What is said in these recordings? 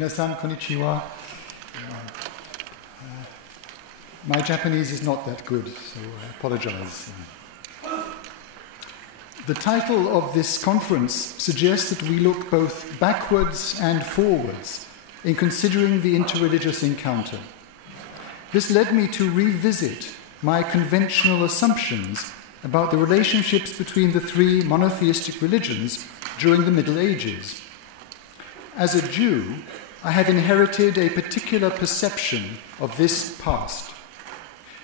Minasan, konnichiwa. My Japanese is not that good, so I apologize. The title of this conference suggests that we look both backwards and forwards in considering the interreligious encounter. This led me to revisit my conventional assumptions about the relationships between the three monotheistic religions during the Middle Ages. As a Jew, I have inherited a particular perception of this past.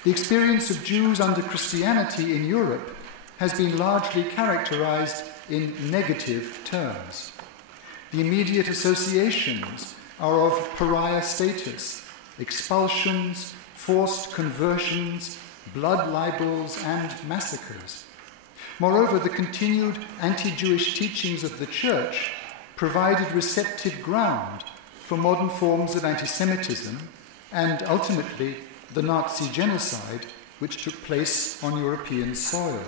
The experience of Jews under Christianity in Europe has been largely characterized in negative terms. The immediate associations are of pariah status, expulsions, forced conversions, blood libels, and massacres. Moreover, the continued anti-Jewish teachings of the Church provided receptive ground for modern forms of anti-Semitism and, ultimately, the Nazi genocide which took place on European soil.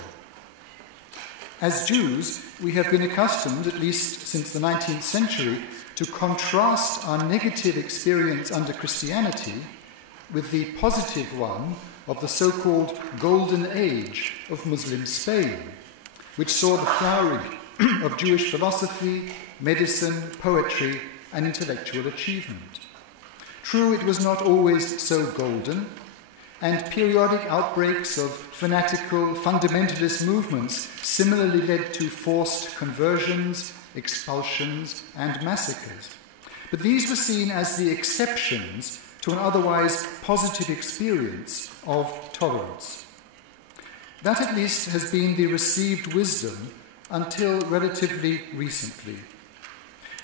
As Jews, we have been accustomed, at least since the 19th century, to contrast our negative experience under Christianity with the positive one of the so-called Golden Age of Muslim Spain, which saw the flowering of Jewish philosophy, medicine, poetry, and intellectual achievement. True, it was not always so golden, and periodic outbreaks of fanatical fundamentalist movements similarly led to forced conversions, expulsions, and massacres. But these were seen as the exceptions to an otherwise positive experience of tolerance. That at least has been the received wisdom until relatively recently.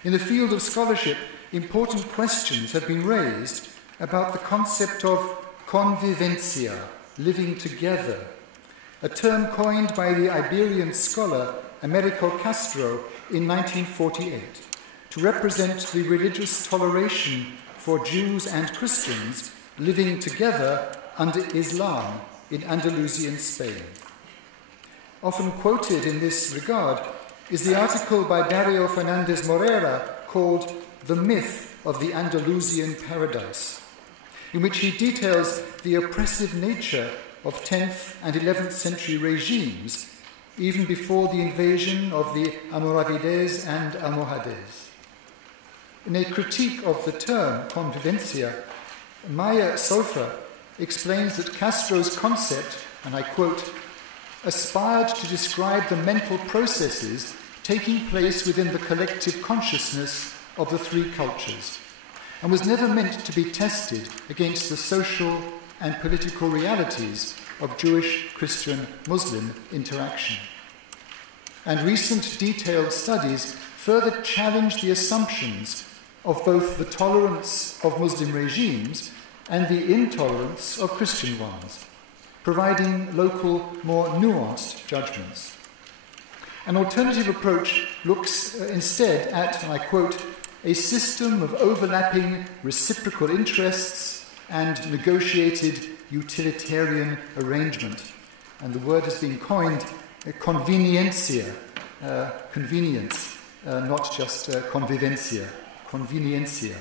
In the field of scholarship, important questions have been raised about the concept of convivencia, living together, a term coined by the Iberian scholar Emeritus Castro in 1948 to represent the religious toleration for Jews and Christians living together under Islam in Andalusian Spain. Often quoted in this regard is the article by Dario Fernandez Morera called "The Myth of the Andalusian Paradise," in which he details the oppressive nature of 10th and 11th century regimes, even before the invasion of the Almoravides and Almohades. In a critique of the term convivencia, Maya Sofer explains that Castro's concept, and I quote, aspired to describe the mental processes taking place within the collective consciousness of the three cultures, and was never meant to be tested against the social and political realities of Jewish, Christian, Muslim interaction. And recent detailed studies further challenge the assumptions of both the tolerance of Muslim regimes and the intolerance of Christian ones, providing local, more nuanced judgments. An alternative approach looks instead at, and I quote, a system of overlapping reciprocal interests and negotiated utilitarian arrangement. And the word has been coined conveniencia, convenience, not just convivencia, conveniencia.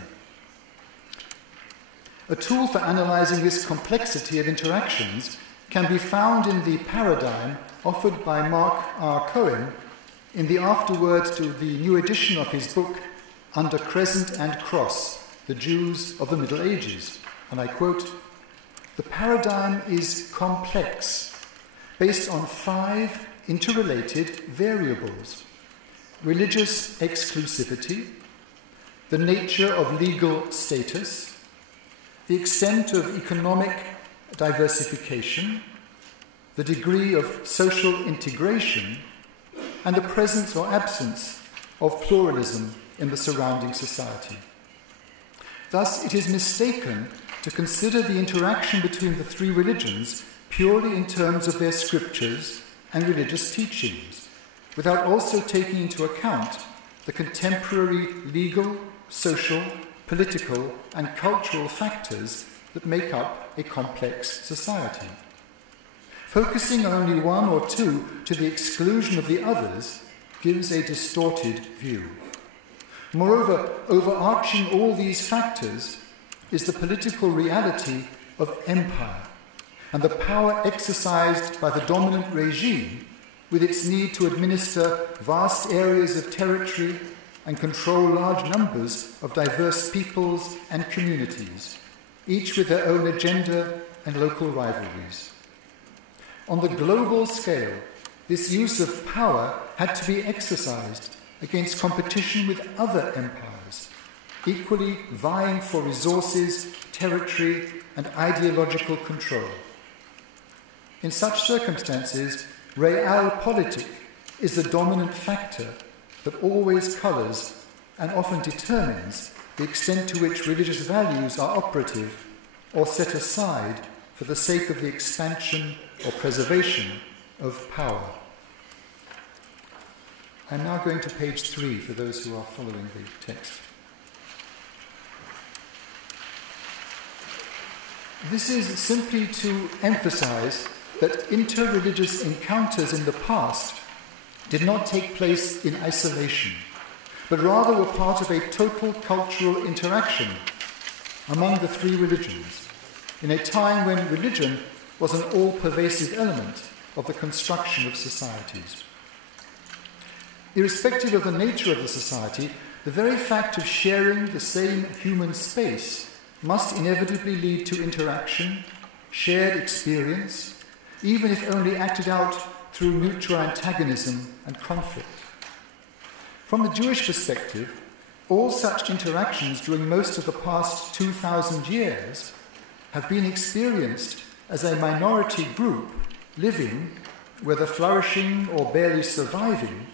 A tool for analysing this complexity of interactions can be found in the paradigm offered by Mark R. Cohen in the afterword to the new edition of his book, Under Crescent and Cross, The Jews of the Middle Ages. And I quote, "The paradigm is complex, based on 5 interrelated variables: religious exclusivity, the nature of legal status, the extent of economic diversification, the degree of social integration, and the presence or absence of pluralism in the surrounding society. Thus, it is mistaken to consider the interaction between the three religions purely in terms of their scriptures and religious teachings, without also taking into account the contemporary legal, social, political, and cultural factors that make up a complex society. Focusing on only one or two to the exclusion of the others gives a distorted view. Moreover, overarching all these factors is the political reality of empire and the power exercised by the dominant regime with its need to administer vast areas of territory and control large numbers of diverse peoples and communities, each with their own agenda and local rivalries. On the global scale, this use of power had to be exercised against competition with other empires, equally vying for resources, territory, and ideological control. In such circumstances, realpolitik is the dominant factor that always colours and often determines the extent to which religious values are operative or set aside for the sake of the expansion or preservation of power. I'm now going to page 3 for those who are following the text. This is simply to emphasize that interreligious encounters in the past did not take place in isolation, but rather were part of a total cultural interaction among the three religions, in a time when religion was an all-pervasive element of the construction of societies. Irrespective of the nature of the society, the very fact of sharing the same human space must inevitably lead to interaction, shared experience, even if only acted out through mutual antagonism and conflict. From the Jewish perspective, all such interactions during most of the past 2,000 years have been experienced as a minority group living, whether flourishing or barely surviving,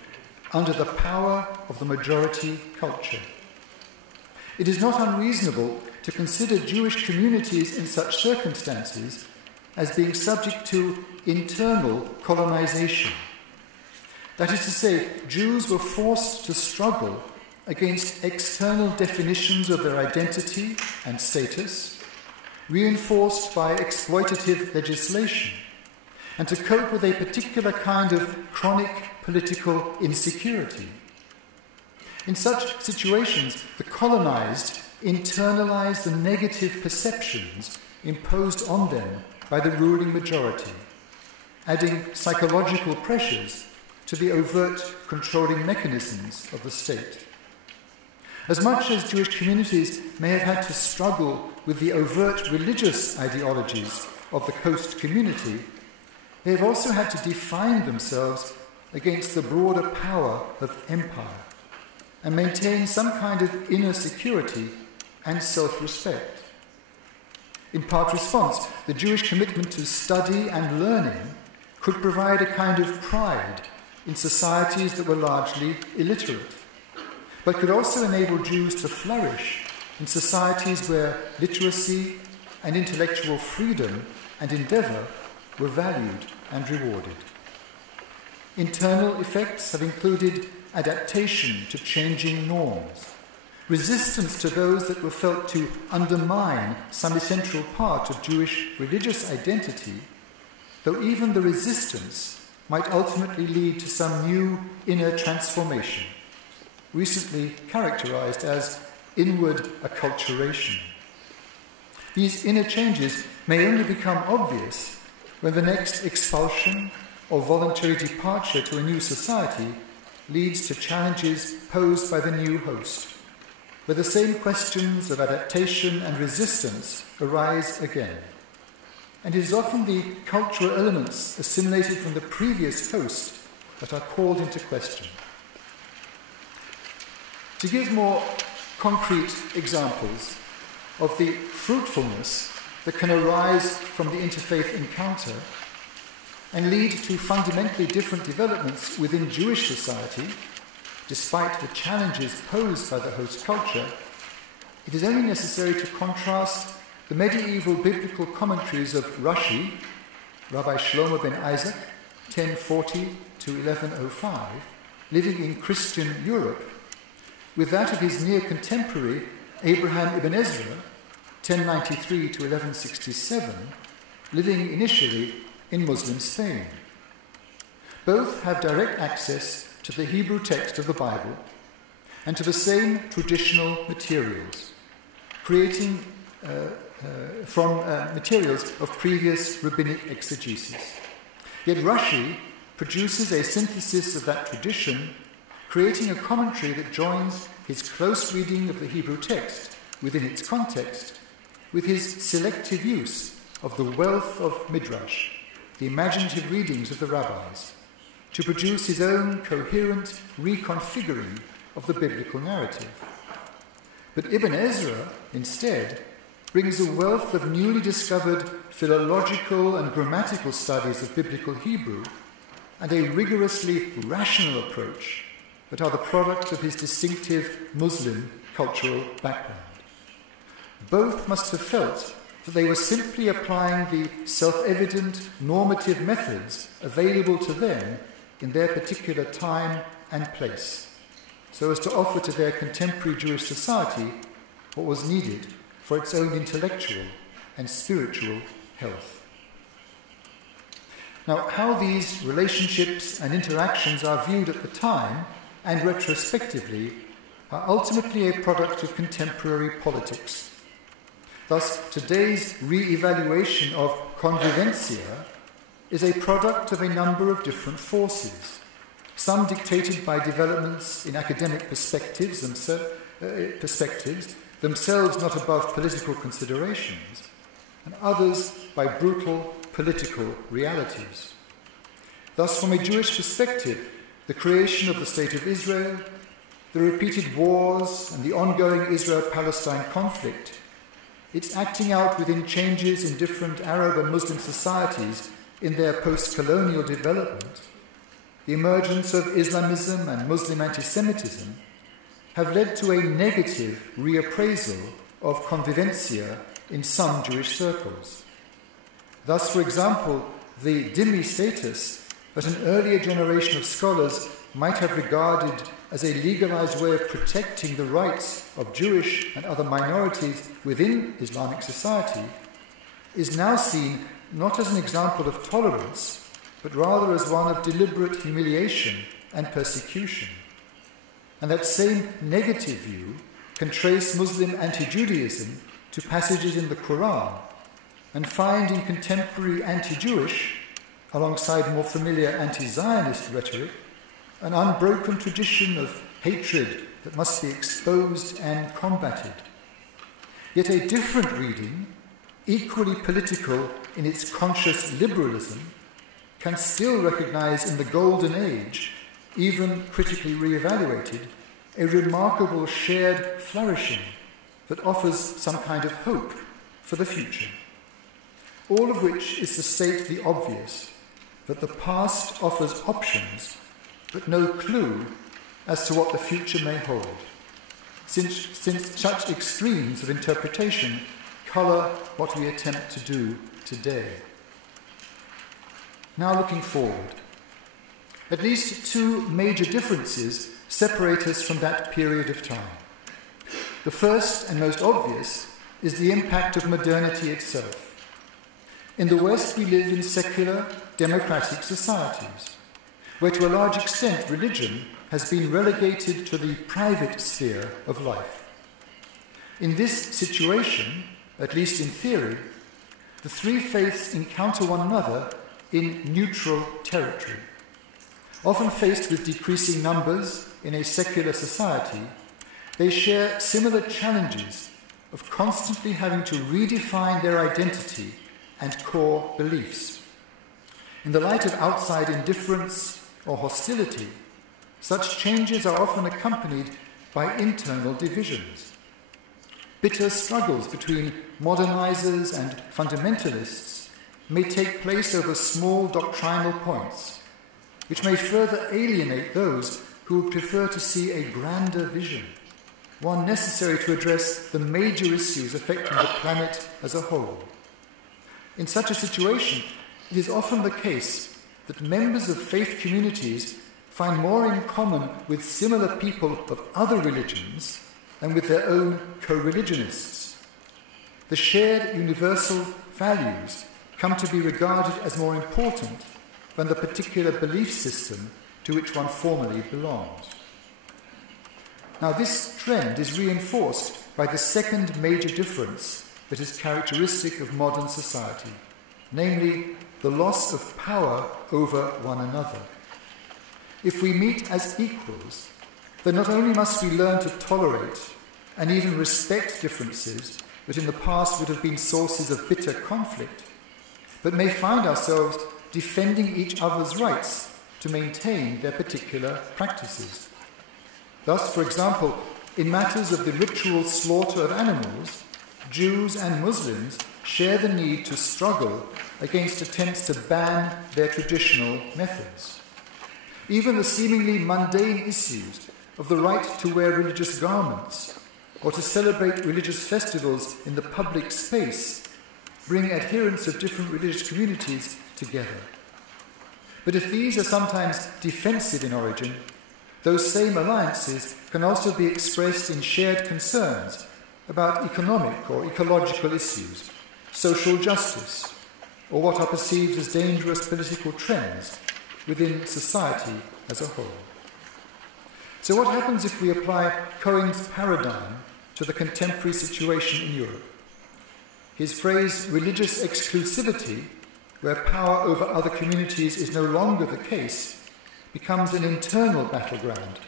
under the power of the majority culture. It is not unreasonable to consider Jewish communities in such circumstances as being subject to internal colonization. That is to say, Jews were forced to struggle against external definitions of their identity and status, reinforced by exploitative legislation, and to cope with a particular kind of chronic political insecurity. In such situations, the colonized internalize the negative perceptions imposed on them by the ruling majority, adding psychological pressures to the overt controlling mechanisms of the state. As much as Jewish communities may have had to struggle with the overt religious ideologies of the host community, they have also had to define themselves against the broader power of empire and maintain some kind of inner security and self-respect. In part response, the Jewish commitment to study and learning could provide a kind of pride in societies that were largely illiterate, but could also enable Jews to flourish in societies where literacy and intellectual freedom and endeavour were valued and rewarded. Internal effects have included adaptation to changing norms, resistance to those that were felt to undermine some essential part of Jewish religious identity, though even the resistance might ultimately lead to some new inner transformation, recently characterized as inward acculturation. These inner changes may only become obvious when the next expulsion or voluntary departure to a new society leads to challenges posed by the new host, where the same questions of adaptation and resistance arise again. And it is often the cultural elements assimilated from the previous host that are called into question. To give more concrete examples of the fruitfulness that can arise from the interfaith encounter and lead to fundamentally different developments within Jewish society, despite the challenges posed by the host culture, it is only necessary to contrast the medieval biblical commentaries of Rashi, Rabbi Shlomo ben Isaac, 1040 to 1105, living in Christian Europe, with that of his near contemporary Abraham ibn Ezra, 1093 to 1167, living initially in Muslim Spain. Both have direct access to the Hebrew text of the Bible, and to the same traditional materials, creating from materials of previous rabbinic exegesis. Yet Rashi produces a synthesis of that tradition, creating a commentary that joins his close reading of the Hebrew text within its context with his selective use of the wealth of Midrash, the imaginative readings of the rabbis, to produce his own coherent reconfiguring of the biblical narrative. But Ibn Ezra, instead, brings a wealth of newly discovered philological and grammatical studies of biblical Hebrew and a rigorously rational approach that are the product of his distinctive Muslim cultural background. Both must have felt that they were simply applying the self-evident normative methods available to them in their particular time and place, so as to offer to their contemporary Jewish society what was needed for its own intellectual and spiritual health. Now, how these relationships and interactions are viewed at the time and retrospectively are ultimately a product of contemporary politics. Thus, today's re-evaluation of convivencia is a product of a number of different forces, some dictated by developments in academic perspectives themselves not above political considerations, and others by brutal political realities. Thus, from a Jewish perspective, the creation of the State of Israel, the repeated wars and the ongoing Israel-Palestine conflict, its acting out within changes in different Arab and Muslim societies in their post-colonial development, the emergence of Islamism and Muslim anti-Semitism have led to a negative reappraisal of convivencia in some Jewish circles. Thus, for example, the dhimmi status that an earlier generation of scholars might have regarded as a legalized way of protecting the rights of Jewish and other minorities within Islamic society is now seen not as an example of tolerance, but rather as one of deliberate humiliation and persecution. And that same negative view can trace Muslim anti-Judaism to passages in the Quran and find in contemporary anti-Jewish, alongside more familiar anti-Zionist rhetoric, an unbroken tradition of hatred that must be exposed and combated. Yet a different reading, equally political in its conscious liberalism, can still recognize in the Golden Age, even critically re-evaluated, a remarkable shared flourishing that offers some kind of hope for the future. All of which is to state the obvious, that the past offers options, but no clue as to what the future may hold, since such extremes of interpretation colour what we attempt to do today. Now looking forward, at least two major differences separate us from that period of time. The first and most obvious is the impact of modernity itself. In the West, we live in secular, democratic societies, where to a large extent religion has been relegated to the private sphere of life. In this situation, at least in theory, the three faiths encounter one another in neutral territory. Often faced with decreasing numbers in a secular society, they share similar challenges of constantly having to redefine their identity and core beliefs. In the light of outside indifference or hostility, such changes are often accompanied by internal divisions. Bitter struggles between modernizers and fundamentalists may take place over small doctrinal points, which may further alienate those who would prefer to see a grander vision, one necessary to address the major issues affecting the planet as a whole. In such a situation, it is often the case that members of faith communities find more in common with similar people of other religions than with their own co-religionists. The shared universal values come to be regarded as more important than the particular belief system to which one formally belongs. Now, this trend is reinforced by the second major difference that is characteristic of modern society, namely the loss of power over one another. If we meet as equals, then not only must we learn to tolerate and even respect differences that in the past would have been sources of bitter conflict, but may find ourselves defending each other's rights to maintain their particular practices. Thus, for example, in matters of the ritual slaughter of animals, Jews and Muslims share the need to struggle against attempts to ban their traditional methods. Even the seemingly mundane issues of the right to wear religious garments or to celebrate religious festivals in the public space bring adherents of different religious communities together. But if these are sometimes defensive in origin, those same alliances can also be expressed in shared concerns about economic or ecological issues, social justice, or what are perceived as dangerous political trends within society as a whole. So what happens if we apply Cohen's paradigm to the contemporary situation in Europe? His phrase, religious exclusivity, where power over other communities is no longer the case, becomes an internal battleground,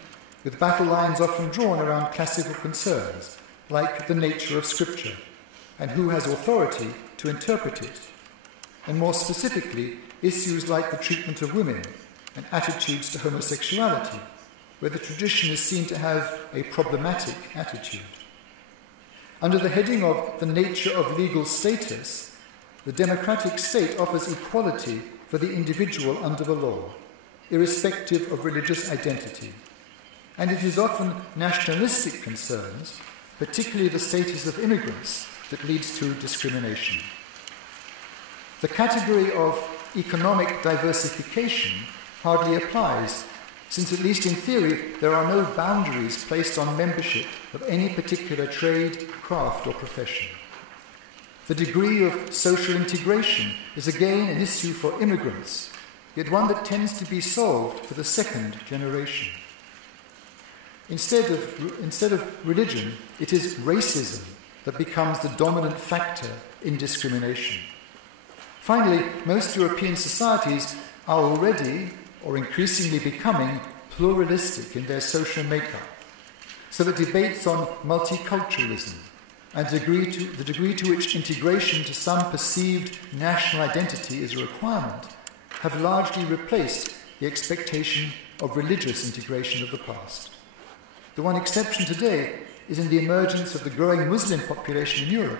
with battle lines often drawn around classical concerns, like the nature of Scripture, and who has authority to interpret it, and more specifically, issues like the treatment of women and attitudes to homosexuality, where the tradition is seen to have a problematic attitude. Under the heading of the nature of legal status, the democratic state offers equality for the individual under the law, irrespective of religious identity. And it is often nationalistic concerns, particularly the status of immigrants, that leads to discrimination. The category of economic diversification hardly applies, since at least in theory there are no boundaries placed on membership of any particular trade, craft or profession. The degree of social integration is again an issue for immigrants, yet one that tends to be solved for the second generation. Instead of religion, it is racism that becomes the dominant factor in discrimination. Finally, most European societies are already, or increasingly becoming, pluralistic in their social makeup, so that debates on multiculturalism and the degree to which integration to some perceived national identity is a requirement have largely replaced the expectation of religious integration of the past. The one exception today is in the emergence of the growing Muslim population in Europe,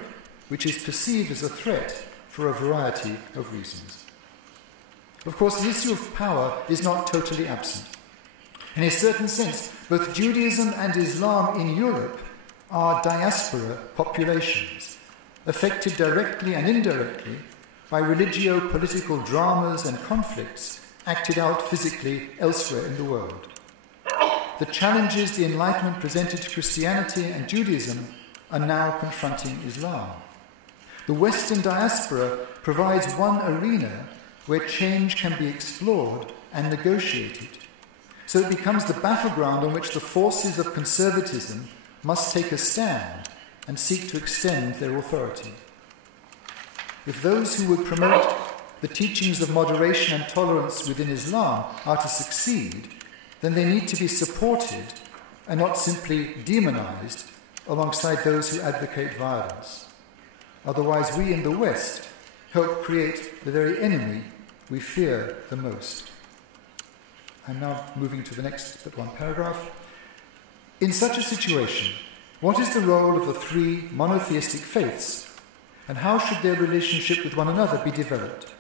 which is perceived as a threat for a variety of reasons. Of course, the issue of power is not totally absent. In a certain sense, both Judaism and Islam in Europe are diaspora populations, affected directly and indirectly by religio-political dramas and conflicts acted out physically elsewhere in the world. The challenges the Enlightenment presented to Christianity and Judaism are now confronting Islam. The Western diaspora provides one arena where change can be explored and negotiated, so it becomes the battleground on which the forces of conservatism must take a stand and seek to extend their authority. If those who would promote the teachings of moderation and tolerance within Islam are to succeed, then they need to be supported and not simply demonized alongside those who advocate violence. Otherwise, we in the West help create the very enemy we fear the most. I'm now moving to the next one paragraph. In such a situation, what is the role of the three monotheistic faiths, and how should their relationship with one another be developed?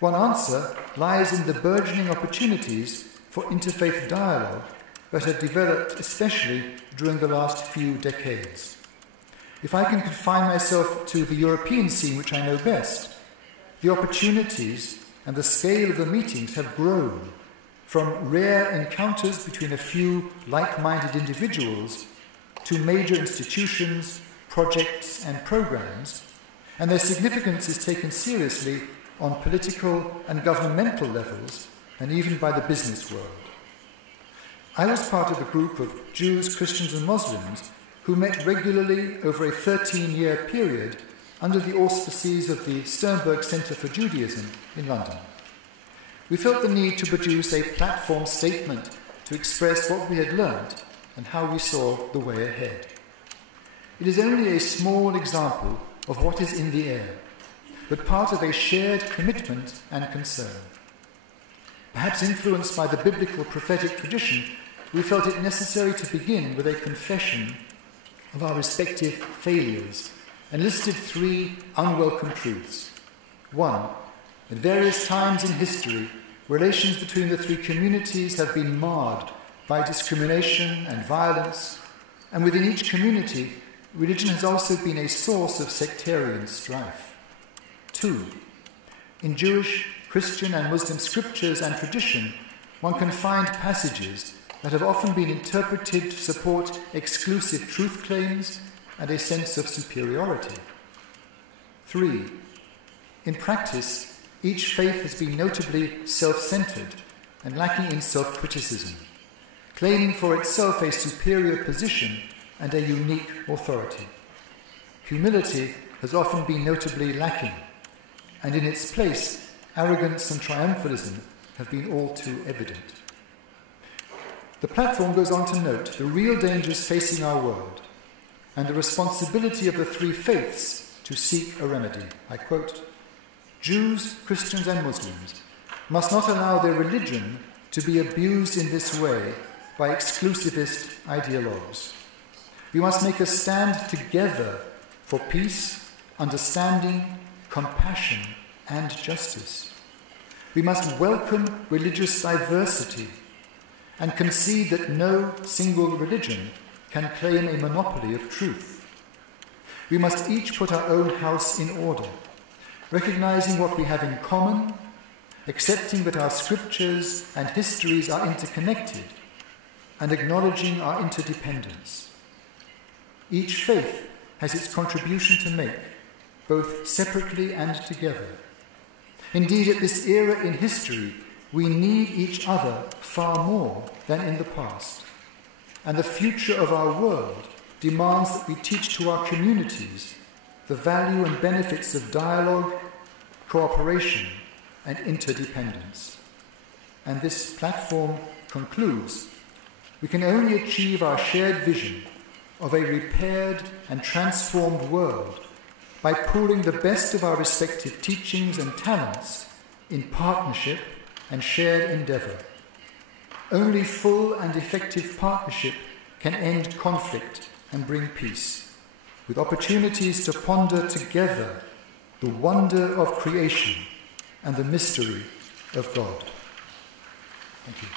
One answer lies in the burgeoning opportunities for interfaith dialogue that have developed especially during the last few decades. If I can confine myself to the European scene, which I know best, the opportunities and the scale of the meetings have grown from rare encounters between a few like-minded individuals to major institutions, projects and programs, and their significance is taken seriously on political and governmental levels and even by the business world. I was part of a group of Jews, Christians and Muslims who met regularly over a 13-year period under the auspices of the Sternberg Centre for Judaism in London. We felt the need to produce a platform statement to express what we had learned and how we saw the way ahead. It is only a small example of what is in the air, but part of a shared commitment and concern. Perhaps influenced by the biblical prophetic tradition, we felt it necessary to begin with a confession of our respective failures and listed 3 unwelcome truths. 1, at various times in history, relations between the 3 communities have been marred by discrimination and violence, and within each community, religion has also been a source of sectarian strife. 2, in Jewish, Christian and Muslim scriptures and tradition, one can find passages that have often been interpreted to support exclusive truth claims and a sense of superiority. 3, in practice, each faith has been notably self-centered and lacking in self-criticism, claiming for itself a superior position and a unique authority. Humility has often been notably lacking, and in its place, arrogance and triumphalism have been all too evident. The platform goes on to note the real dangers facing our world and the responsibility of the 3 faiths to seek a remedy. I quote, "Jews, Christians and Muslims must not allow their religion to be abused in this way by exclusivist ideologues. We must make a stand together for peace, understanding, compassion and justice. We must welcome religious diversity and concede that no single religion can claim a monopoly of truth. We must each put our own house in order, recognizing what we have in common, accepting that our scriptures and histories are interconnected, and acknowledging our interdependence. Each faith has its contribution to make, both separately and together. Indeed, at this era in history, we need each other far more than in the past. And the future of our world demands that we teach to our communities the value and benefits of dialogue, cooperation, and interdependence. And this platform concludes, we can only achieve our shared vision of a repaired and transformed world by pooling the best of our respective teachings and talents in partnership and shared endeavour. Only full and effective partnership can end conflict and bring peace, with opportunities to ponder together the wonder of creation and the mystery of God. Thank you.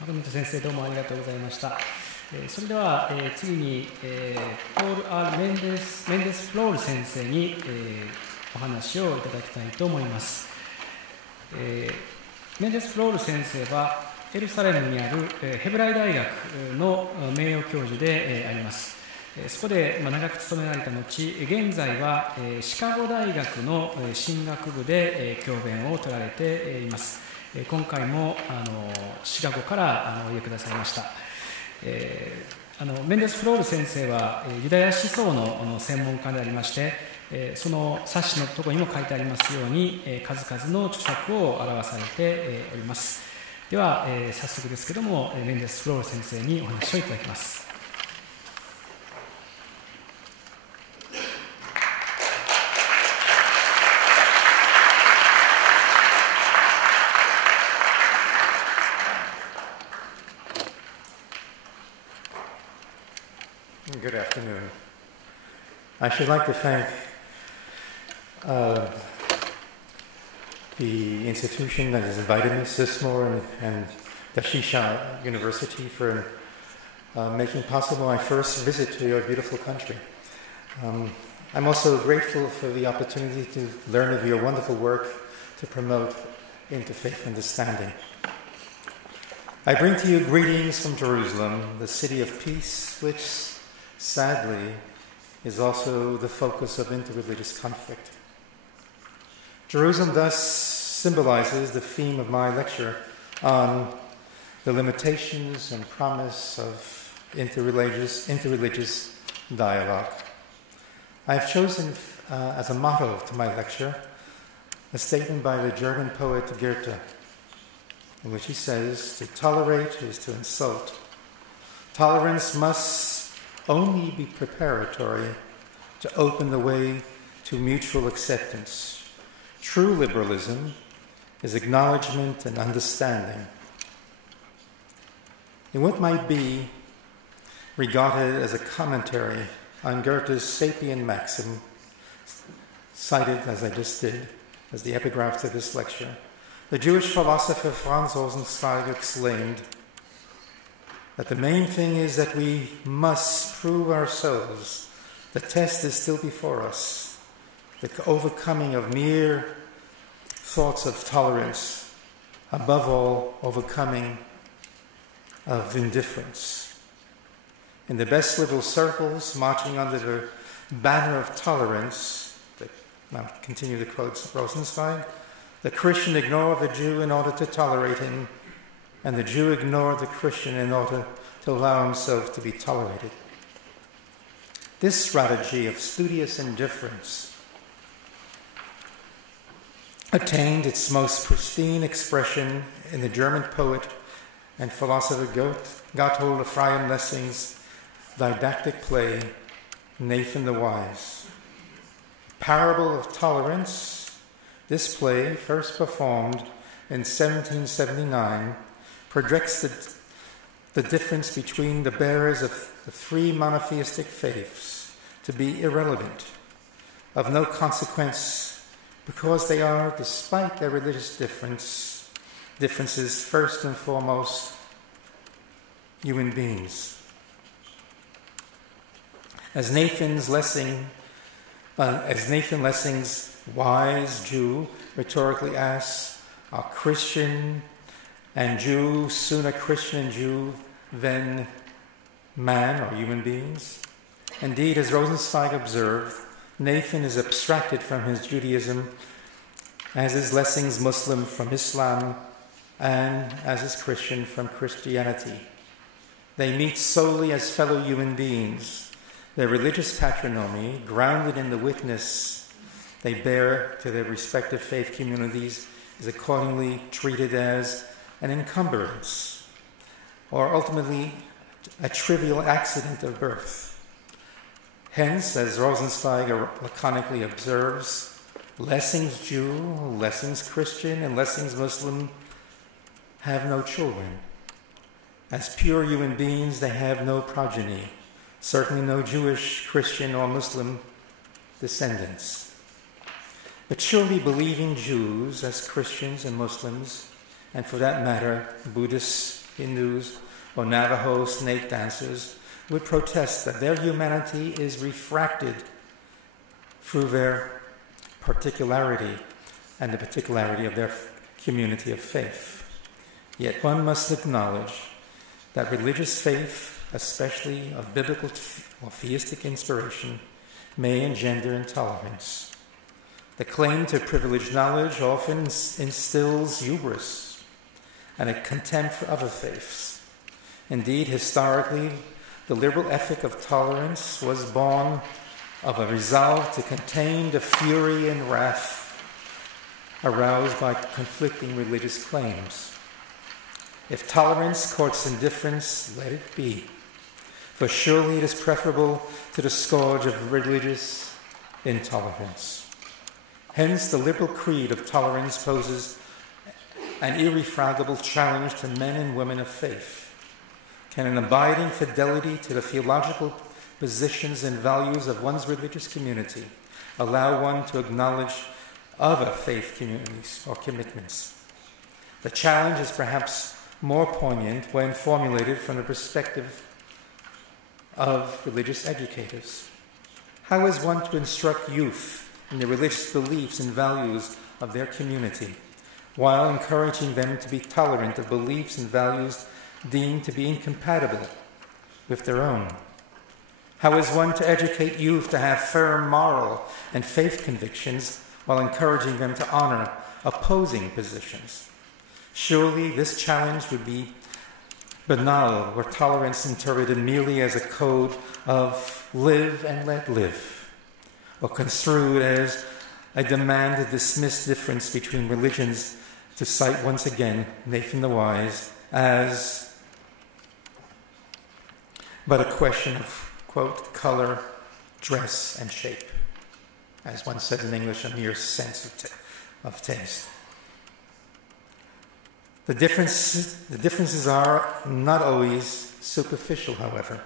Magonet 先生、どうもありがとうございました。それでは、次に、ポール・アール・メンデス・フロール先生に、お話をいただきたいと思います。メンデス・フロール先生はエルサレムにあるヘブライ大学の名誉教授であります。そこで長く勤められた後、現在はシカゴ大学の神学部で教鞭を取られています。今回もシカゴからおいでくださいました。メンデス・フロール先生はユダヤ思想の専門家でありまして、その冊子のところにも書いてありますように、数々の著作を表されております。では、早速ですけれども、メンデス・フロール先生にお話をいただきます。Good afternoon. I should like to thank the institution that has invited me, SISMOR and Dashisha University, for making possible my first visit to your beautiful country. I'm also grateful for the opportunity to learn of your wonderful work to promote interfaith understanding. I bring to you greetings from Jerusalem, the city of peace, which sadly is also the focus of interreligious conflict. Jerusalem thus symbolizes the theme of my lecture on the limitations and promise of interreligious dialogue. I have chosen as a motto to my lecture a statement by the German poet Goethe, in which he says, "To tolerate is to insult. Tolerance must only be preparatory to open the way to mutual acceptance. True liberalism is acknowledgement and understanding." In what might be regarded as a commentary on Goethe's sapient maxim, cited as I just did as the epigraph to this lecture, the Jewish philosopher Franz Rosenzweig exclaimed that the main thing is that we must prove ourselves. The test is still before us. The overcoming of mere thoughts of tolerance, above all, overcoming of indifference. In the best liberal circles, marching under the banner of tolerance, I'll continue to quote Rosenzweig, the Christian ignored the Jew in order to tolerate him, and the Jew ignored the Christian in order to allow himself to be tolerated. This strategy of studious indifference attained its most pristine expression in the German poet and philosopher Gotthold Ephraim Lessing's didactic play, Nathan the Wise. Parable of Tolerance, this play, first performed in 1779, projects the difference between the bearers of the three monotheistic faiths to be irrelevant, of no consequence, because they are, despite their religious differences, first and foremost, human beings. As Nathan Lessing's wise Jew rhetorically asks, are Christian and Jew sooner Christian and Jew than man or human beings? Indeed, as Rosenzweig observed, Nathan is abstracted from his Judaism, as is Lessing's Muslim from Islam, and as is Christian from Christianity. They meet solely as fellow human beings. Their religious patrimony, grounded in the witness they bear to their respective faith communities, is accordingly treated as an encumbrance, or ultimately a trivial accident of birth. Hence, as Rosenzweig laconically observes, Lessing's Jew, Lessing's Christian, and Lessing's Muslim have no children. As pure human beings, they have no progeny. Certainly no Jewish, Christian, or Muslim descendants. But surely believing Jews as Christians and Muslims, and for that matter, Buddhists, Hindus, or Navajo snake dancers, would protest that their humanity is refracted through their particularity and the particularity of their community of faith. Yet one must acknowledge that religious faith, especially of biblical or theistic inspiration, may engender intolerance. The claim to privileged knowledge often instills hubris and a contempt for other faiths. Indeed, historically, the liberal ethic of tolerance was born of a resolve to contain the fury and wrath aroused by conflicting religious claims. If tolerance courts indifference, let it be. For surely it is preferable to the scourge of religious intolerance. Hence, the liberal creed of tolerance poses an irrefragable challenge to men and women of faith. Can an abiding fidelity to the theological positions and values of one's religious community allow one to acknowledge other faith communities or commitments? The challenge is perhaps more poignant when formulated from the perspective of religious educators. How is one to instruct youth in the religious beliefs and values of their community, while encouraging them to be tolerant of beliefs and values deemed to be incompatible with their own? How is one to educate youth to have firm moral and faith convictions while encouraging them to honor opposing positions? Surely this challenge would be banal were tolerance interpreted merely as a code of live and let live, or construed as a demand to dismiss difference between religions, to cite once again Nathan the Wise, as but a question of, quote, color, dress, and shape. As one says in English, a mere sense of taste. The differences are not always superficial, however.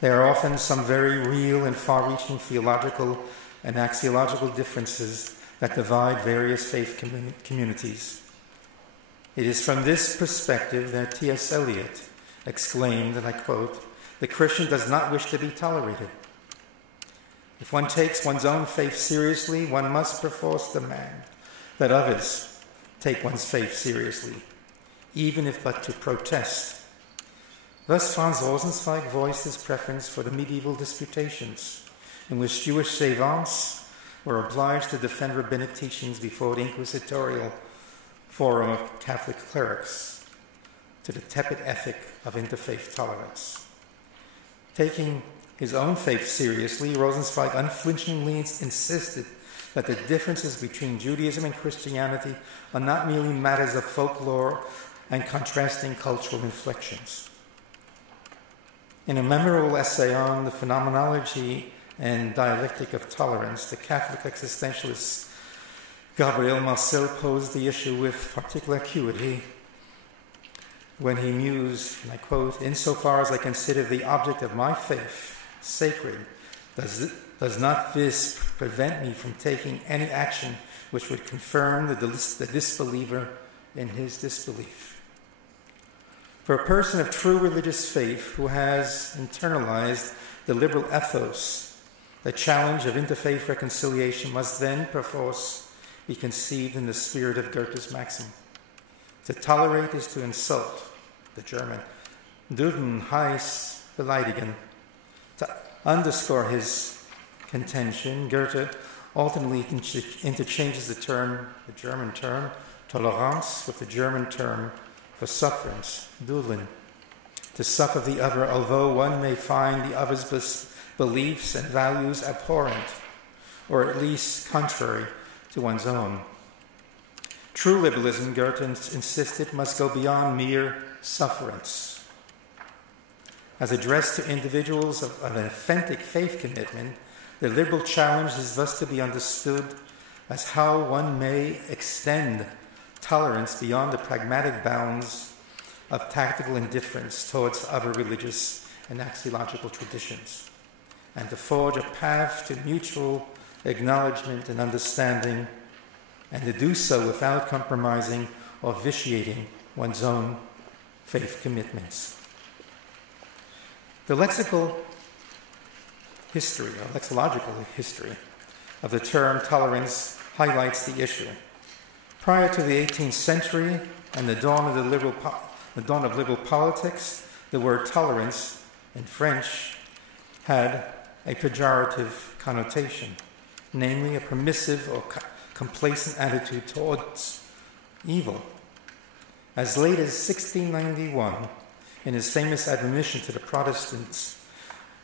There are often some very real and far-reaching theological and axiological differences that divide various faith communities. It is from this perspective that T.S. Eliot exclaimed, and I quote, "The Christian does not wish to be tolerated. If one takes one's own faith seriously, one must perforce demand that others take one's faith seriously, even if but to protest." Thus Franz Rosenzweig voiced his preference for the medieval disputations, in which Jewish savants were obliged to defend rabbinic teachings before the inquisitorial forum of Catholic clerics, to the tepid ethic of interfaith tolerance. Taking his own faith seriously, Rosenzweig unflinchingly insisted that the differences between Judaism and Christianity are not merely matters of folklore and contrasting cultural inflections. In a memorable essay on the phenomenology and dialectic of tolerance, the Catholic existentialist Gabriel Marcel posed the issue with particular acuity when he mused, and I quote, "Insofar as I consider the object of my faith sacred, does not this prevent me from taking any action which would confirm the disbeliever in his disbelief?" For a person of true religious faith who has internalized the liberal ethos, the challenge of interfaith reconciliation must then, perforce, be conceived in the spirit of Goethe's maxim. To tolerate is to insult, the German, dulden heißt beleidigen. To underscore his contention, Goethe ultimately interchanges the German term, tolerance, with the German term for sufferance, dulden. To suffer the other, although one may find the other's beliefs and values abhorrent, or at least contrary to one's own. True liberalism, Goethe insisted, must go beyond mere sufferance. As addressed to individuals of an authentic faith commitment, the liberal challenge is thus to be understood as how one may extend tolerance beyond the pragmatic bounds of tactical indifference towards other religious and axiological traditions, and to forge a path to mutual acknowledgement and understanding, and to do so without compromising or vitiating one's own faith commitments. The lexical history, or lexicological history, of the term tolerance highlights the issue. Prior to the 18th century and the dawn of liberal politics, the word tolerance in French had a pejorative connotation, namely a permissive or complacent attitude towards evil. As late as 1691, in his famous admonition to the Protestants,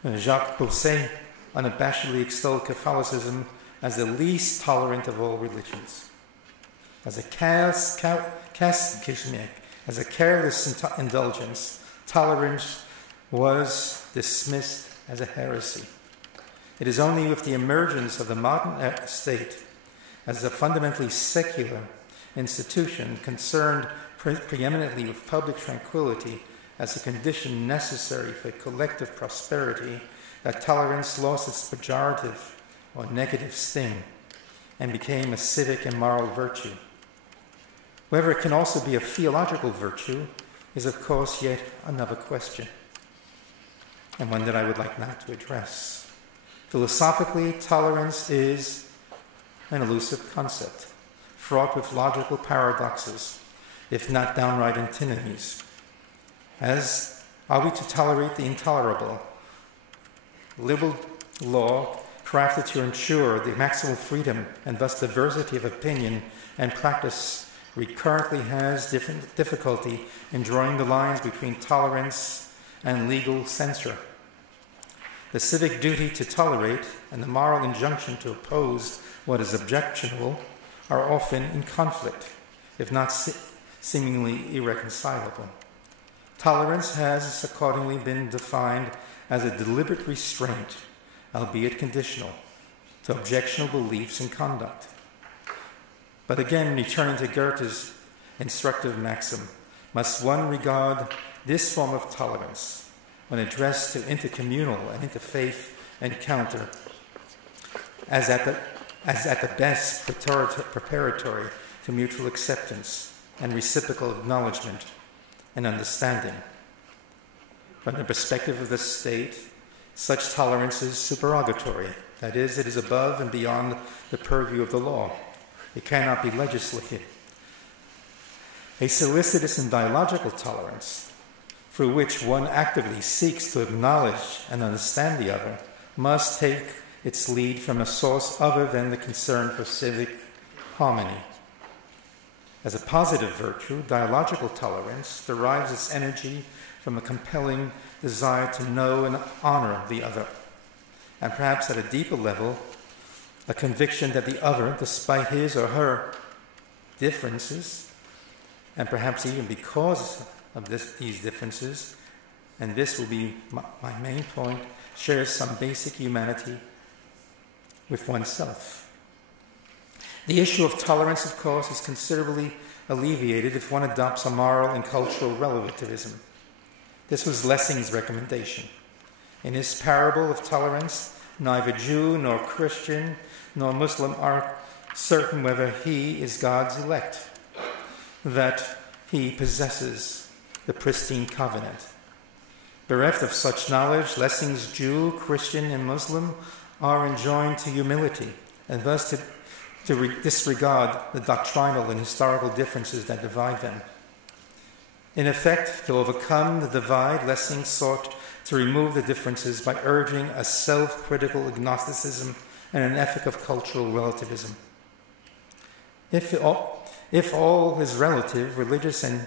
Jacques Pousset unabashedly extolled Catholicism as the least tolerant of all religions. As a careless indulgence, tolerance was dismissed as a heresy. It is only with the emergence of the modern state as a fundamentally secular institution concerned preeminently with public tranquility as a condition necessary for collective prosperity that tolerance lost its pejorative or negative sting and became a civic and moral virtue. Whether it can also be a theological virtue is, of course, yet another question, and one that I would like now to address. Philosophically, tolerance is an elusive concept, fraught with logical paradoxes, if not downright antinomies. As are we to tolerate the intolerable, liberal law crafted to ensure the maximal freedom and thus diversity of opinion and practice recurrently has difficulty in drawing the lines between tolerance and legal censure. The civic duty to tolerate and the moral injunction to oppose what is objectionable are often in conflict, if not seemingly irreconcilable. Tolerance has accordingly been defined as a deliberate restraint, albeit conditional, to objectionable beliefs and conduct. But again, returning to Goethe's instructive maxim, must one regard this form of tolerance, when addressed to intercommunal and interfaith encounter, as at the best preparatory to mutual acceptance and reciprocal acknowledgement and understanding. From the perspective of the state, such tolerance is supererogatory. That is, it is above and beyond the purview of the law. It cannot be legislated. A solicitous and dialogical tolerance, through which one actively seeks to acknowledge and understand the other, must take its lead from a source other than the concern for civic harmony. As a positive virtue, dialogical tolerance derives its energy from a compelling desire to know and honor the other, and perhaps at a deeper level, a conviction that the other, despite his or her differences, and perhaps even because of these differences, and this will be my main point, shares some basic humanity with oneself. The issue of tolerance, of course, is considerably alleviated if one adopts a moral and cultural relativism. This was Lessing's recommendation. In his parable of tolerance, neither Jew nor Christian nor Muslim are certain whether he is God's elect, that he possesses the pristine covenant. Bereft of such knowledge, Lessing's Jew, Christian, and Muslim are enjoined to humility, and thus to disregard the doctrinal and historical differences that divide them. In effect, to overcome the divide, Lessing sought to remove the differences by urging a self-critical agnosticism and an ethic of cultural relativism. If all is relative, religious and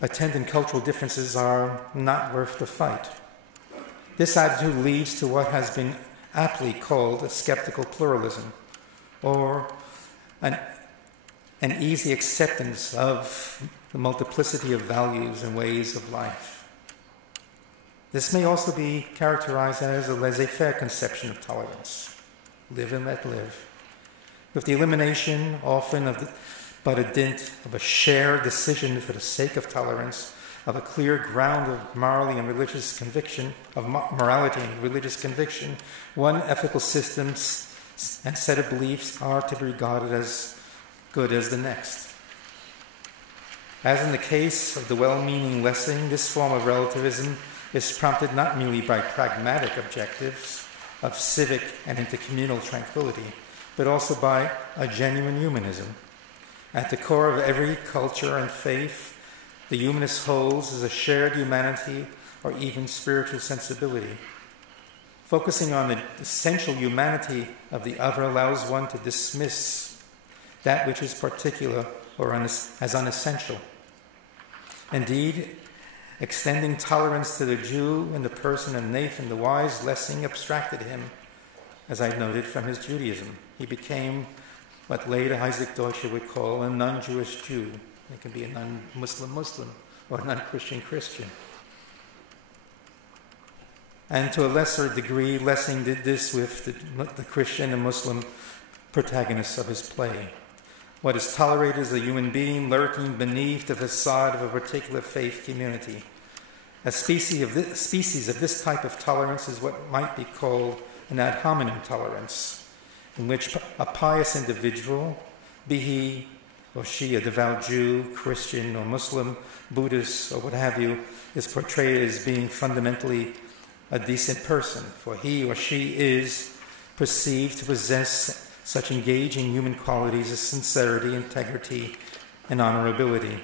attendant cultural differences are not worth the fight. This attitude leads to what has been aptly called a skeptical pluralism, or an easy acceptance of the multiplicity of values and ways of life. This may also be characterized as a laissez-faire conception of tolerance. Live and let live. With the elimination, often but a dint of a shared decision for the sake of tolerance, of a clear ground of morality and religious conviction, one ethical system and set of beliefs are to be regarded as good as the next. As in the case of the well-meaning Lessing, this form of relativism is prompted not merely by pragmatic objectives of civic and intercommunal tranquility, but also by a genuine humanism. At the core of every culture and faith, the humanist holds is a shared humanity or even spiritual sensibility. Focusing on the essential humanity of the other allows one to dismiss that which is particular or as unessential. Indeed, extending tolerance to the Jew in the person of Nathan the Wise, Lessing abstracted him, as I noted, from his Judaism. He became what later Isaac Deutscher would call a non-Jewish Jew. It can be a non-Muslim Muslim or a non-Christian Christian. And to a lesser degree, Lessing did this with the Christian and Muslim protagonists of his play. What is tolerated is a human being lurking beneath the facade of a particular faith community. A species of this type of tolerance is what might be called an ad hominem tolerance, in which a pious individual, be he or she a devout Jew, Christian, or Muslim, Buddhist, or what have you, is portrayed as being fundamentally a decent person, for he or she is perceived to possess such engaging human qualities as sincerity, integrity, and honorability.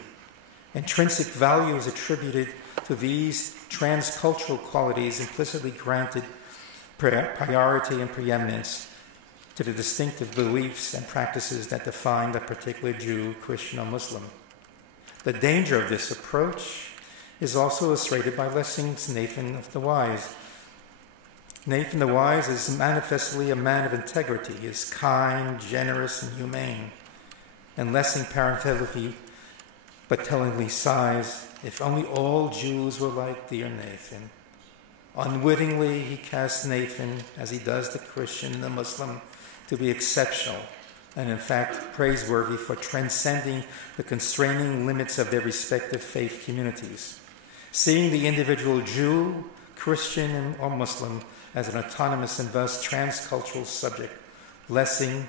Intrinsic value is attributed to these transcultural qualities implicitly granted priority and preeminence to the distinctive beliefs and practices that define the particular Jew, Christian, or Muslim. The danger of this approach is also illustrated by Lessing's Nathan of the Wise. Nathan the Wise is manifestly a man of integrity. He is kind, generous, and humane. And Lessing parenthetically but tellingly sighs, if only all Jews were like dear Nathan. Unwittingly, he casts Nathan, as he does the Christian and the Muslim, to be exceptional and in fact praiseworthy for transcending the constraining limits of their respective faith communities. Seeing the individual Jew, Christian, or Muslim as an autonomous and thus transcultural subject, Lessing,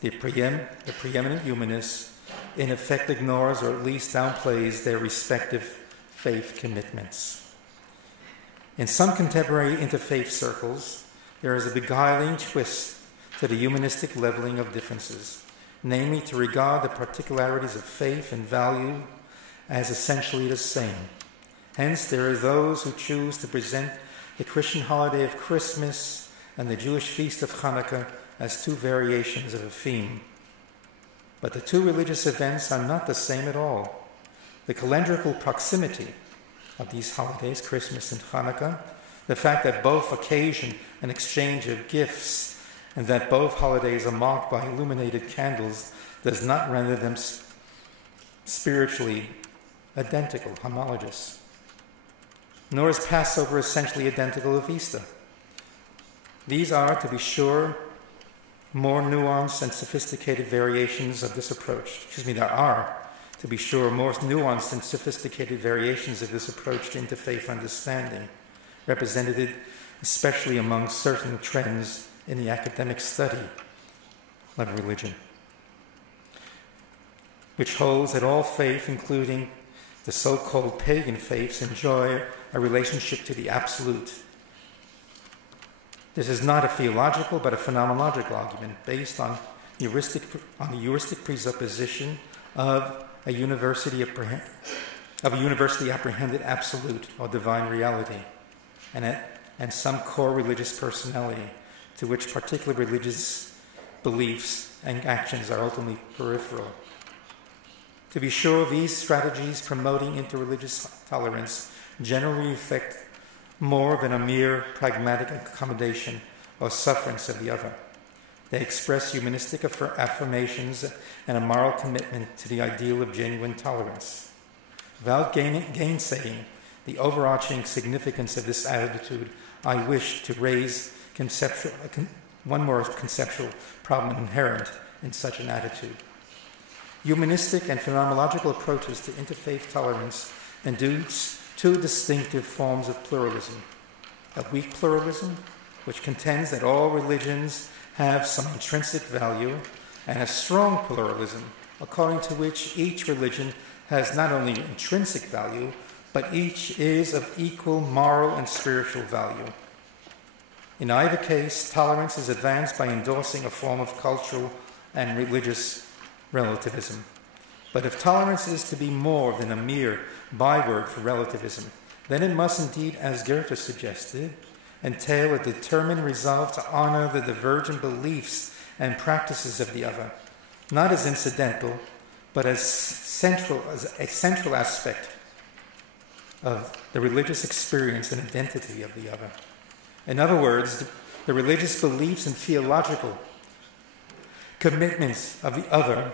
the preeminent humanist, in effect ignores or at least downplays their respective faith commitments. In some contemporary interfaith circles, there is a beguiling twist to the humanistic leveling of differences, namely to regard the particularities of faith and value as essentially the same. Hence, there are those who choose to present the Christian holiday of Christmas and the Jewish feast of Hanukkah as two variations of a theme. But the two religious events are not the same at all. The calendrical proximity of these holidays, Christmas and Hanukkah, the fact that both occasion an exchange of gifts and that both holidays are marked by illuminated candles does not render them spiritually identical, homologous. Nor is Passover essentially identical with Easter. These are, to be sure, more nuanced and sophisticated variations of this approach. There are, to be sure, more nuanced and sophisticated variations of this approach to interfaith understanding, represented especially among certain trends in the academic study of religion, which holds that all faith, including the so-called pagan faiths, enjoy a relationship to the absolute. This is not a theological but a phenomenological argument based on the heuristic presupposition of a universally apprehended absolute or divine reality and some core religious personality to which particular religious beliefs and actions are ultimately peripheral. To be sure, these strategies promoting interreligious tolerance generally reflect more than a mere pragmatic accommodation or sufferance of the other. They express humanistic affirmations and a moral commitment to the ideal of genuine tolerance. Without gainsaying the overarching significance of this attitude, I wish to raise one more conceptual problem inherent in such an attitude. Humanistic and phenomenological approaches to interfaith tolerance induce two distinctive forms of pluralism. A weak pluralism, which contends that all religions have some intrinsic value, and a strong pluralism, according to which each religion has not only intrinsic value, but each is of equal moral and spiritual value. In either case, tolerance is advanced by endorsing a form of cultural and religious relativism. But if tolerance is to be more than a mere byword for relativism, then it must indeed, as Goethe suggested, entail a determined resolve to honor the divergent beliefs and practices of the other, not as incidental, but as a central aspect of the religious experience and identity of the other. In other words, the religious beliefs and theological commitments of the other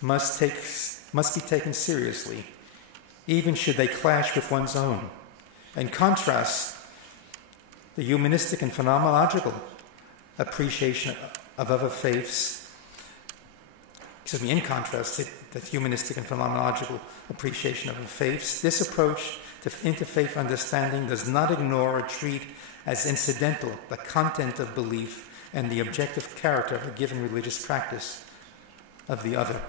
must be taken seriously, even should they clash with one's own. In contrast, the humanistic and phenomenological appreciation of other faiths, in contrast to the humanistic and phenomenological appreciation of other faiths, this approach to interfaith understanding does not ignore or treat as incidental the content of belief and the objective character of a given religious practice of the other.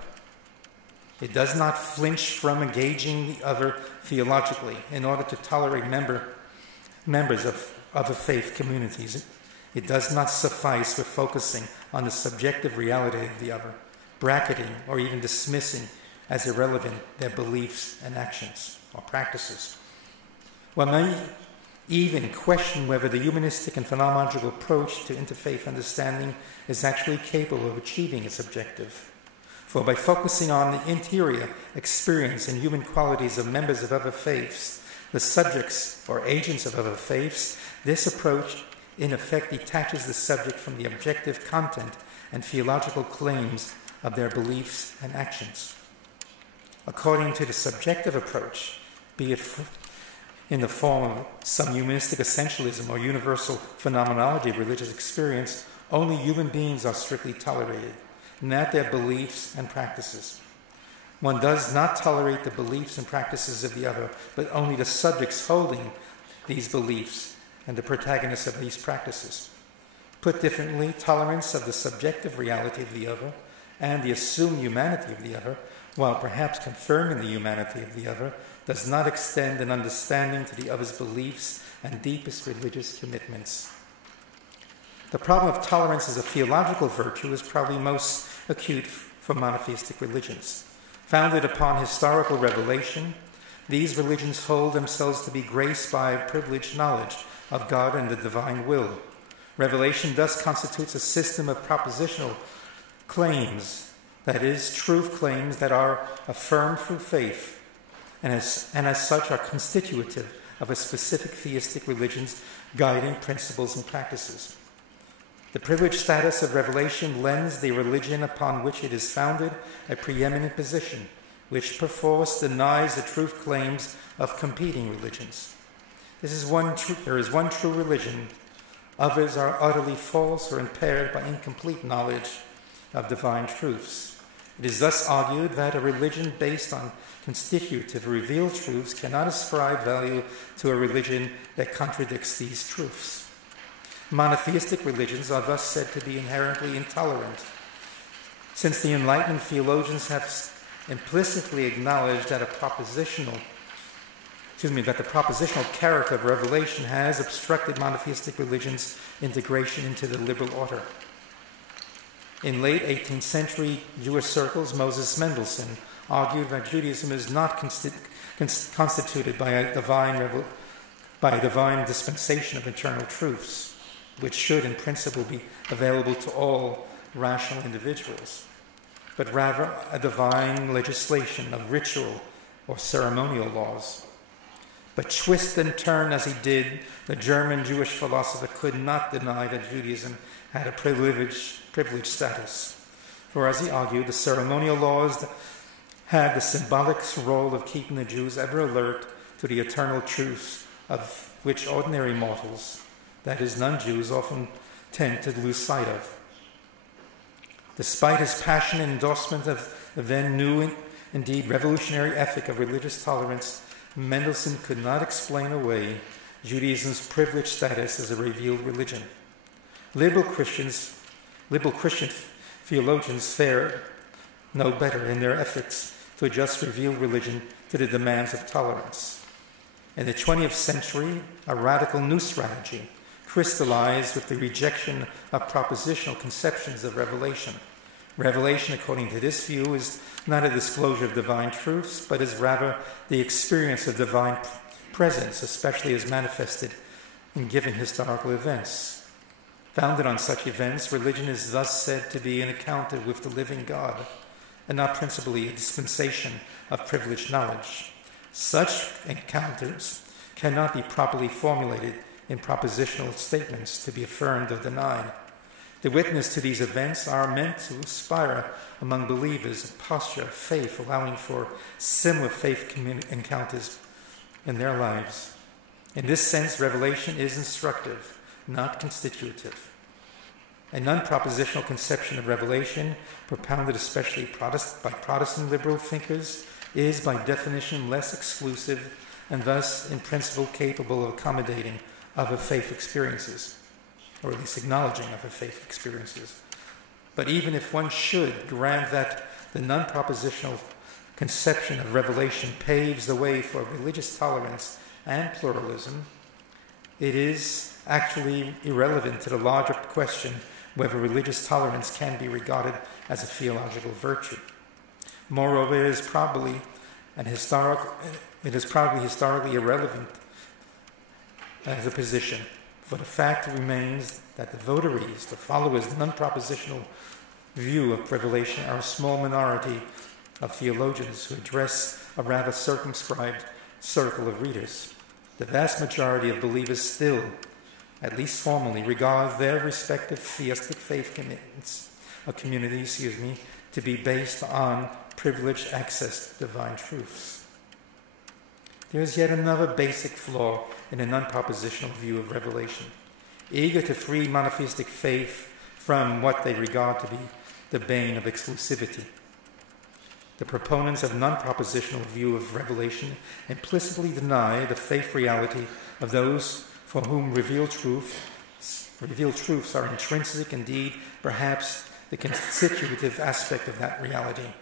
It does not flinch from engaging the other theologically in order to tolerate members of other faith communities. It does not suffice with focusing on the subjective reality of the other, bracketing or even dismissing as irrelevant their beliefs and actions or practices. What may even question whether the humanistic and phenomenological approach to interfaith understanding is actually capable of achieving its objective. For by focusing on the interior experience and human qualities of members of other faiths, the subjects or agents of other faiths, this approach in effect detaches the subject from the objective content and theological claims of their beliefs and actions. According to the subjective approach, be it in the form of some humanistic essentialism or universal phenomenology of religious experience, only human beings are strictly tolerated, not their beliefs and practices. One does not tolerate the beliefs and practices of the other, but only the subjects holding these beliefs and the protagonists of these practices. Put differently, tolerance of the subjective reality of the other and the assumed humanity of the other, while perhaps confirming the humanity of the other, does not extend an understanding to the other's beliefs and deepest religious commitments. The problem of tolerance as a theological virtue is probably most acute for monotheistic religions. Founded upon historical revelation, these religions hold themselves to be graced by privileged knowledge of God and the divine will. Revelation thus constitutes a system of propositional claims, that is, truth claims that are affirmed through faith, and as such are constitutive of a specific theistic religion's guiding principles and practices. The privileged status of revelation lends the religion upon which it is founded a preeminent position, which perforce denies the truth claims of competing religions. There is one true religion. Others are utterly false or impaired by incomplete knowledge of divine truths. It is thus argued that a religion based on constitutive revealed truths cannot ascribe value to a religion that contradicts these truths. Monotheistic religions are thus said to be inherently intolerant, since the enlightened theologians have implicitly acknowledged that the propositional character of revelation has obstructed monotheistic religions' integration into the liberal order. In late 18th century Jewish circles, Moses Mendelssohn argued that Judaism is not constituted by a divine dispensation of eternal truths, which should in principle be available to all rational individuals, but rather a divine legislation of ritual or ceremonial laws. But twist and turn as he did, the German Jewish philosopher could not deny that Judaism had a privileged status. For as he argued, the ceremonial laws had the symbolic role of keeping the Jews ever alert to the eternal truths of which ordinary mortals, that is, non-Jews, often tend to lose sight of. Despite his passionate endorsement of the then new, indeed revolutionary ethic of religious tolerance, Mendelssohn could not explain away Judaism's privileged status as a revealed religion. Liberal Christian theologians fare no better in their efforts to adjust revealed religion to the demands of tolerance. In the 20th century, a radical new strategy crystallized with the rejection of propositional conceptions of revelation. Revelation, according to this view, is not a disclosure of divine truths, but is rather the experience of divine presence, especially as manifested in given historical events. Founded on such events, religion is thus said to be an encounter with the living God, and not principally a dispensation of privileged knowledge. Such encounters cannot be properly formulated in propositional statements to be affirmed or denied. The witness to these events are meant to inspire among believers a posture of faith, allowing for similar faith encounters in their lives. In this sense, revelation is instructive, not constitutive. A non-propositional conception of revelation, propounded especially by Protestant liberal thinkers, is by definition less exclusive and thus in principle capable of accommodating other faith experiences, or at least acknowledging other faith experiences. But even if one should grant that the non-propositional conception of revelation paves the way for religious tolerance and pluralism, it is actually irrelevant to the larger question whether religious tolerance can be regarded as a theological virtue. Moreover, it is probably historically irrelevant as a position, for the fact remains that the votaries, the followers, the non-propositional view of revelation are a small minority of theologians who address a rather circumscribed circle of readers. The vast majority of believers still, at least formally, regard their respective theistic faith communities, to be based on privileged access to divine truths. There is yet another basic flaw in a non-propositional view of revelation. Eager to free monotheistic faith from what they regard to be the bane of exclusivity, the proponents of a non-propositional view of revelation implicitly deny the faith reality of those for whom revealed truths are intrinsic, indeed, perhaps the constitutive aspect of that reality.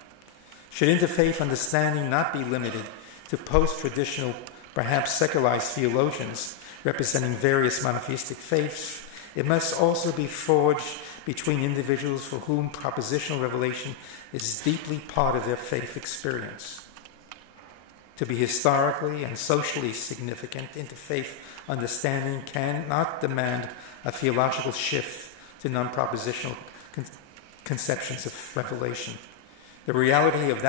Should interfaith understanding not be limited to post-traditional, perhaps secularized theologians representing various monotheistic faiths, it must also be forged between individuals for whom propositional revelation is deeply part of their faith experience. To be historically and socially significant, interfaith understanding cannot demand a theological shift to non-propositional conceptions of revelation. The reality is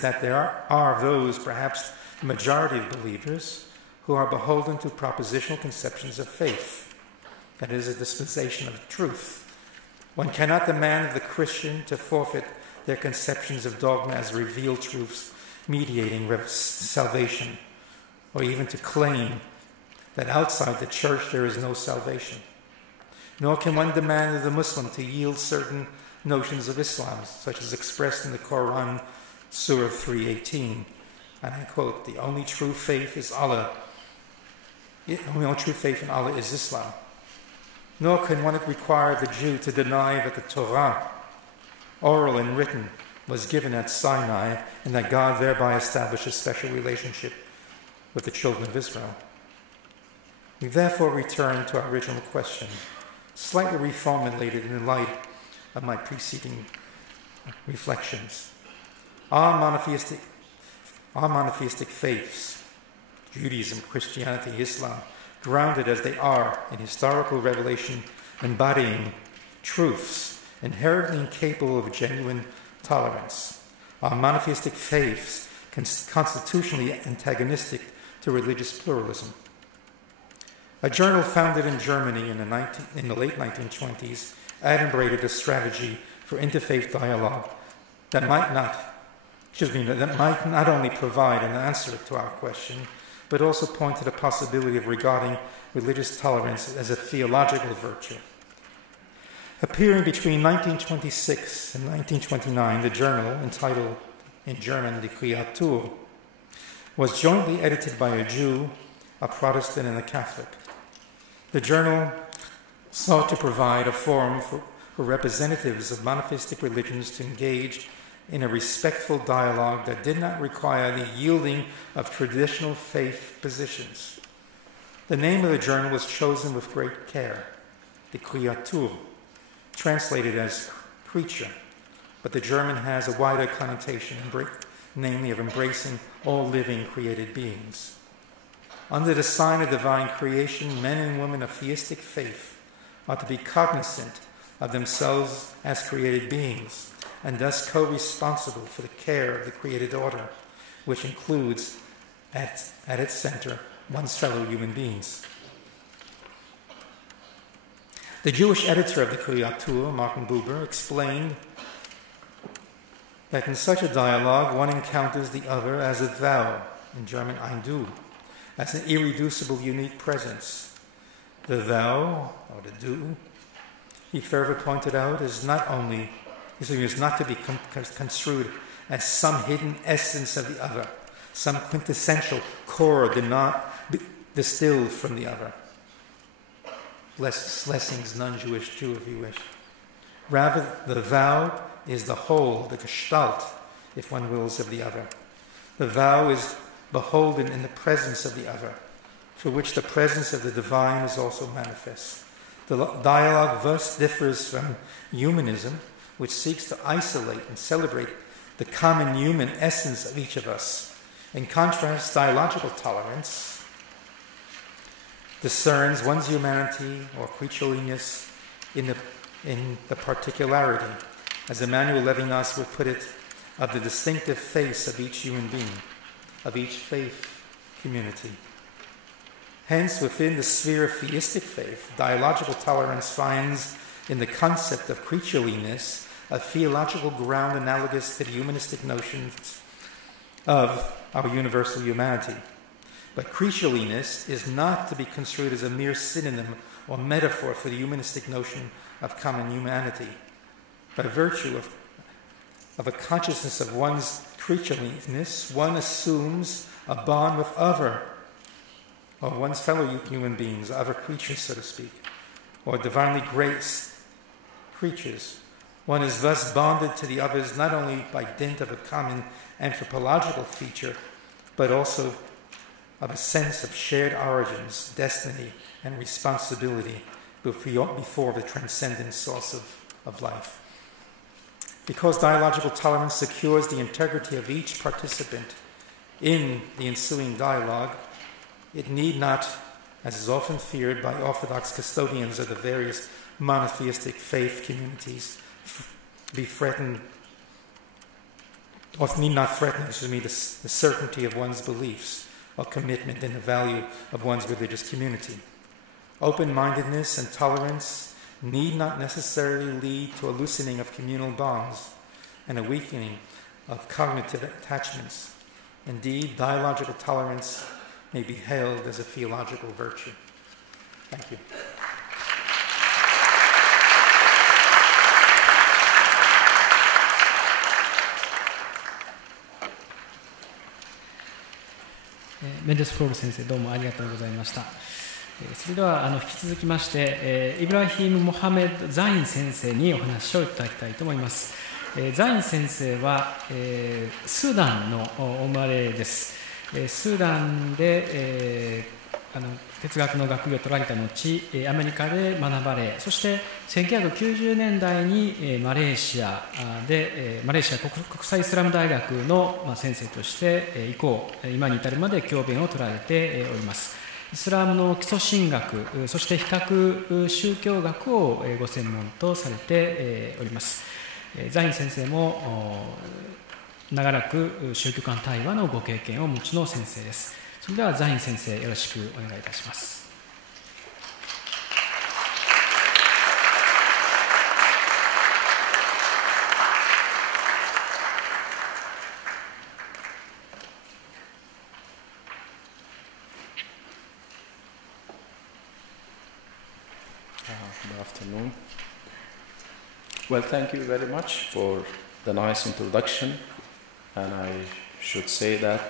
that there are those, perhaps the majority of believers, who are beholden to propositional conceptions of faith, that is, a dispensation of truth. One cannot demand of the Christian to forfeit their conceptions of dogma as revealed truths mediating salvation, or even to claim that outside the church there is no salvation. Nor can one demand of the Muslim to yield certain notions of Islam, such as expressed in the Quran, Surah 3:18, and I quote, "The only true faith is Allah. The only true faith in Allah is Islam." Nor can one require the Jew to deny that the Torah, oral and written, was given at Sinai, and that God thereby established a special relationship with the children of Israel. We therefore return to our original question, slightly reformulated in the light of my preceding reflections. Are monotheistic faiths, Judaism, Christianity, Islam, grounded as they are in historical revelation, embodying truths inherently incapable of genuine tolerance? Are monotheistic faiths constitutionally antagonistic to religious pluralism? A journal founded in Germany in the late 1920s adumbrated a strategy for interfaith dialogue that might not only provide an answer to our question, but also point to the possibility of regarding religious tolerance as a theological virtue. Appearing between 1926 and 1929, the journal, entitled in German Die Kreatur, was jointly edited by a Jew, a Protestant, and a Catholic. The journal sought to provide a forum for representatives of monotheistic religions to engage in a respectful dialogue that did not require the yielding of traditional faith positions. The name of the journal was chosen with great care, Die Kreatur, translated as creature, but the German has a wider connotation, namely of embracing all living created beings. Under the sign of divine creation, men and women of theistic faith are to be cognizant of themselves as created beings, and thus co-responsible for the care of the created order, which includes at its center one's fellow human beings. The Jewish editor of the Kreatur, Martin Buber, explained that in such a dialogue one encounters the other as a thou, in German ein Du, as an irreducible unique presence. The thou, or the du, he further pointed out, is not to be construed as some hidden essence of the other, some quintessential core distilled from the other. Lessing's non-Jewish Jew, if you wish. Rather, the thou is the whole, the gestalt, if one wills, of the other. The thou is beholden in the presence of the other, for which the presence of the divine is also manifest. The dialogue thus differs from humanism, which seeks to isolate and celebrate the common human essence of each of us. In contrast, dialogical tolerance discerns one's humanity or creatureliness in the particularity, as Emmanuel Levinas would put it, of the distinctive face of each human being, of each faith community. Hence, within the sphere of theistic faith, dialogical tolerance finds in the concept of creatureliness a theological ground analogous to the humanistic notions of our universal humanity. But creatureliness is not to be construed as a mere synonym or metaphor for the humanistic notion of common humanity. By virtue of a consciousness of one's creatureliness, one assumes a bond with other, or one's fellow human beings, other creatures, so to speak, or divinely graced creatures. One is thus bonded to the others not only by dint of a common anthropological feature, but also of a sense of shared origins, destiny, and responsibility before the transcendent source of life. Because dialogical tolerance secures the integrity of each participant in the ensuing dialogue, it need not, as is often feared by orthodox custodians of the various monotheistic faith communities, be threatened, or need not threaten, the certainty of one's beliefs or commitment in the value of one's religious community. Open-mindedness and tolerance need not necessarily lead to a loosening of communal bonds and a weakening of cognitive attachments. Indeed, dialogical tolerance may be hailed as a theological virtue. Thank you.メンデスフロール先生、どうもありがとうございました。それでは引き続きまして、イブラヒム・モハメド・ザイン先生にお話をいただきたいと思います。ザイン先生は、スーダンのお生まれです。スーダンで、哲学の学位を取られた後、アメリカで学ばれ、そして1990年代にマレーシア国際イスラム大学の先生として以降、今に至るまで教鞭を取られております。イスラムの基礎神学、そして比較宗教学をご専門とされております。ザイン先生も長らく宗教間対話のご経験をお持ちの先生です。それではザイン先生、よろしくお願いいたします。Good afternoon. Well, thank you very much for the nice introduction, and I should say that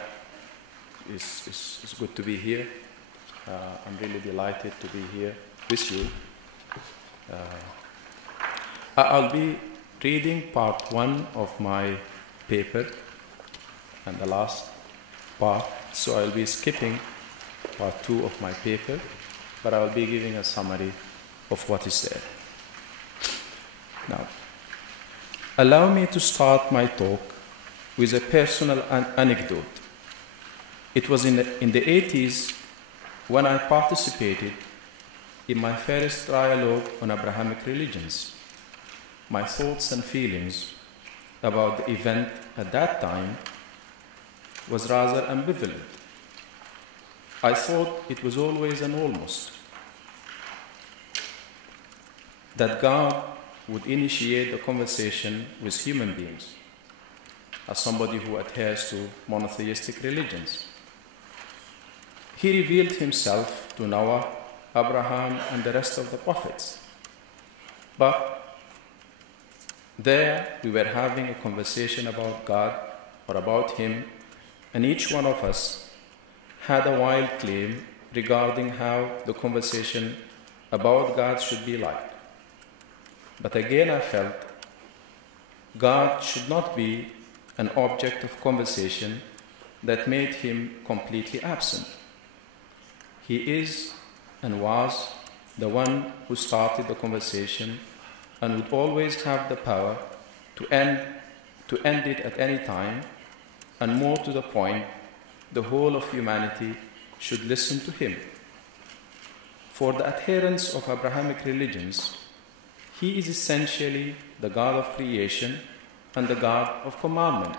it's good to be here. I'm really delighted to be here with you. I'll be reading part 1 of my paper and the last part, so I'll be skipping part 2 of my paper, but I'll be giving a summary of what is there. Now, allow me to start my talk with a personal anecdote. It was in the 80s when I participated in my first dialogue on Abrahamic religions. My thoughts and feelings about the event at that time was rather ambivalent. I thought it was always an almost, that God would initiate the conversation with human beings, as somebody who adheres to monotheistic religions. He revealed himself to Noah, Abraham, and the rest of the prophets. But there we were having a conversation about God or about Him, and each one of us had a wild claim regarding how the conversation about God should be like. But again I felt God should not be an object of conversation that made Him completely absent. He is and was the one who started the conversation and would always have the power to end it at any time, and more to the point, the whole of humanity should listen to Him. for the adherents of Abrahamic religions, he is essentially the God of creation and the God of commandment.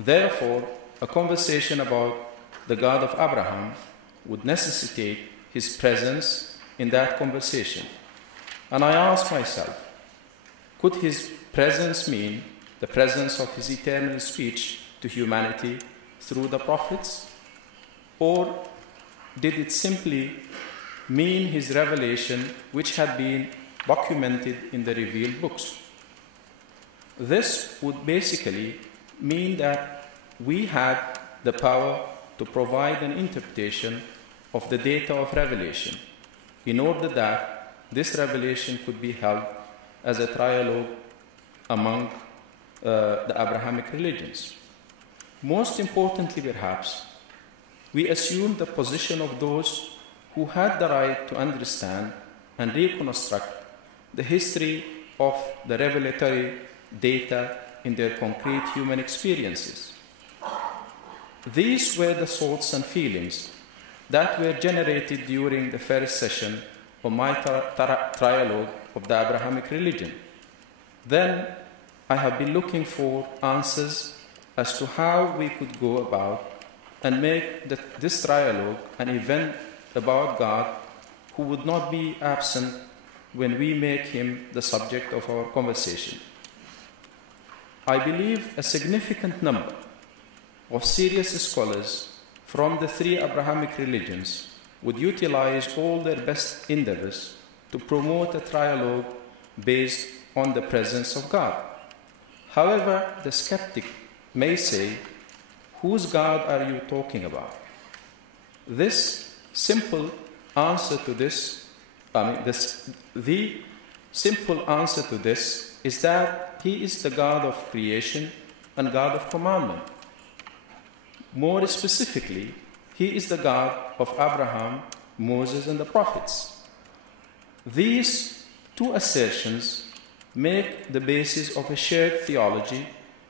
Therefore, a conversation about the God of Abraham would necessitate his presence in that conversation. And I ask myself, could his presence mean the presence of his eternal speech to humanity through the prophets? Or did it simply mean his revelation which had been documented in the revealed books? This would basically mean that we had the power to provide an interpretation of the data of revelation in order that this revelation could be held as a trialogue among the Abrahamic religions. Most importantly, perhaps, we assume the position of those who had the right to understand and reconstruct the history of the revelatory data in their concrete human experiences. These were the thoughts and feelings that were generated during the first session of my trialogue of the Abrahamic religion. Then I have been looking for answers as to how we could go about and make this trialogue an event about God who would not be absent when we make him the subject of our conversation. I believe a significant number of serious scholars from the three Abrahamic religions would utilize all their best endeavors to promote a trialogue based on the presence of God. However, the skeptic may say, whose God are you talking about? The simple answer to this is that he is the God of creation and God of commandment. More specifically, he is the God of Abraham, Moses, and the prophets. These two assertions make the basis of a shared theology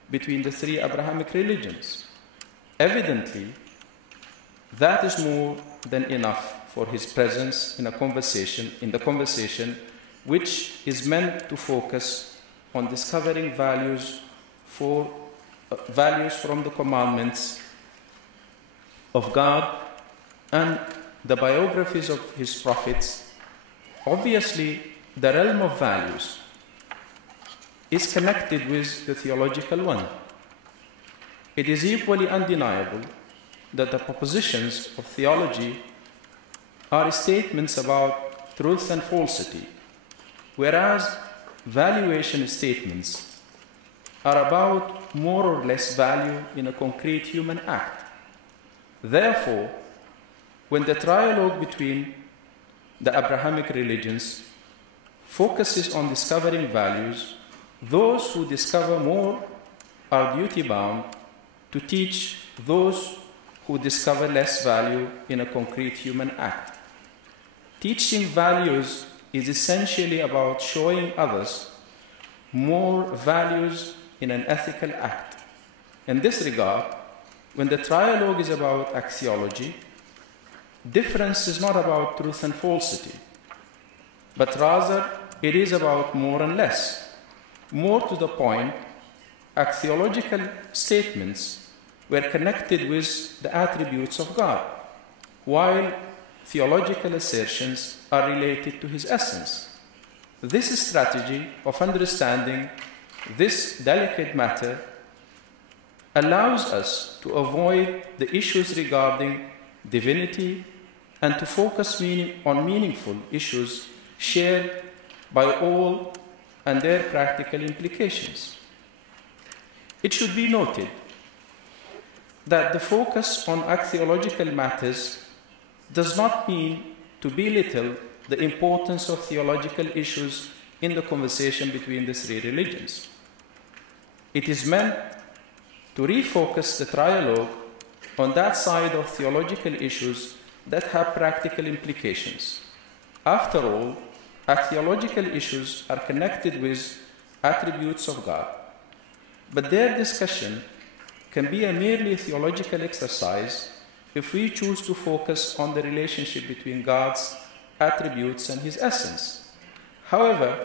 between the three Abrahamic religions. Evidently, that is more than enough for his presence in the conversation which is meant to focus on discovering values from the commandments of God and the biographies of his prophets. Obviously, the realm of values is connected with the theological one. It is equally undeniable that the propositions of theology are statements about truth and falsity, whereas valuation statements are about more or less value in a concrete human act. Therefore, when the trialogue between the Abrahamic religions focuses on discovering values, those who discover more are duty-bound to teach those who discover less value in a concrete human act. Teaching values is essentially about showing others more values in an ethical act. In this regard, when the trialogue is about axiology, difference is not about truth and falsity, but rather it is about more and less. More to the point, axiological statements were connected with the attributes of God, while theological assertions are related to his essence. This strategy of understanding this delicate matter allows us to avoid the issues regarding divinity and to focus on meaningful issues shared by all and their practical implications. It should be noted that the focus on axiological matters does not mean to belittle the importance of theological issues in the conversation between the three religions. It is meant to refocus the trialogue on that side of theological issues that have practical implications. After all, axiological issues are connected with attributes of God, but their discussion can be a merely theological exercise if we choose to focus on the relationship between God's attributes and His essence. However,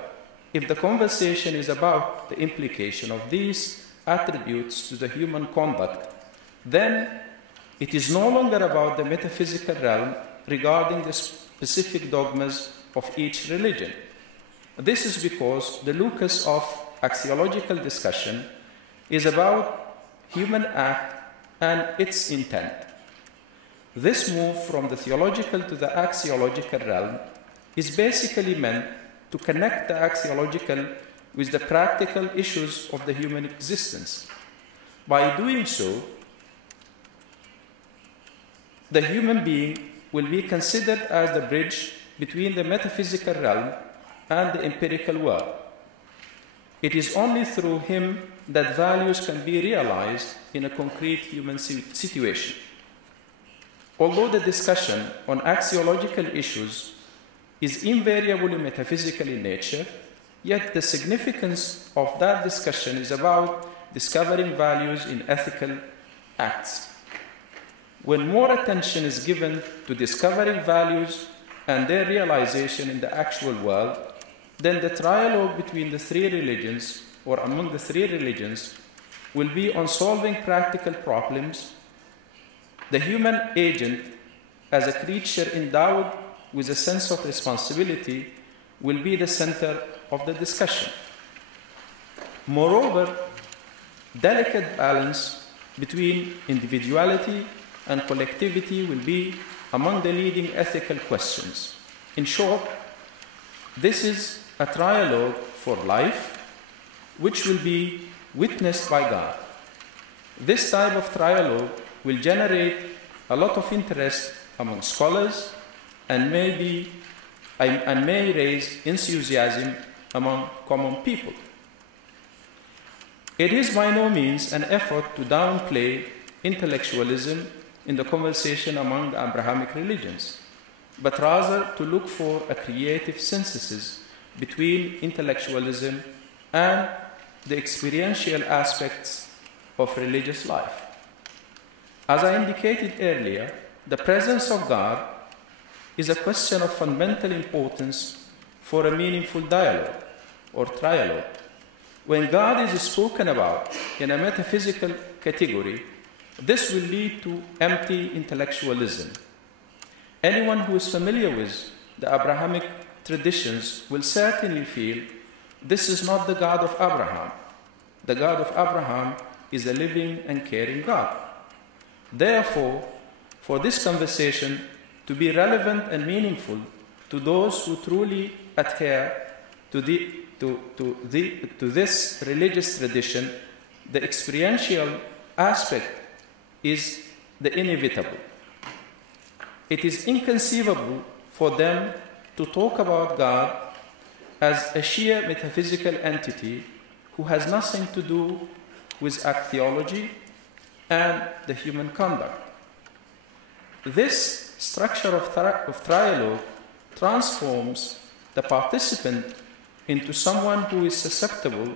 if the conversation is about the implication of these attributes to the human conduct, then it is no longer about the metaphysical realm regarding the specific dogmas of each religion. This is because the locus of axiological discussion is about human act and its intent. This move from the theological to the axiological realm is basically meant to connect the axiological with the practical issues of the human existence. By doing so, the human being will be considered as the bridge between the metaphysical realm and the empirical world. It is only through him that values can be realized in a concrete human situation. Although the discussion on axiological issues is invariably metaphysical in nature, yet the significance of that discussion is about discovering values in ethical acts. When more attention is given to discovering values and their realization in the actual world, then the dialogue between the three religions, or among the three religions, will be on solving practical problems. The human agent, as a creature endowed with a sense of responsibility, will be the center of the discussion. Moreover, delicate balance between individuality and collectivity will be among the leading ethical questions. In short, this is a trialogue for life, which will be witnessed by God. This type of trialogue will generate a lot of interest among scholars and may raise enthusiasm among common people. It is by no means an effort to downplay intellectualism in the conversation among the Abrahamic religions, but rather to look for a creative synthesis between intellectualism and the experiential aspects of religious life. As I indicated earlier, the presence of God is a question of fundamental importance for a meaningful dialogue or trialogue. When God is spoken about in a metaphysical category, this will lead to empty intellectualism. Anyone who is familiar with the Abrahamic traditions will certainly feel this is not the God of Abraham. The God of Abraham is a living and caring God. Therefore, for this conversation to be relevant and meaningful to those who truly adhere to this religious tradition, the experiential aspect is the inevitable. It is inconceivable for them to talk about God as a sheer metaphysical entity who has nothing to do with axiology and the human conduct. This structure of trialogue transforms the participant into someone who is susceptible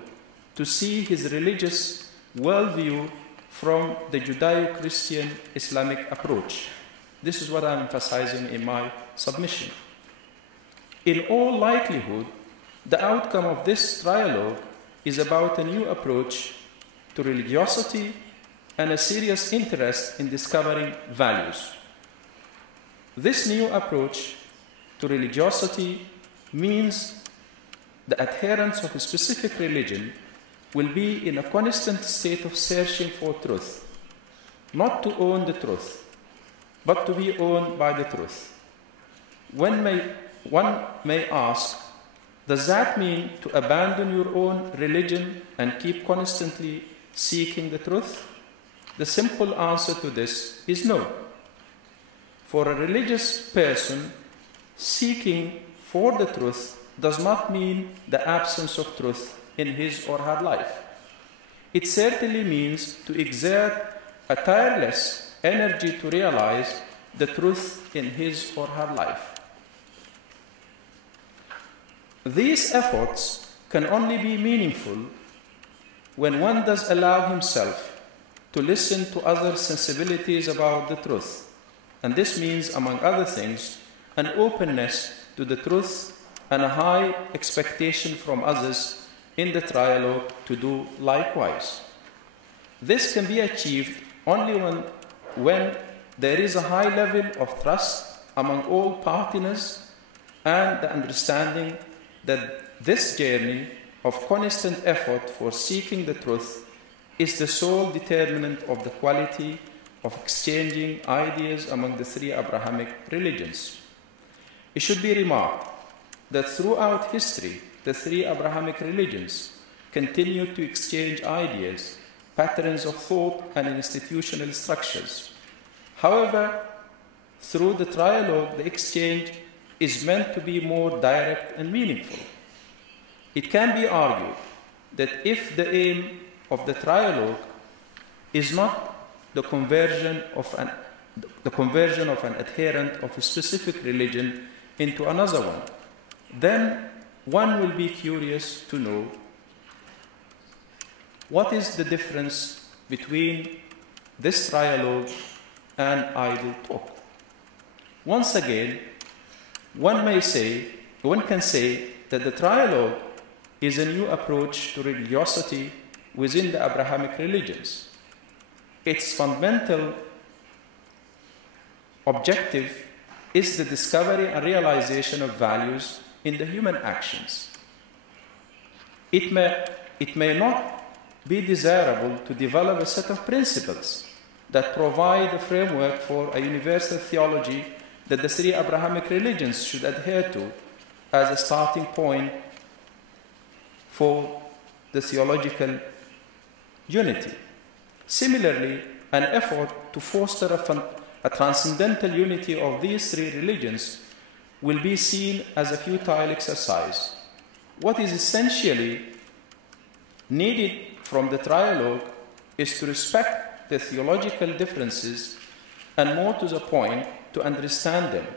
to see his religious worldview from the Judeo-Christian Islamic approach. This is what I'm emphasizing in my submission. In all likelihood, the outcome of this trialogue is about a new approach to religiosity and a serious interest in discovering values. This new approach to religiosity means the adherents of a specific religion will be in a constant state of searching for truth, not to own the truth, but to be owned by the truth. One may ask, does that mean to abandon your own religion and keep constantly seeking the truth? The simple answer to this is no. For a religious person, seeking for the truth does not mean the absence of truth in his or her life. It certainly means to exert a tireless energy to realize the truth in his or her life. These efforts can only be meaningful when one does allow himself to listen to other sensibilities about the truth, and this means, among other things, an openness to the truth and a high expectation from others in the trialogue to do likewise. This can be achieved only when there is a high level of trust among all partners and the understanding that this journey of constant effort for seeking the truth is the sole determinant of the quality of exchanging ideas among the three Abrahamic religions. It should be remarked that throughout history, the three Abrahamic religions continued to exchange ideas, patterns of thought, and institutional structures. However, through the trialogue, the exchange is meant to be more direct and meaningful. It can be argued that if the aim of the trialogue is not the conversion of an adherent of a specific religion into another one, then one will be curious to know what is the difference between this trialogue and idle talk. Once again, one can say that the trialogue is a new approach to religiosity within the Abrahamic religions. Its fundamental objective is the discovery and realization of values in the human actions. It may not be desirable to develop a set of principles that provide a framework for a universal theology that the three Abrahamic religions should adhere to as a starting point for the theological unity. Similarly, an effort to foster a transcendental unity of these three religions will be seen as a futile exercise. What is essentially needed from the trialogue is to respect the theological differences and, more to the point, to understand them.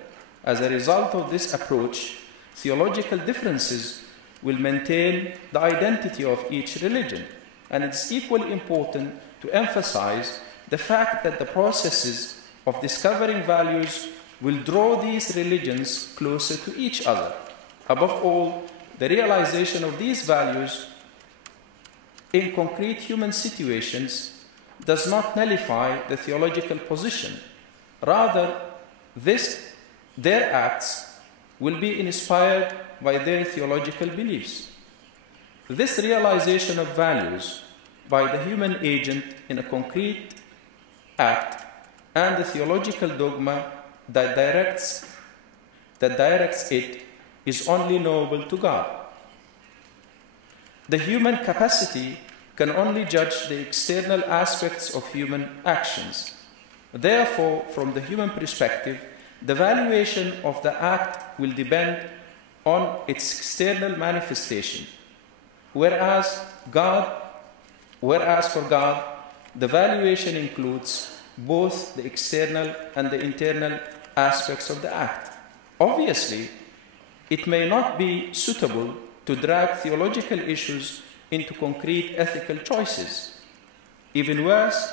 As a result of this approach, theological differences will maintain the identity of each religion, and it's equally important to emphasize the fact that the processes of discovering values will draw these religions closer to each other. Above all, the realization of these values in concrete human situations does not nullify the theological position. Rather, their acts will be inspired by their theological beliefs. This realization of values by the human agent in a concrete act and the theological dogma that directs it is only knowable to God. The human capacity can only judge the external aspects of human actions. Therefore, from the human perspective, the valuation of the act will depend on its external manifestation, whereas for God, the valuation includes both the external and the internal aspects of the act. Obviously, it may not be suitable to drag theological issues into concrete ethical choices. Even worse,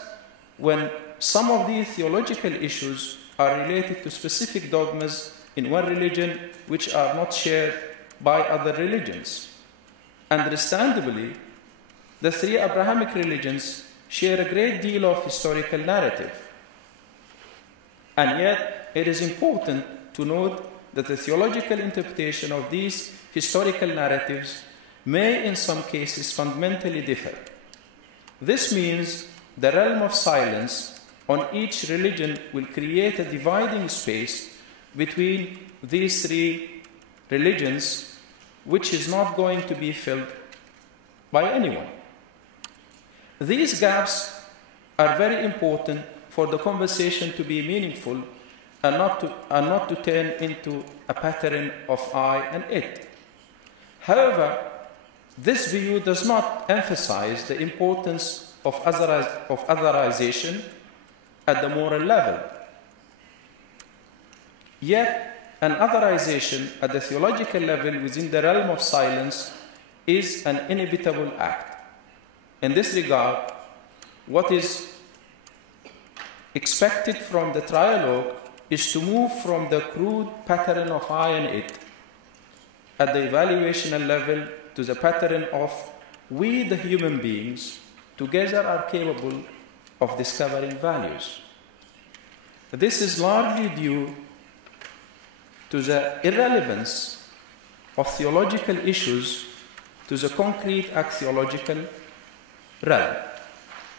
when some of these theological issues are related to specific dogmas in one religion which are not shared by other religions. Understandably, the three Abrahamic religions share a great deal of historical narrative. And yet, it is important to note that the theological interpretation of these historical narratives may in some cases fundamentally differ. This means the realm of silence on each religion will create a dividing space between these three religions, which is not going to be filled by anyone. These gaps are very important for the conversation to be meaningful and not to turn into a pattern of I and it. However, this view does not emphasize the importance of otherization at the moral level. Yet, an otherization at the theological level within the realm of silence is an inevitable act. In this regard, what is expected from the trialogue is to move from the crude pattern of I and it at the evaluational level to the pattern of we, the human beings, together are capable of discovering values. This is largely due to the irrelevance of theological issues to the concrete axiological realm.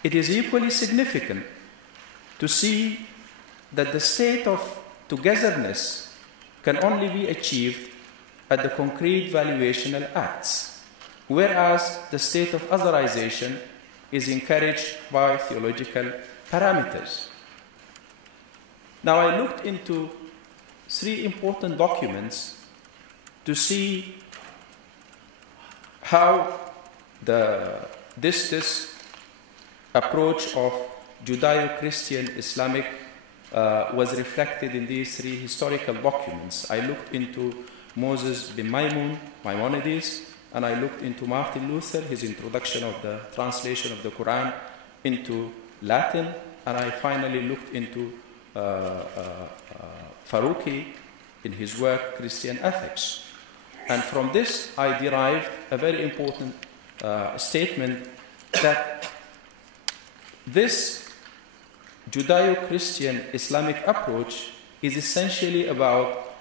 It is equally significant to see that the state of togetherness can only be achieved at the concrete valuational acts, whereas the state of otherization is encouraged by theological parameters. Now, I looked into 3 important documents to see how this approach of Judeo-Christian Islamic was reflected in these 3 historical documents. I looked into Moses bin Maimonides, and I looked into Martin Luther, his introduction of the translation of the Quran into Latin, and I finally looked into Faruqi in his work, Christian Ethics. And from this, I derived a very important statement that this Judeo-Christian Islamic approach is essentially about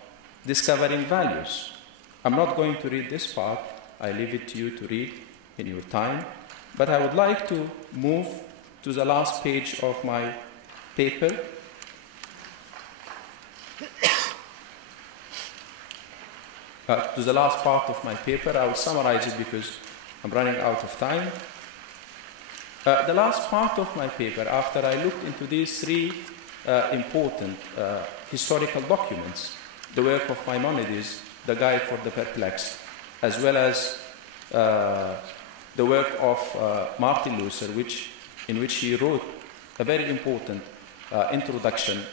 discovering values. I'm not going to read this part. I leave it to you to read in your time. But I would like to move to the last page of my paper. To the last part of my paper. I will summarize it because I'm running out of time. The last part of my paper, after I looked into these 3 important historical documents, the work of Maimonides, the Guide for the Perplexed, as well as the work of Martin Luther, in which he wrote a very important introduction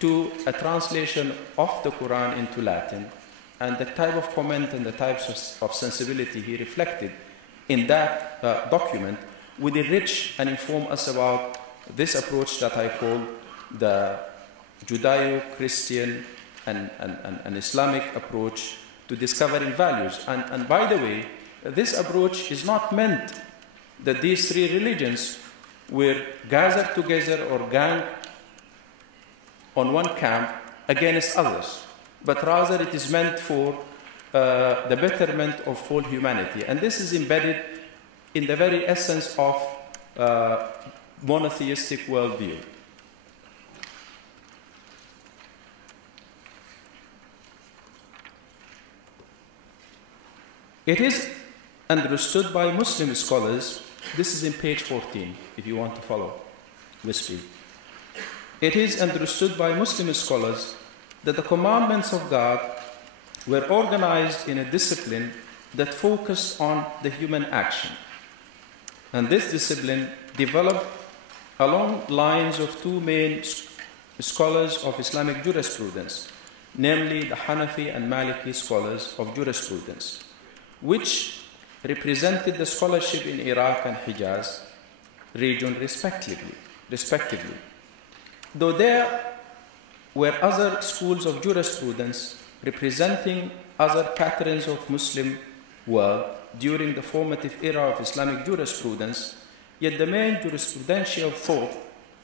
to a translation of the Quran into Latin, and the type of comment and the types of sensibility he reflected in that document would enrich and inform us about this approach that I call the Judeo-Christian and Islamic approach to discovering values. And by the way, this approach is not meant that these 3 religions were gathered together or gang on one camp against others, but rather it is meant for the betterment of whole humanity. And this is embedded in the very essence of monotheistic worldview. It is understood by Muslim scholars, this is in page 14, if you want to follow with me. It is understood by Muslim scholars that the commandments of God were organized in a discipline that focused on the human action. And this discipline developed along lines of 2 main scholars of Islamic jurisprudence, namely the Hanafi and Maliki scholars of jurisprudence, which represented the scholarship in Iraq and Hijaz region respectively. Though there were other schools of jurisprudence representing other patterns of Muslim world during the formative era of Islamic jurisprudence, yet the main jurisprudential thought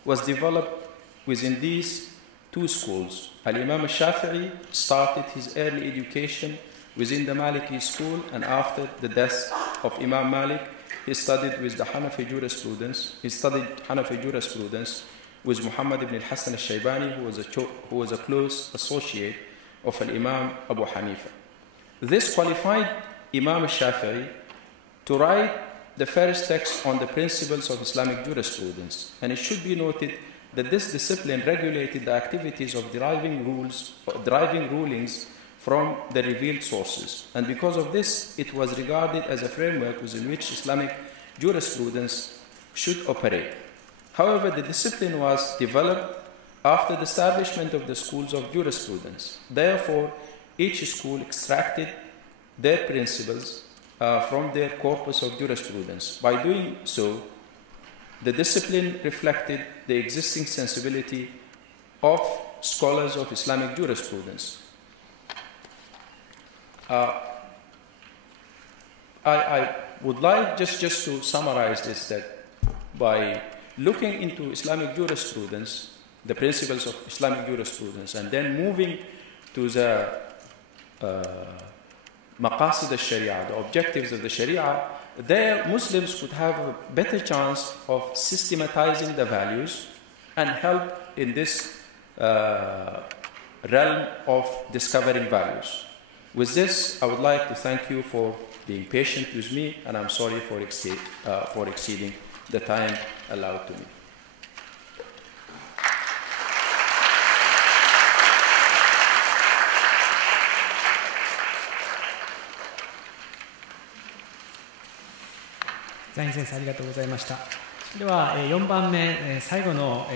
was developed within these 2 schools. Al-Imam al-Shafi'i started his early education within the Maliki school, and after the death of Imam Malik, he studied with the Hanafi jurisprudence. He studied Hanafi jurisprudence with Muhammad ibn al-Hasan al-Shaybani, who was a close associate of Al-Imam Abu Hanifa. This qualified Imam al-Shafi'i to write the first text on the principles of Islamic jurisprudence. And it should be noted that this discipline regulated the activities of deriving rulings from the revealed sources. And because of this, it was regarded as a framework within which Islamic jurisprudence should operate. However, the discipline was developed after the establishment of the schools of jurisprudence. Therefore, each school extracted their principles from their corpus of jurisprudence. By doing so, the discipline reflected the existing sensibility of scholars of Islamic jurisprudence. I would like just to summarize this, that by looking into Islamic jurisprudence, the principles of Islamic jurisprudence, and then moving to the maqasid al-Sharia, the objectives of the Sharia, there Muslims would have a better chance of systematizing the values and help in this realm of discovering values. With this, I would like to thank you for being patient with me, and I'm sorry for exceeding the time allowed to me. Zein先生、ありがとうございました。では、4番目、最後の、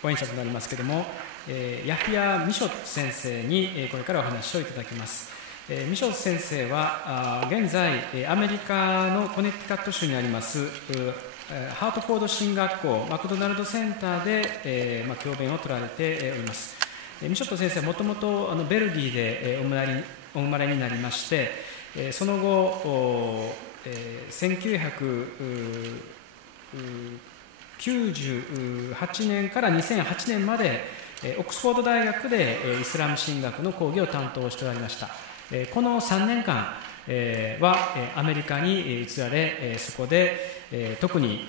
講演者となりますけれども、ヤヒヤ・ミショット先生に、これからお話をいただきます。ミショット先生は現在アメリカのコネティカット州にありますハートフォード神学校マクドナルドセンターで、教鞭を取られております。ミショット先生はもともとベルギーでお生まれになりまして、その後1998年から2008年までオックスフォード大学でイスラム神学の講義を担当しておられました。この3年間はアメリカに移られ、そこで特に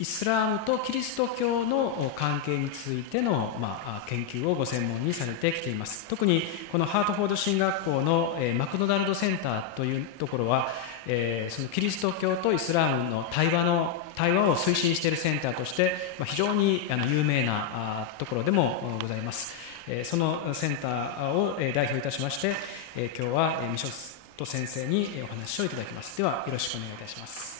イスラムとキリスト教の関係についての研究をご専門にされてきています。特にこのハートフォード神学校のマクドナルドセンターというところはそのキリスト教とイスラムの対話を推進しているセンターとして非常に有名なところでもございます。そのセンターを代表いたしまして、今日はミショット先生にお話をいただきます。ではよろしくお願いいたします。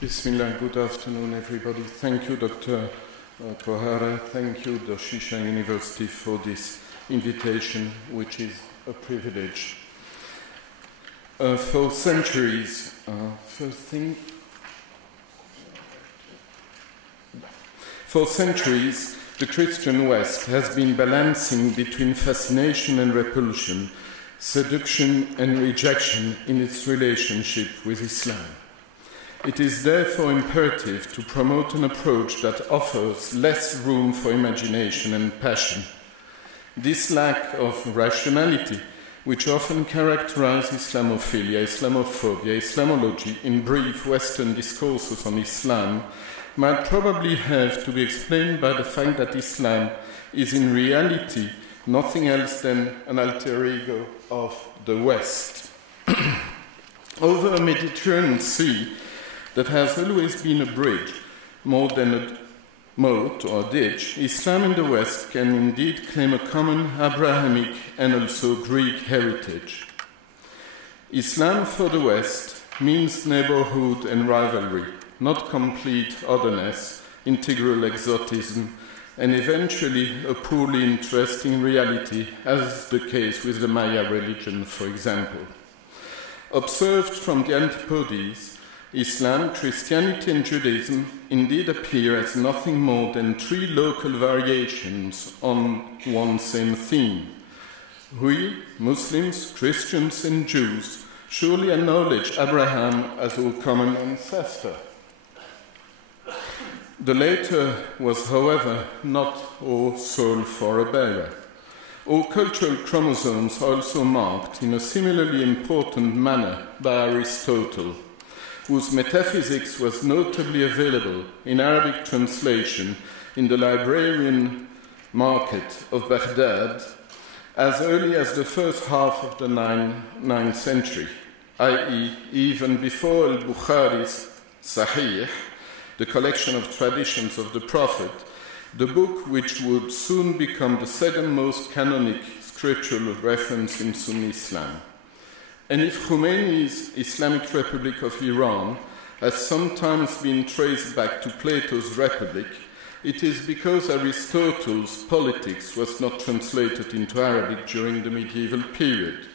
Bismillah, good afternoon everybody. Thank you Dr. Kohara, thank you Doshisha University for this invitation, which is a privilege. For centuries, the Christian West has been balancing between fascination and repulsion, seduction and rejection in its relationship with Islam. It is therefore imperative to promote an approach that offers less room for imagination and passion. This lack of rationality, which often characterize Islamophilia, Islamophobia, Islamology in brief Western discourses on Islam, might probably have to be explained by the fact that Islam is in reality nothing else than an alter ego of the West. Over a Mediterranean Sea that has always been a bridge more than a moat or ditch, Islam in the West can indeed claim a common Abrahamic and also Greek heritage. Islam for the West means neighborhood and rivalry, not complete otherness, integral exotism, and eventually a poorly interesting reality, as is the case with the Maya religion, for example. Observed from the antipodes, Islam, Christianity and Judaism indeed appear as nothing more than three local variations on one same theme. We, Muslims, Christians and Jews, surely acknowledge Abraham as our common ancestor. The latter was, however, not our sole forebearer. Our cultural chromosomes are also marked in a similarly important manner by Aristotle, whose metaphysics was notably available in Arabic translation in the librarian market of Baghdad as early as the first half of the 9th century, i.e. even before al-Bukhari's Sahih, the collection of traditions of the Prophet, the book which would soon become the second most canonic scriptural reference in Sunni Islam. And if Khomeini's Islamic Republic of Iran has sometimes been traced back to Plato's Republic, it is because Aristotle's Politics was not translated into Arabic during the medieval period,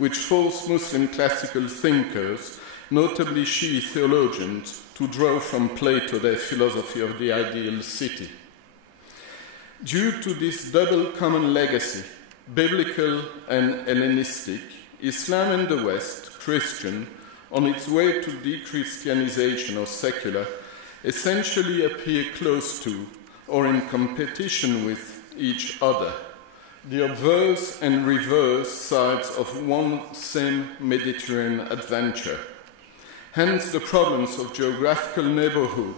which force Muslim classical thinkers, notably Shi'i theologians, to draw from Plato their philosophy of the ideal city. Due to this double common legacy, biblical and Hellenistic, Islam and the West, Christian, on its way to de-Christianization or secular, essentially appear close to or in competition with each other, the obverse and reverse sides of one same Mediterranean adventure. Hence the problems of geographical neighborhood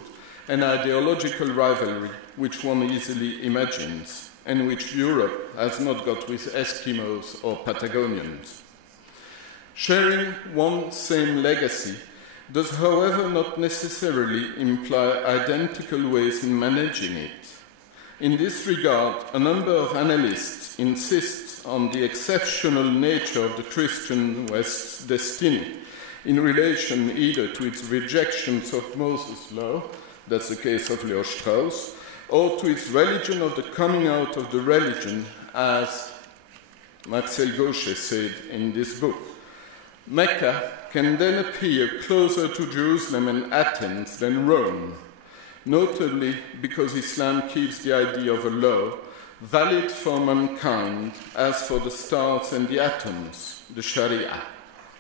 and ideological rivalry which one easily imagines, and which Europe has not got with Eskimos or Patagonians. Sharing one same legacy does, however, not necessarily imply identical ways in managing it. In this regard, a number of analysts insist on the exceptional nature of the Christian West's destiny in relation either to its rejections of Moses' law, that's the case of Leo Strauss, or to its religion of the coming out of the religion, as Marcel Gauchet said in this book. Mecca can then appear closer to Jerusalem and Athens than Rome, notably because Islam keeps the idea of a law valid for mankind as for the stars and the atoms, the Sharia,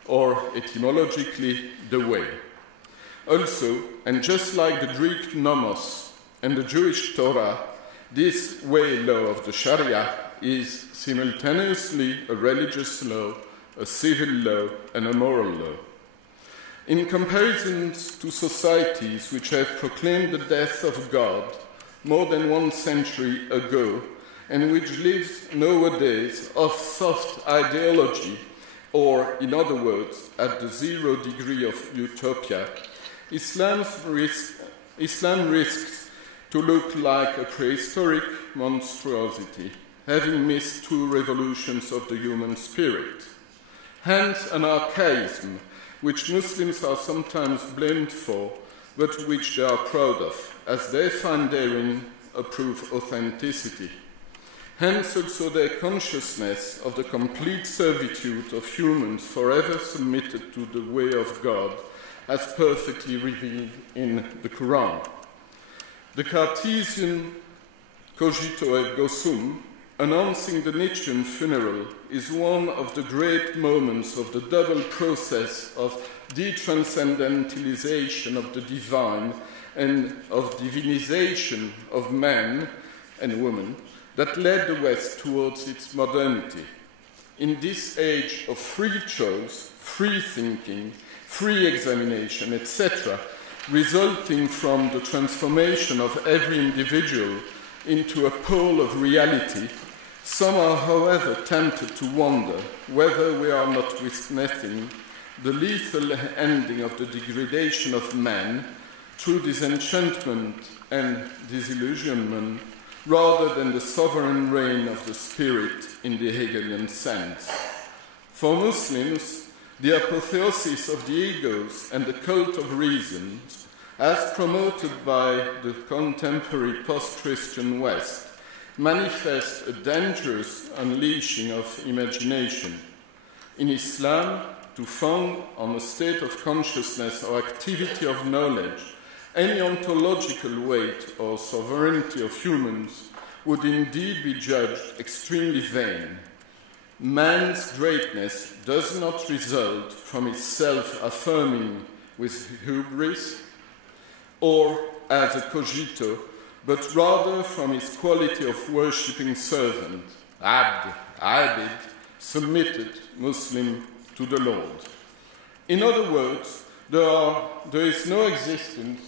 or etymologically, the way. Also, and just like the Greek nomos and the Jewish Torah, this way law of the Sharia is simultaneously a religious law, a civil law, and a moral law. In comparison to societies which have proclaimed the death of God more than 1 century ago, and which live nowadays of soft ideology, or, in other words, at the 0 degree of utopia, Islam risks to look like a prehistoric monstrosity, having missed 2 revolutions of the human spirit. Hence an archaism, which Muslims are sometimes blamed for, but which they are proud of, as they find therein a proof of authenticity. Hence also their consciousness of the complete servitude of humans forever submitted to the way of God, as perfectly revealed in the Quran. The Cartesian cogito ergo sum, announcing the Nietzschean funeral, is one of the great moments of the double process of detranscendentalization of the divine and of divinization of man and woman that led the West towards its modernity. In this age of free choice, free thinking, free examination, etc., resulting from the transformation of every individual into a pole of reality, some are, however, tempted to wonder whether we are not witnessing the lethal ending of the degradation of man through disenchantment and disillusionment, rather than the sovereign reign of the spirit in the Hegelian sense. For Muslims, the apotheosis of the egos and the cult of reason, as promoted by the contemporary post-Christian West, manifest a dangerous unleashing of imagination. In Islam, to found on a state of consciousness or activity of knowledge, any ontological weight or sovereignty of humans would indeed be judged extremely vain. Man's greatness does not result from his self-affirming with hubris or as a cogito, but rather from his quality of worshipping servant, abd, submitted Muslim to the Lord. In other words, there is no existence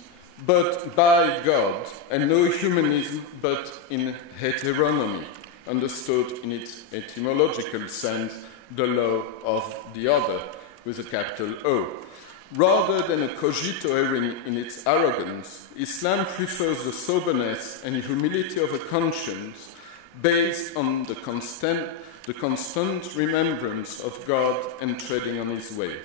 but by God, and no humanism but in heteronomy, understood in its etymological sense, the law of the other, with a capital O. Rather than a cogito erring in its arrogance, Islam prefers the soberness and humility of a conscience based on the constant remembrance of God and treading on his way.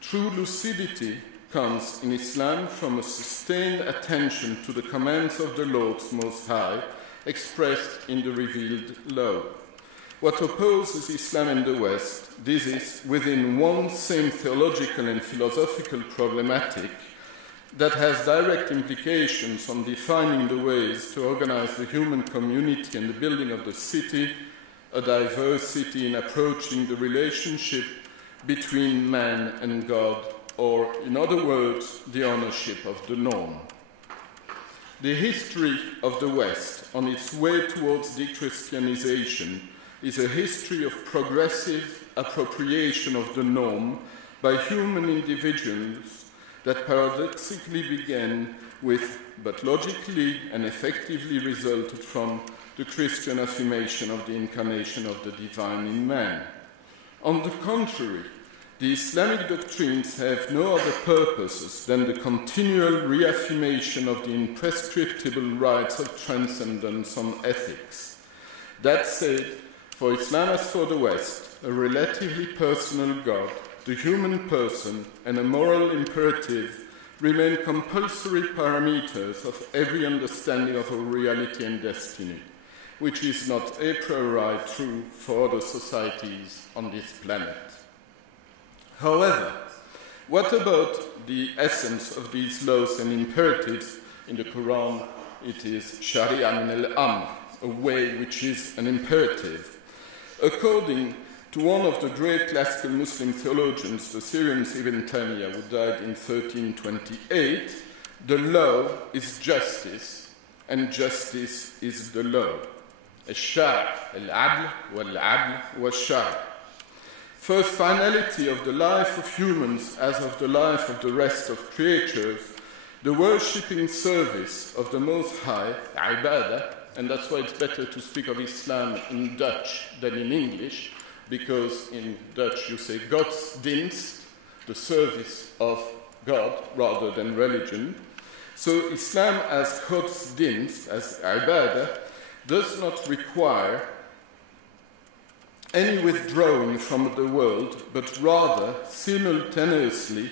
True lucidity comes in Islam from a sustained attention to the commands of the Lord Most High, expressed in the revealed law. What opposes Islam and the West, this is within one same theological and philosophical problematic that has direct implications on defining the ways to organize the human community and the building of the city, a diversity in approaching the relationship between man and God, or, in other words, the ownership of the norm. The history of the West on its way towards de-Christianization is a history of progressive appropriation of the norm by human individuals that paradoxically began with, but logically and effectively resulted from, the Christian affirmation of the incarnation of the divine in man. On the contrary, the Islamic doctrines have no other purposes than the continual reaffirmation of the imprescriptible rights of transcendence on ethics. That said, for Islam as for the West, a relatively personal God, the human person, and a moral imperative remain compulsory parameters of every understanding of our reality and destiny, which is not a priori true for other societies on this planet. However, what about the essence of these laws and imperatives? In the Quran, it is Sharia min al-Amr, a way which is an imperative. According to one of the great classical Muslim theologians, the Syrian Ibn Taymiyyah, who died in 1328, the law is justice, and justice is the law. Al-Shar' al-Adl wal-Adl wal-Shar'. First, finality of the life of humans as of the life of the rest of creatures, the worshipping service of the Most High, ibadah, and that's why it's better to speak of Islam in Dutch than in English, because in Dutch you say godsdienst, the service of God, rather than religion. So Islam as godsdienst, as ibadah, does not require any withdrawing from the world, but rather simultaneously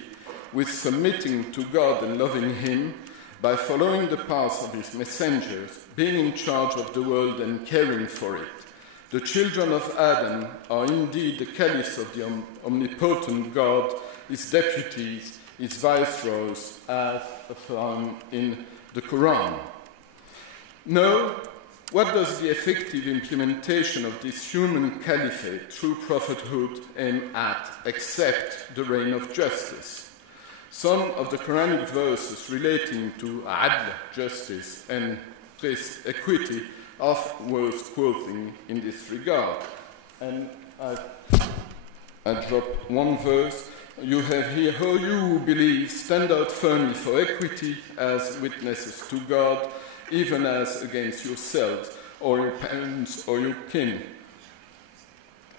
with submitting to God and loving Him by following the path of His messengers, being in charge of the world and caring for it. The children of Adam are indeed the caliphs of the omnipotent God, His deputies, His viceroys, as affirmed in the Quran. No. What does the effective implementation of this human caliphate through prophethood aim at, except the reign of justice? Some of the Quranic verses relating to adl, justice, and equity are worth quoting in this regard. And I drop one verse. You have here, "O you who believe, stand out firmly for equity as witnesses to God, even as against yourselves, or your parents, or your kin."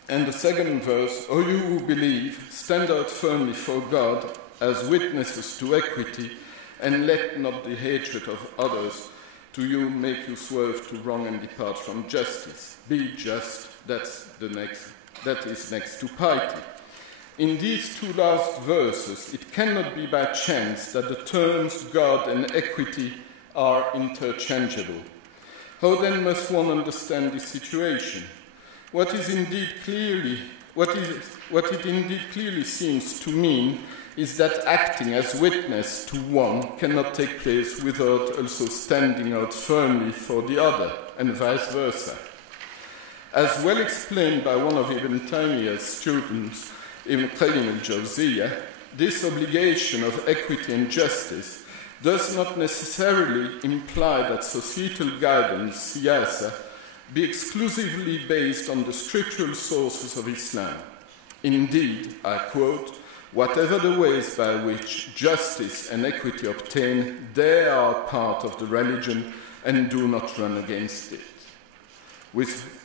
And the second verse, "O you who believe, stand out firmly for God as witnesses to equity, and let not the hatred of others to you make you swerve to wrong and depart from justice. Be just." That is next to piety. In these two last verses, it cannot be by chance that the terms God and equity are interchangeable. How then must one understand this situation? What it indeed clearly seems to mean is that acting as witness to one cannot take place without also standing out firmly for the other, and vice versa. As well explained by one of Ibn Taymiyyah's students, Ibn Qayyim al-Jawziyah, this obligation of equity and justice does not necessarily imply that societal guidance, siyasa, be exclusively based on the scriptural sources of Islam. Indeed, I quote, "Whatever the ways by which justice and equity obtain, they are part of the religion and do not run against it."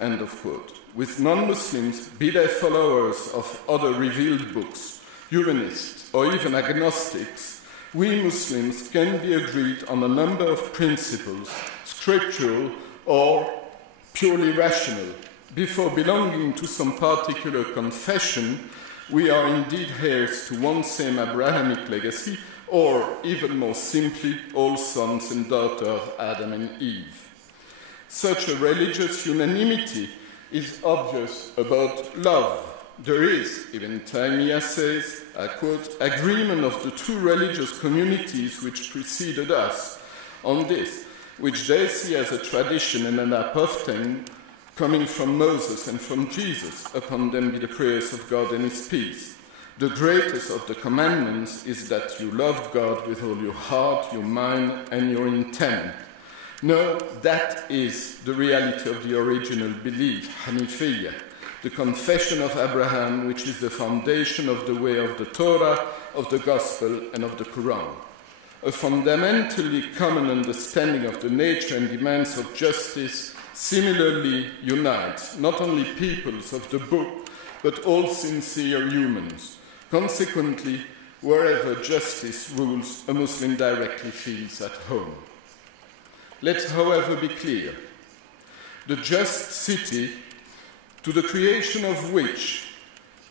End of quote. With non-Muslims, be they followers of other revealed books, humanists, or even agnostics, we Muslims can be agreed on a number of principles, scriptural or purely rational. Before belonging to some particular confession, we are indeed heirs to one same Abrahamic legacy, or even more simply, all sons and daughters of Adam and Eve. Such a religious unanimity is obvious about love. There is, Ibn Taymiyyah says, I quote, agreement of the two religious communities which preceded us on this, which they see as a tradition and an apophthegm coming from Moses and from Jesus, upon them be the prayers of God and his peace. The greatest of the commandments is that you love God with all your heart, your mind, and your intent. No, that is the reality of the original belief, Hanifiyya, the confession of Abraham, which is the foundation of the way of the Torah, of the Gospel, and of the Quran. A fundamentally common understanding of the nature and demands of justice similarly unites not only peoples of the book, but all sincere humans. Consequently, wherever justice rules, a Muslim directly feels at home. Let's, however, be clear. The just city, to the creation of which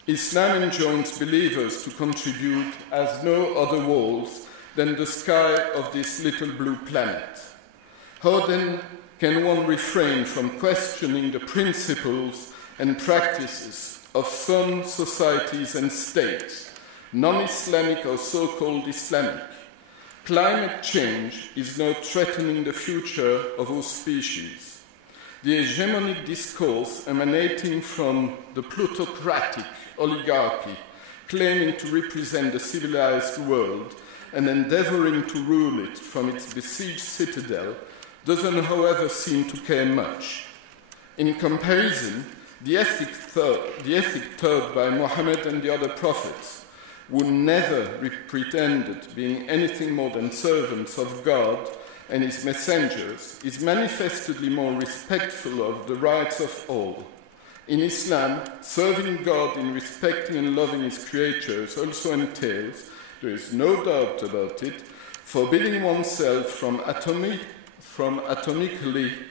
Islam enjoins believers to contribute, has no other walls than the sky of this little blue planet. How then can one refrain from questioning the principles and practices of some societies and states, non-Islamic or so-called Islamic? Climate change is now threatening the future of our species. The hegemonic discourse emanating from the plutocratic oligarchy, claiming to represent the civilized world and endeavoring to rule it from its besieged citadel, doesn't, however, seem to care much. In comparison, the ethic taught by Muhammad and the other prophets, who never pretended being anything more than servants of God and his messengers, is manifestly more respectful of the rights of all. In Islam, serving God in respecting and loving his creatures also entails, there is no doubt about it, forbidding oneself from atomically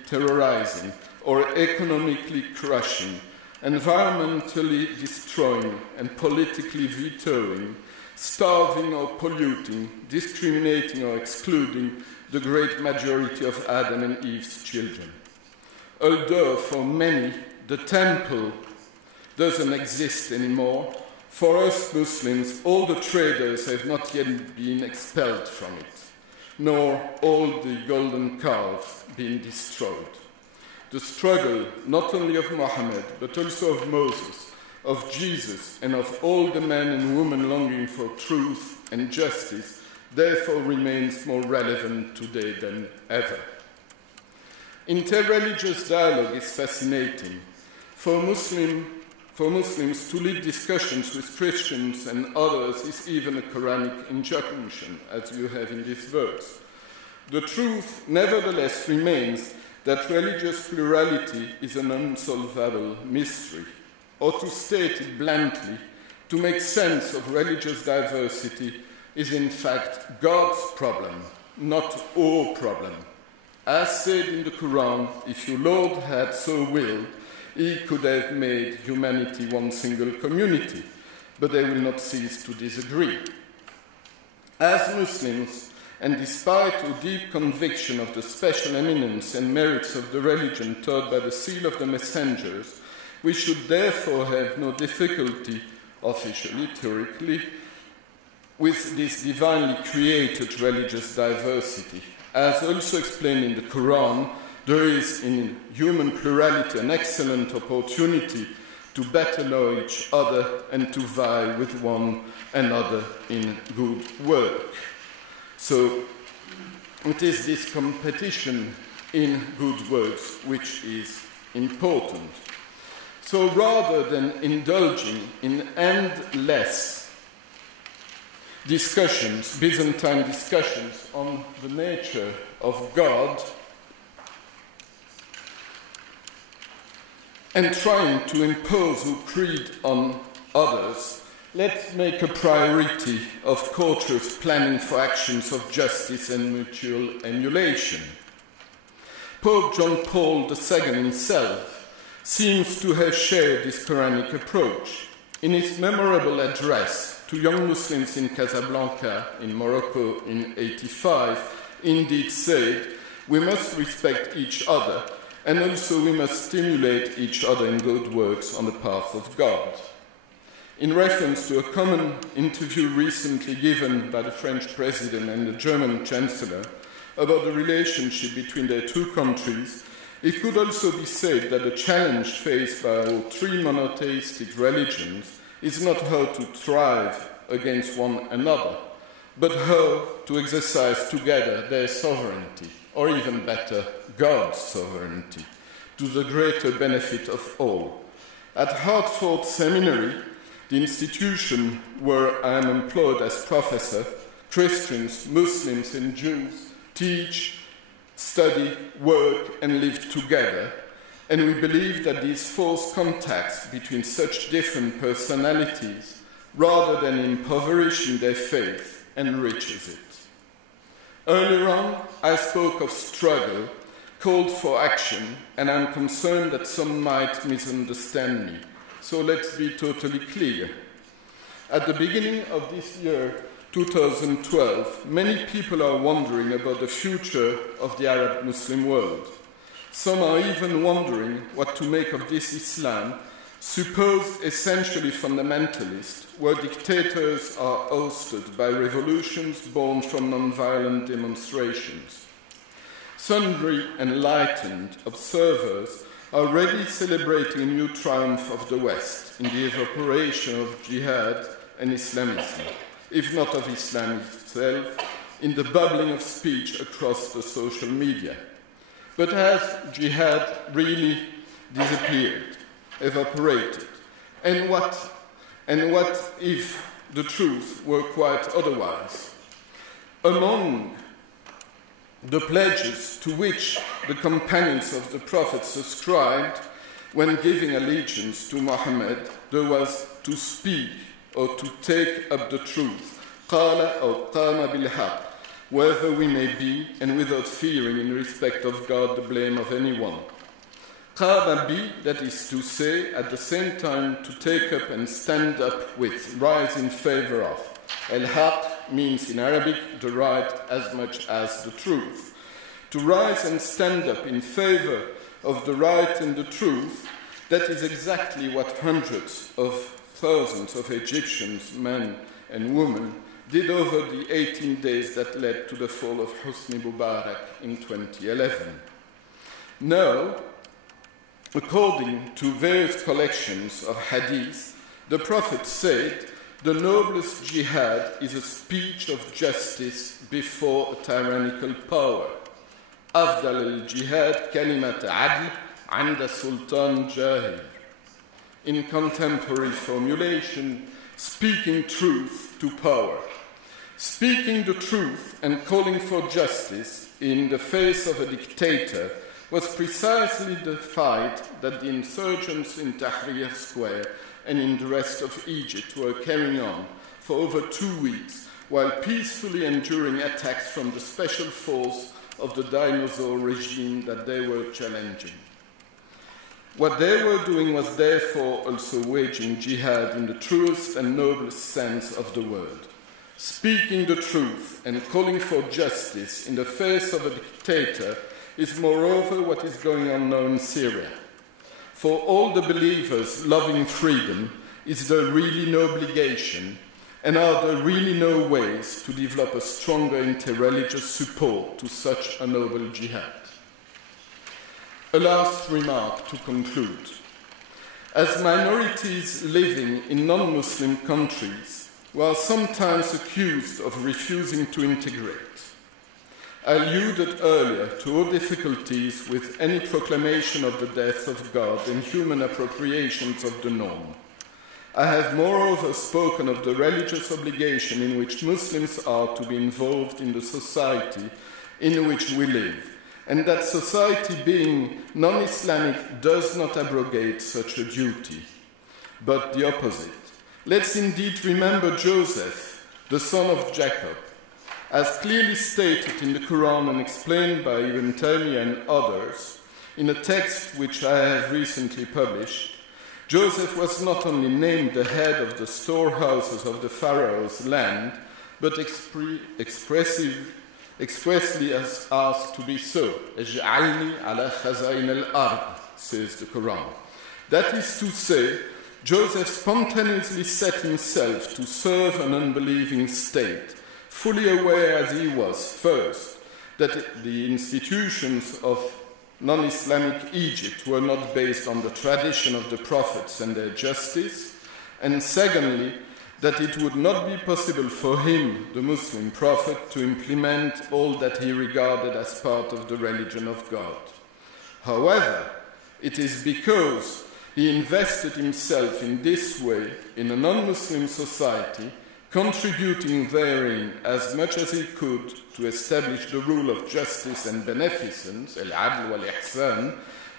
terrorizing or economically crushing, environmentally destroying and politically vetoing, starving or polluting, discriminating or excluding the great majority of Adam and Eve's children. Although for many the temple doesn't exist anymore, for us Muslims all the traders have not yet been expelled from it, nor all the golden calves been destroyed. The struggle not only of Muhammad, but also of Moses, of Jesus, and of all the men and women longing for truth and justice, therefore remains more relevant today than ever. Interreligious dialogue is fascinating. For Muslims to lead discussions with Christians and others is even a Quranic injunction, as you have in this verse. The truth, nevertheless, remains that religious plurality is an unsolvable mystery, or to state it bluntly, to make sense of religious diversity is in fact God's problem, not our problem. As said in the Quran, if your Lord had so willed, he could have made humanity one single community, but they will not cease to disagree. As Muslims, and despite our deep conviction of the special eminence and merits of the religion taught by the seal of the messengers, we should therefore have no difficulty, officially, theoretically, with this divinely created religious diversity. As also explained in the Quran, there is in human plurality an excellent opportunity to better know each other and to vie with one another in good work. So it is this competition in good works which is important. So rather than indulging in endless discussions, Byzantine discussions on the nature of God, and trying to impose our creed on others, let's make a priority of courteous planning for actions of justice and mutual emulation. Pope John Paul II himself seems to have shared this Quranic approach. In his memorable address to young Muslims in Casablanca, in Morocco, in 1885, indeed said, "We must respect each other and also we must stimulate each other in good works on the path of God. In reference to a common interview recently given by the French President and the German Chancellor about the relationship between their two countries, it could also be said that the challenge faced by our three monotheistic religions is not how to thrive against one another, but how to exercise together their sovereignty, or even better, God's sovereignty, to the greater benefit of all. At Hartford Seminary, the institution where I am employed as professor, Christians, Muslims, and Jews teach, study, work, and live together, and we believe that these forced contacts between such different personalities, rather than impoverishing their faith, enriches it. Earlier on, I spoke of struggle, called for action, and I'm concerned that some might misunderstand me. So let's be totally clear. At the beginning of this year, 2012, many people are wondering about the future of the Arab Muslim world. Some are even wondering what to make of this Islam, supposed essentially fundamentalist, where dictators are ousted by revolutions born from non-violent demonstrations. Sundry enlightened observers are already celebrating a new triumph of the West in the evaporation of jihad and Islamism, if not of Islam itself, in the bubbling of speech across the social media. But has jihad really disappeared, evaporated? And what if the truth were quite otherwise? Among the pledges to which the companions of the Prophet subscribed when giving allegiance to Muhammad, there was to speak or to take up the truth, قال أو قام بالحق, wherever we may be, and without fearing in respect of God the blame of anyone. قام bi, that is to say, at the same time to take up and stand up with, rise in favor of. Al-haq means in Arabic the right as much as the truth. To rise and stand up in favor of the right and the truth, that is exactly what hundreds of thousands of Egyptians, men and women, did over the 18 days that led to the fall of Hosni Mubarak in 2011. Now, according to various collections of hadith, the Prophet said, the noblest jihad is a speech of justice before a tyrannical power. أفضل الجهاد كلمة عدل عند سلطان جاهل. In contemporary formulation, speaking truth to power. Speaking the truth and calling for justice in the face of a dictator was precisely the fight that the insurgents in Tahrir Square and in the rest of Egypt were carrying on for over 2 weeks, while peacefully enduring attacks from the special force of the dinosaur regime that they were challenging. What they were doing was therefore also waging jihad in the truest and noblest sense of the word. Speaking the truth and calling for justice in the face of a dictator is moreover what is going on now in Syria. For all the believers loving freedom, is there really no obligation, and are there really no ways to develop a stronger interreligious support to such a noble jihad? A last remark to conclude. As minorities living in non-Muslim countries, we are sometimes accused of refusing to integrate. I alluded earlier to our difficulties with any proclamation of the death of God and human appropriations of the norm. I have moreover spoken of the religious obligation in which Muslims are to be involved in the society in which we live, and that society being non-Islamic does not abrogate such a duty, but the opposite. Let's indeed remember Joseph, the son of Jacob, as clearly stated in the Quran and explained by Ibn Taymiyyah and others, in a text which I have recently published. Joseph was not only named the head of the storehouses of the Pharaoh's land, but expressively expressly as asked to be so. اجعلني على خزائن الأرض, says the Quran. That is to say, Joseph spontaneously set himself to serve an unbelieving state, fully aware as he was, first, that the institutions of non-Islamic Egypt were not based on the tradition of the prophets and their justice, and secondly, that it would not be possible for him, the Muslim prophet, to implement all that he regarded as part of the religion of God. However, it is because he invested himself in this way in a non-Muslim society, contributing therein as much as he could to establish the rule of justice and beneficence, al-adl wal-ihsan,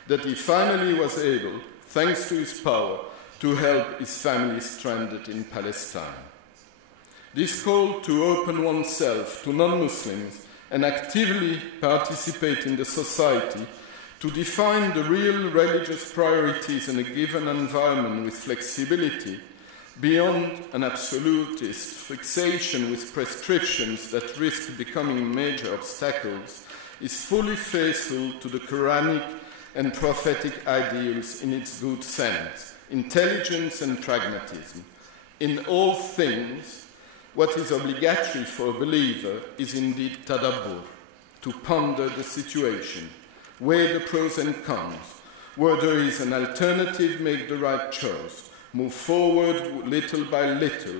that he finally was able, thanks to his power, to help his family stranded in Palestine. This call to open oneself to non-Muslims and actively participate in the society, to define the real religious priorities in a given environment with flexibility, beyond an absolutist fixation with prescriptions that risk becoming major obstacles, is fully faithful to the Quranic and prophetic ideals in its good sense, intelligence and pragmatism. In all things, what is obligatory for a believer is indeed tadabbur, to ponder the situation, weigh the pros and cons, where there is an alternative, make the right choice, move forward little by little,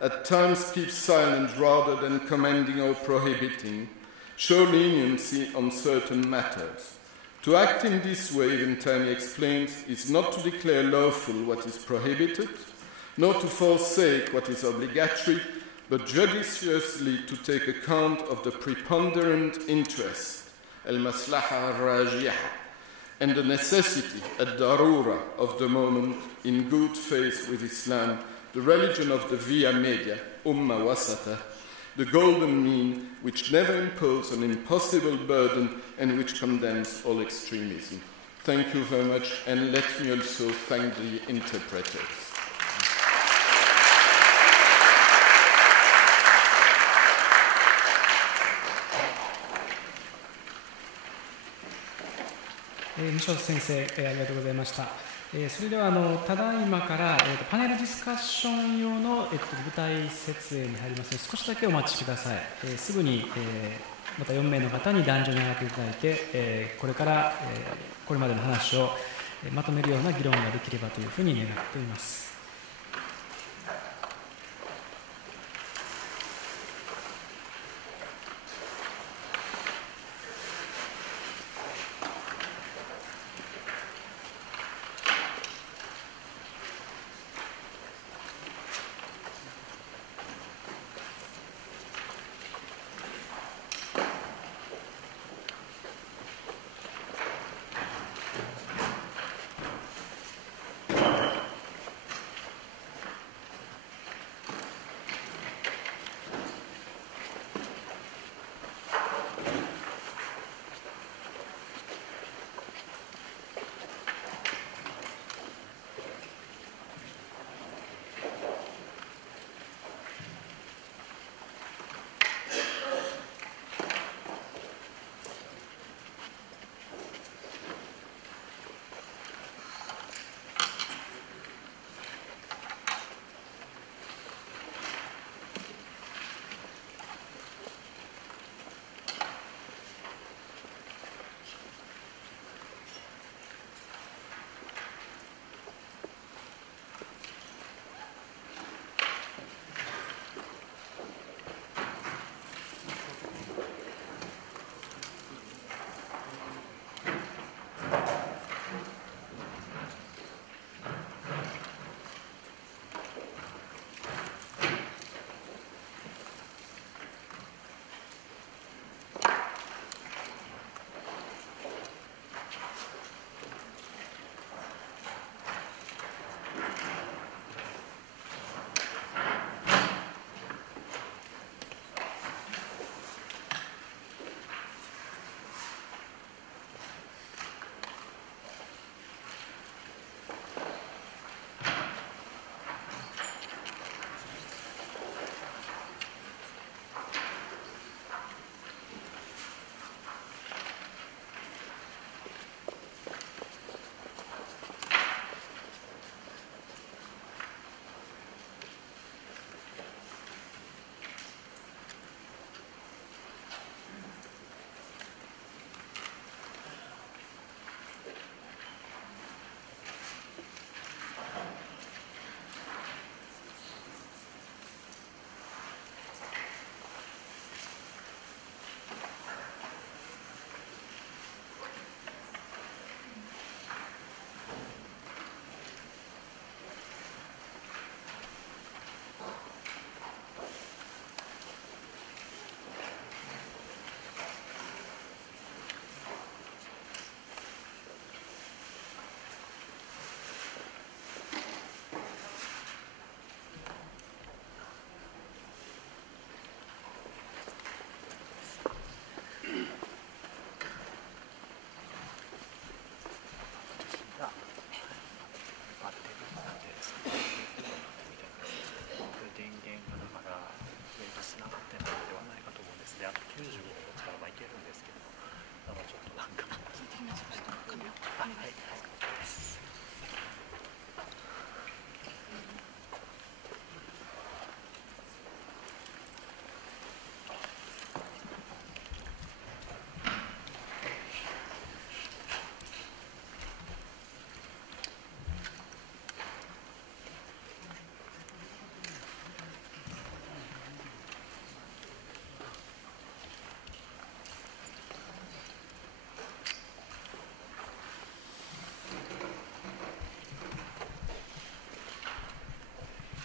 at times keep silent rather than commanding or prohibiting, show leniency on certain matters. To act in this way, Ventani explains, is not to declare lawful what is prohibited, nor to forsake what is obligatory, but judiciously to take account of the preponderant interest, al-maslaha al-rajihah, and the necessity, ad-darura, of the moment, in good faith with Islam, the religion of the via media, umma wasata, the golden mean, which never imposes an impossible burden and which condemns all extremism. Thank you very much, and let me also thank the interpreters. Michot 先生、ありがとうございました。それではただいまから、パネルディスカッション用の、舞台設営に入りますので、少しだけお待ちください。すぐに、また4名の方に壇上に上がっていただいて、これから、これまでの話を、まとめるような議論ができればというふうに願っています。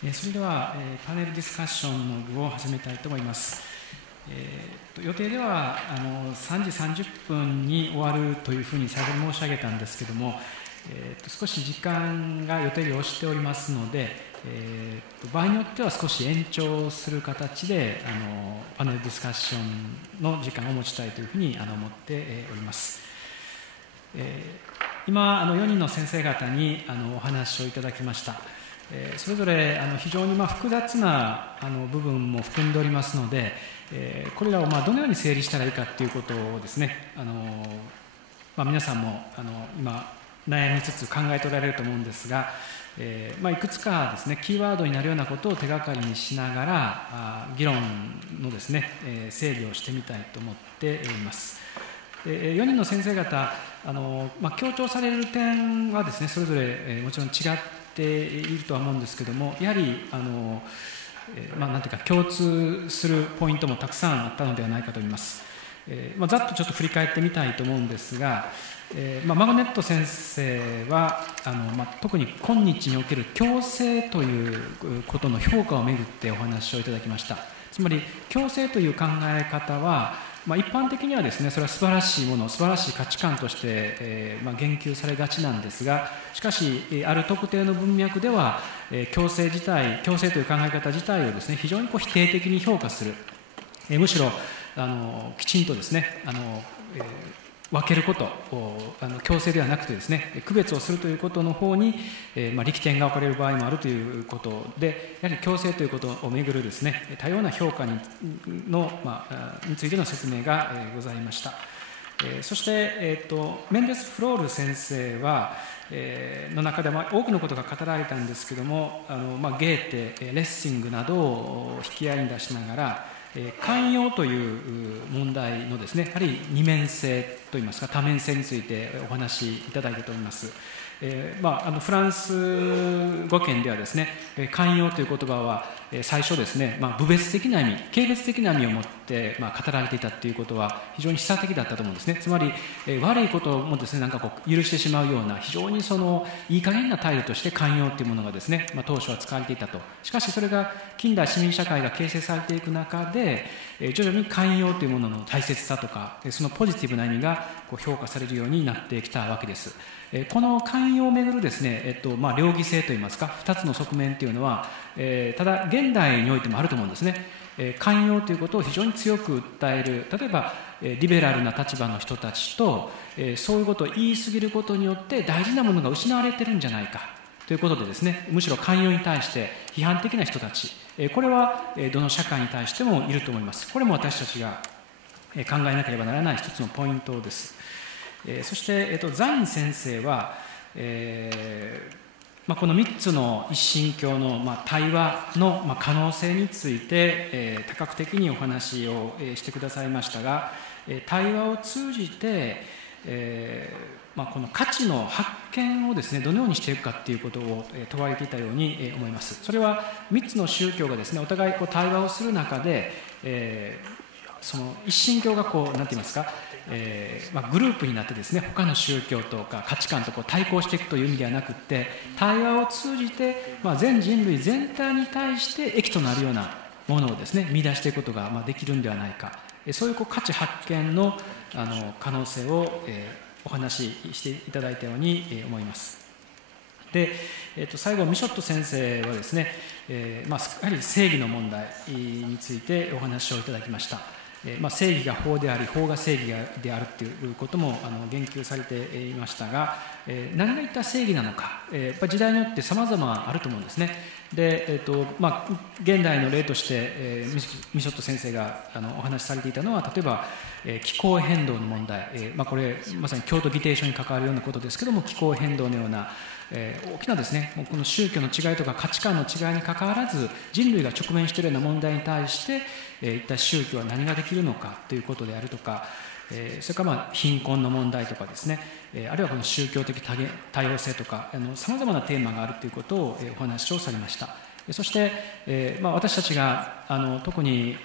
それでは、パネルディスカッションの部を始めたいと思います。予定では3時30分に終わるというふうに最初に申し上げたんですけども、少し時間が予定に押しておりますので、場合によっては少し延長する形でパネルディスカッションの時間を持ちたいというふうに思っております。今4人の先生方にお話をいただきました。それぞれ非常に複雑な部分も含んでおりますので、これらをどのように整理したらいいかということをですね、皆さんも今悩みつつ考えておられると思うんですが、いくつかですねキーワードになるようなことを手がかりにしながら議論のですね整理をしてみたいと思っています。4人の先生方強調される点はですねそれぞれもちろん違っているとは思うんですけども、やはりなんていうか共通するポイントもたくさんあったのではないかと思います。ざっとちょっと振り返ってみたいと思うんですが、マゴネット先生は特に今日における共生ということの評価をめぐってお話をいただきました。つまり共生という考え方は一般的にはですねそれは素晴らしいもの、素晴らしい価値観として、言及されがちなんですが、しかしある特定の文脈では共生という考え方自体をですね非常に否定的に評価する、むしろきちんとですね分けること強制ではなくてですね区別をするということの方に、力点が置かれる場合もあるということで、やはり強制ということをめぐるですね多様な評価についての説明がございました。そして、メンデス・フロール先生は、の中で多くのことが語られたんですけども、ゲーテ、レッシングなどを引き合いに出しながら寛容という問題のですねやはり二面性といいますか多面性についてお話しいただいております。フランス語圏ではですね寛容という言葉は最初ですね、部別的な意味、軽蔑的な意味を持って語られていたということは非常に示唆的だったと思うんですね。つまり悪いこともですね許してしまうような非常にいい加減な態度として寛容というものがですね、当初は使われていたと。しかしそれが近代市民社会が形成されていく中で徐々に寛容というものの大切さとかそのポジティブな意味が評価されるようになってきたわけです。この寛容をめぐるですね、両義性といいますか2つの側面というのは、ただ現代においてもあると思うんですね。寛容ということを非常に強く訴える、例えばリベラルな立場の人たちとそういうことを言い過ぎることによって大事なものが失われてるんじゃないかということでですね、むしろ寛容に対して批判的な人たち、これはどの社会に対してもいると思います。これも私たちが考えなければならない一つのポイントです。そして、ザイン先生は、この3つの一神教の、対話の、可能性について、多角的にお話を、してくださいましたが、対話を通じて、この価値の発見をですねどのようにしていくかということを問われていたように思います。それは3つの宗教がですねお互い対話をする中で、その一神教がなんて言いますか、グループになってですね他の宗教とか価値観と対抗していくという意味ではなくって対話を通じて、全人類全体に対して益となるようなものをですね見出していくことができるんではないか、そういう価値発見の可能性をお話ししていただいたように思います。で、最後ミショット先生はですね、やはり正義の問題についてお話をいただきました。正義が法であり法が正義であるということも言及されていましたが、何が一体正義なのか、やっぱり時代によって様々あると思うんですね。で、現代の例として、ミショット先生がお話しされていたのは例えば、気候変動の問題、これまさに京都議定書に関わるようなことですけども、気候変動のような大きなですねこの宗教の違いとか価値観の違いにかかわらず人類が直面しているような問題に対して一体宗教は何ができるのかということであるとか、それから貧困の問題とかですね、あるいはこの宗教的多様性とかさまざまなテーマがあるということをお話をされました。そして、私たちが特に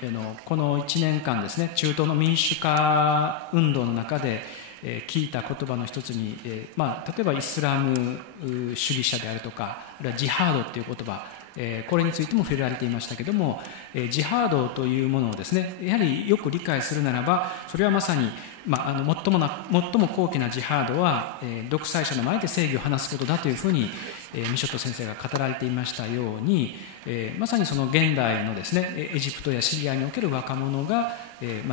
この1年間ですね中東の民主化運動の中で聞いた言葉の一つに、例えばイスラム主義者であるとかあるいはジハードという言葉、これについても触れられていましたけれども、ジハードというものをですね、やはりよく理解するならば、それはまさに、最も高貴なジハードは、独裁者の前で正義を話すことだというふうに、ミショット先生が語られていましたように、まさにその現代のですね、エジプトやシリアにおける若者が、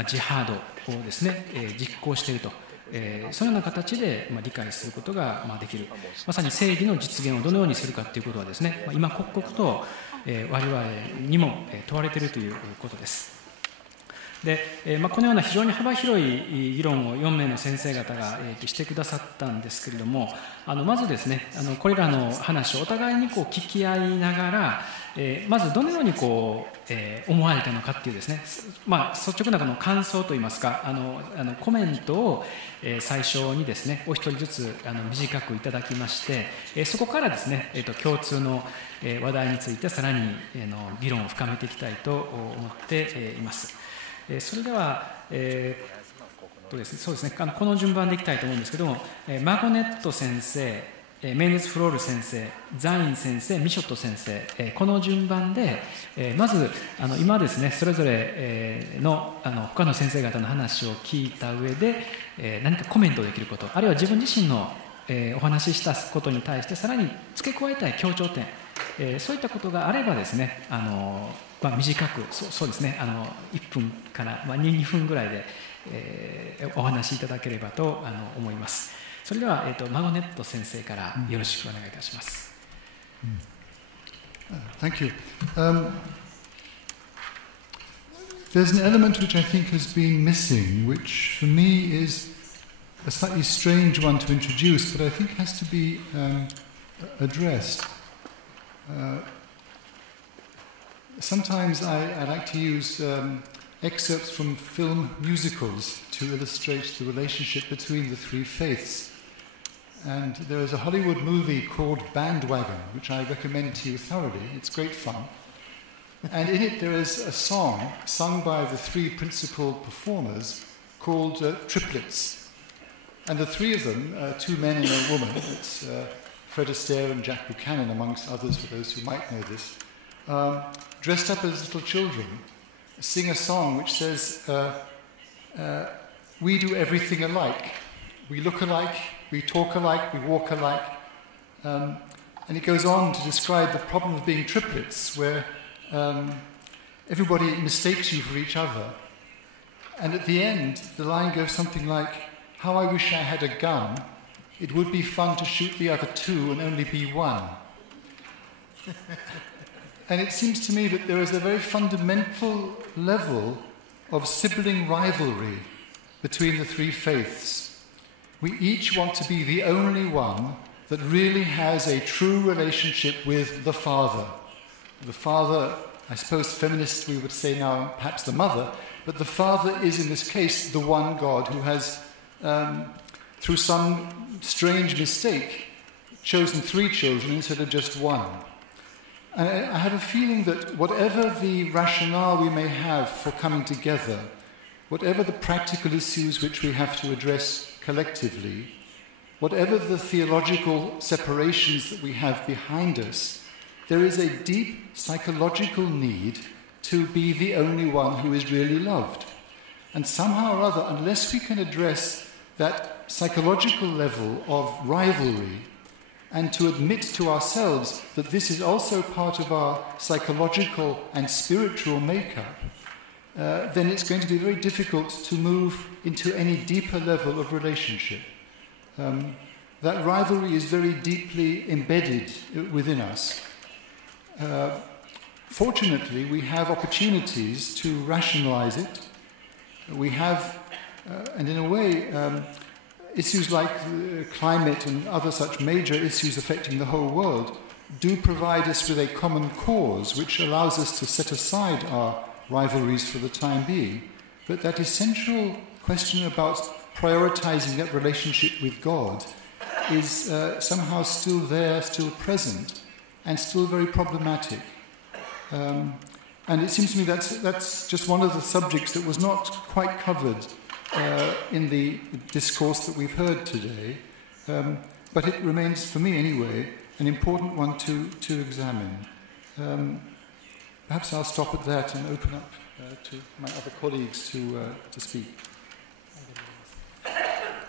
ジハードをですね、実行していると。そのような形で理解することができる、まさに正義の実現をどのようにするかということはですね、今刻々と我々にも問われているということです。で、このような非常に幅広い議論を4名の先生方がしてくださったんですけれども、まずですね、これらの話をお互いに聞き合いながら、まずどのように思われたのかっていうですね、率直な感想といいますか、コメントを最初にですね、お一人ずつ短くいただきまして、そこからですね、共通の話題についてさらに議論を深めていきたいと思っています。それでは、そうですね、この順番でいきたいと思うんですけども、マゴネット先生、メンデスフロール先生、ザイン先生、ミショット先生、この順番で、まず今ですね、それぞれの他の先生方の話を聞いた上で、何かコメントできること、あるいは自分自身のお話ししたことに対してさらに付け加えたい強調点、そういったことがあればですね、短く、そうですね、1分から2分ぐらいで、お話しいただければと思います。それでは、マゴネット先生からよろしくお願いいたします。Thank you. There's an element which I think has been missing, which for me is a slightly strange one to introduce, but I think has to be addressed. Sometimes I like to use excerpts from film musicals to illustrate the relationship between the three faiths. And there is a Hollywood movie called Bandwagon, which I recommend to you thoroughly. It's great fun. And in it there is a song sung by the three principal performers called Triplets. And the three of them, two men and a woman, it's Fred Astaire and Jack Buchanan, amongst others for those who might know this, dressed up as little children, sing a song which says, we do everything alike. We look alike, we talk alike, we walk alike. And it goes on to describe the problem of being triplets, where everybody mistakes you for each other. And at the end, the line goes something like, how I wish I had a gun. It would be fun to shoot the other two and only be one. And it seems to me that there is a very fundamental level of sibling rivalry between the three faiths. We each want to be the only one that really has a true relationship with the Father. The Father, I suppose feminists we would say now, perhaps the Mother, but the Father is in this case the one God who has, through some strange mistake, chosen three children instead of just one. And I have a feeling that whatever the rationale we may have for coming together, whatever the practical issues which we have to address collectively, whatever the theological separations that we have behind us, there is a deep psychological need to be the only one who is really loved. And somehow or other, unless we can address that psychological level of rivalry, and to admit to ourselves that this is also part of our psychological and spiritual makeup, then it's going to be very difficult to move into any deeper level of relationship. That rivalry is very deeply embedded within us. Fortunately, we have opportunities to rationalize it. We have, and in a way, issues like climate and other such major issues affecting the whole world do provide us with a common cause which allows us to set aside our rivalries for the time being. But that essential question about prioritizing that relationship with God is somehow still there, still present, and still very problematic. And it seems to me that's just one of the subjects that was not quite covered in the discourse that we've heard today, but it remains, for me anyway, an important one to examine. Perhaps I'll stop at that and open up to my other colleagues to speak.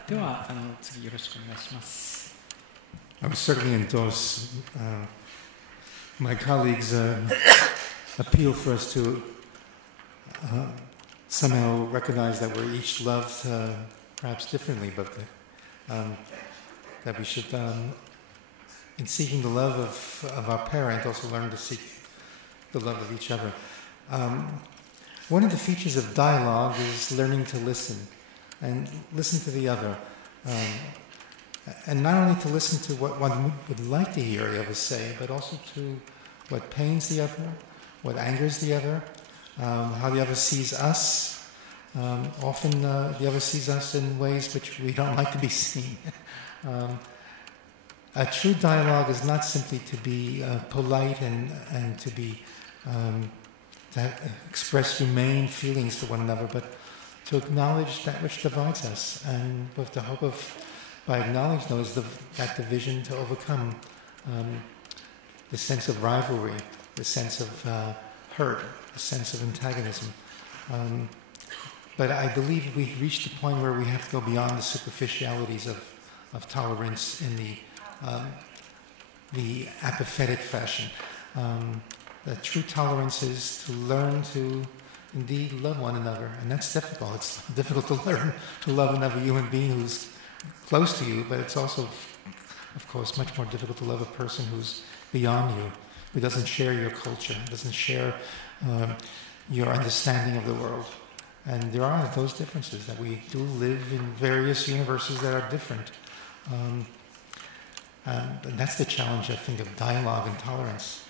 では次よろしくお願いします。 I would certainly endorse my colleagues' appeal for us to somehow recognize that we're each loved perhaps differently, but that we should, in seeking the love of our parent, also learn to seek the love of each other. One of the features of dialogue is learning to listen and listen to the other. And not only to listen to what one would like to hear the other say, but also to what pains the other, what angers the other, how the other sees us. Often the other sees us in ways which we don't like to be seen. A true dialogue is not simply to be polite and to be to express humane feelings to one another, but to acknowledge that which divides us, and with the hope of, by acknowledging that division, to overcome the sense of rivalry, the sense of hurt, the sense of antagonism. But I believe we've reached the point where we have to go beyond the superficialities of tolerance in the apathetic fashion. The true tolerance is to learn to indeed love one another, and that's difficult. It's difficult to learn to love another human being who's close to you, but it's also, of course, much more difficult to love a person who's beyond you, who doesn't share your culture, doesn't share your understanding of the world. And there are those differences, that we do live in various universes that are different. And that's the challenge, I think, of dialogue and tolerance.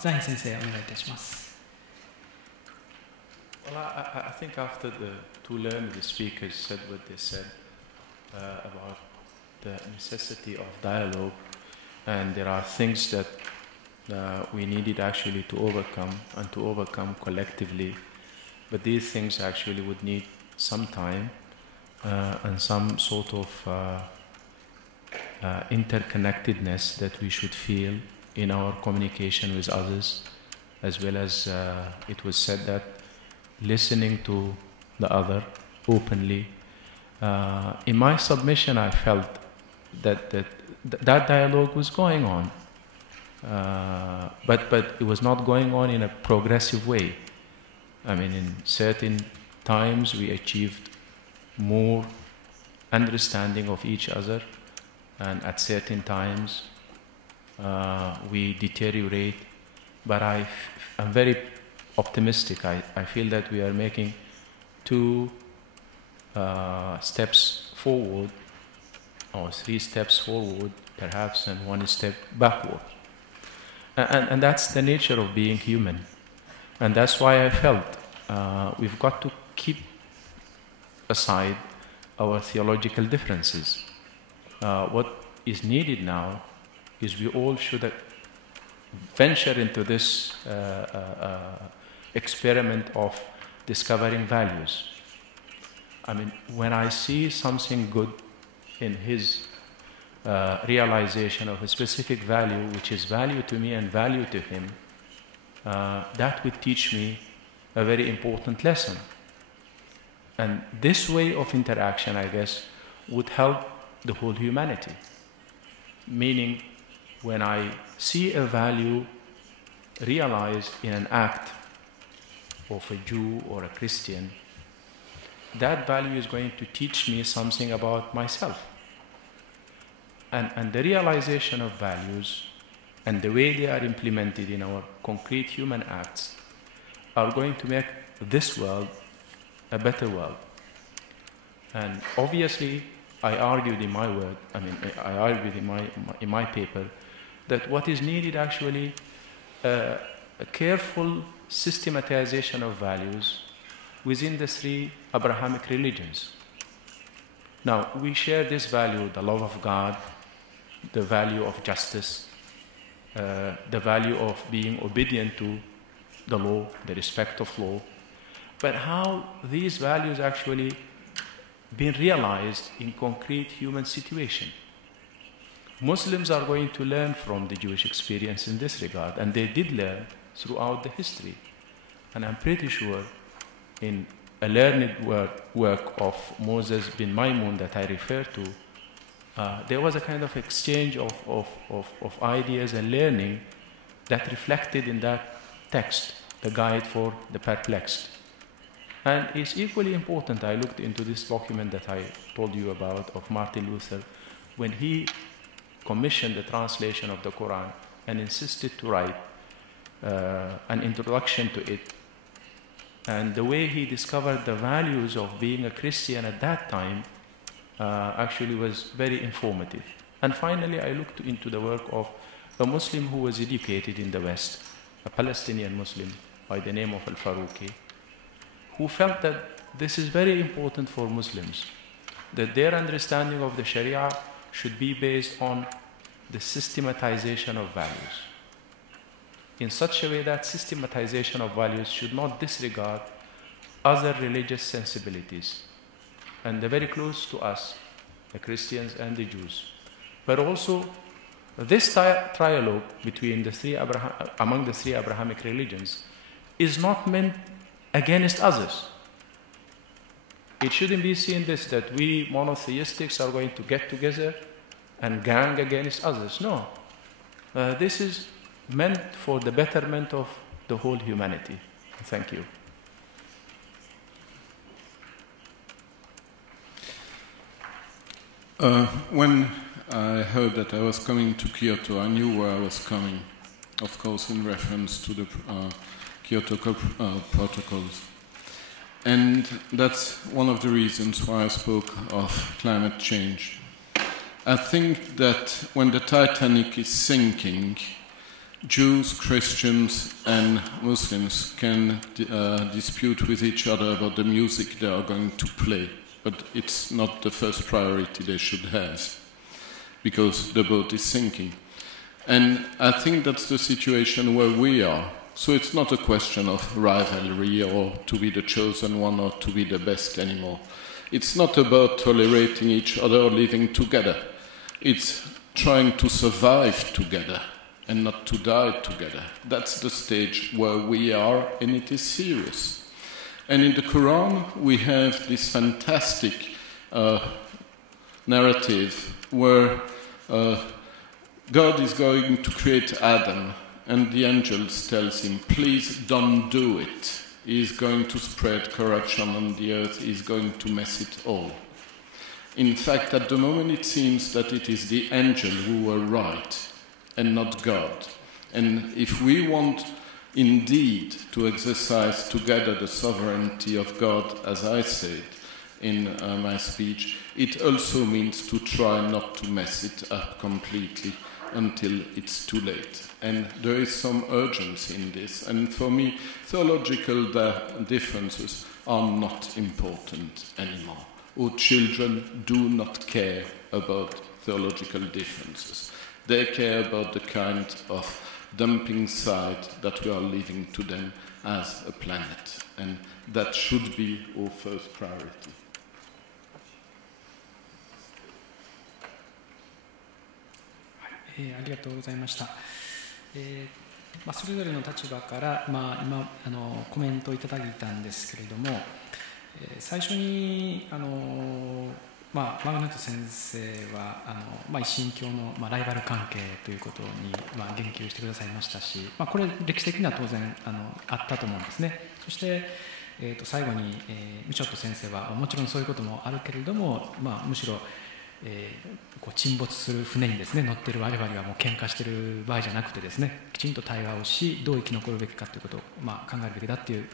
Zein 先生お願いいたします。 Well, I think after the two learned speakers said what they said about the necessity of dialogue, and there are things that we needed actually to overcome and to overcome collectively, but these things actually would need some time and some sort of interconnectedness that we should feel in our communication with others, as well as it was said that listening to the other openly. In my submission, I felt that dialogue was going on, but it was not going on in a progressive way. I mean, in certain times we achieved more understanding of each other, and at certain times we deteriorate. But I'm very optimistic. I feel that we are making two steps forward, or 3 steps forward perhaps, and 1 step backward. And that's the nature of being human. And that's why I felt we've got to keep aside our theological differences. What is needed now is we all should venture into this experiment of discovering values. I mean, when I see something good in his realization of a specific value, which is value to me and value to him, that would teach me a very important lesson. And this way of interaction, I guess, would help the whole humanity. Meaning, when I see a value realized in an act of a Jew or a Christian, that value is going to teach me something about myself. And the realization of values and the way they are implemented in our concrete human acts are going to make this world a better world. And obviously, I argued in my work, I argued in my paper, that what is needed actually a careful systematization of values within the 3 Abrahamic religions. Now, we share this value, the love of God, the value of justice, the value of being obedient to the law, the respect of law. But how these values actually been realized in concrete human situation? Muslims are going to learn from the Jewish experience in this regard, and they did learn throughout the history. And I'm pretty sure in a learned work of Moses bin Maimun that I refer to, there was a kind of exchange of ideas and learning that reflected in that text, the guide for the perplexed. And it's equally important, I looked into this document that I told you about of Martin Luther, when he commissioned the translation of the Quran and insisted to write an introduction to it. And the way he discovered the values of being a Christian at that time actually was very informative. And finally, I looked into the work of a Muslim who was educated in the West, a Palestinian Muslim by the name of Al-Faruqi, who felt that this is very important for Muslims, that their understanding of the Sharia should be based on the systematization of values, in such a way that systematization of values should not disregard other religious sensibilities. And they're very close to us, the Christians and the Jews. But also, this trialogue between among the three Abrahamic religions is not meant against others. It shouldn't be seen this, that we monotheistics are going to get together and gang against others. No. This is meant for the betterment of the whole humanity. Thank you. When I heard that I was coming to Kyoto, I knew where I was coming, of course in reference to the Kyoto protocols. And that's one of the reasons why I spoke of climate change. I think that when the Titanic is sinking, Jews, Christians and Muslims can dispute with each other about the music they are going to play, but it's not the first priority they should have, because the boat is sinking. And I think that's the situation where we are. So it's not a question of rivalry or to be the chosen one or to be the best anymore. It's not about tolerating each other or living together. It's trying to survive together and not to die together. That's the stage where we are, and it is serious. And in the Quran, we have this fantastic narrative where God is going to create Adam, and the angels tells him, please don't do it. He's going to spread corruption on the earth. He's going to mess it all. In fact, at the moment it seems that it is the angel who were right and not God. And if we want indeed to exercise together the sovereignty of God, as I said in my speech, it also means to try not to mess it up completely until it's too late. And there is some urgency in this. And for me, theological differences are not important anymore. Our children do not care about theological differences. They care about the kind of dumping site that we are leaving to them as a planet. And that should be our first priority. ありがとうございました。それぞれの立場から、今コメントをいただいたんですけれども、最初にマグネット先生は一神教の、ライバル関係ということに、言及してくださいましたし、これ歴史的には当然あったと思うんですね。そして、最後に、ミチョット先生はもちろんそういうこともあるけれども、むしろ沈没する船にですね乗っている我々はもう喧嘩している場合じゃなくてですね、きちんと対話をし、どう生き残るべきかということを、考えるべきだという、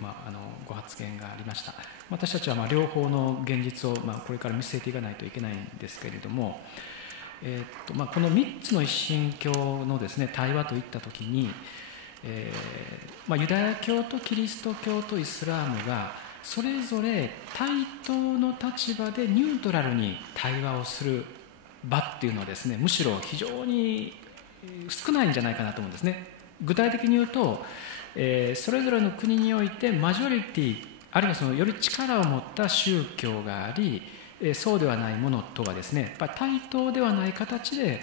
ご発言がありました。私たちは両方の現実を、これから見据えていかないといけないんですけれども、この3つの一神教のですね対話といったときに、ユダヤ教とキリスト教とイスラームがそれぞれ対等の立場でニュートラルに対話をする場っていうのはですね、むしろ非常に少ないんじゃないかなと思うんですね。具体的に言うと、それぞれの国においてマジョリティ、あるいはそのより力を持った宗教があり、そうではないものとはですね、対等ではない形で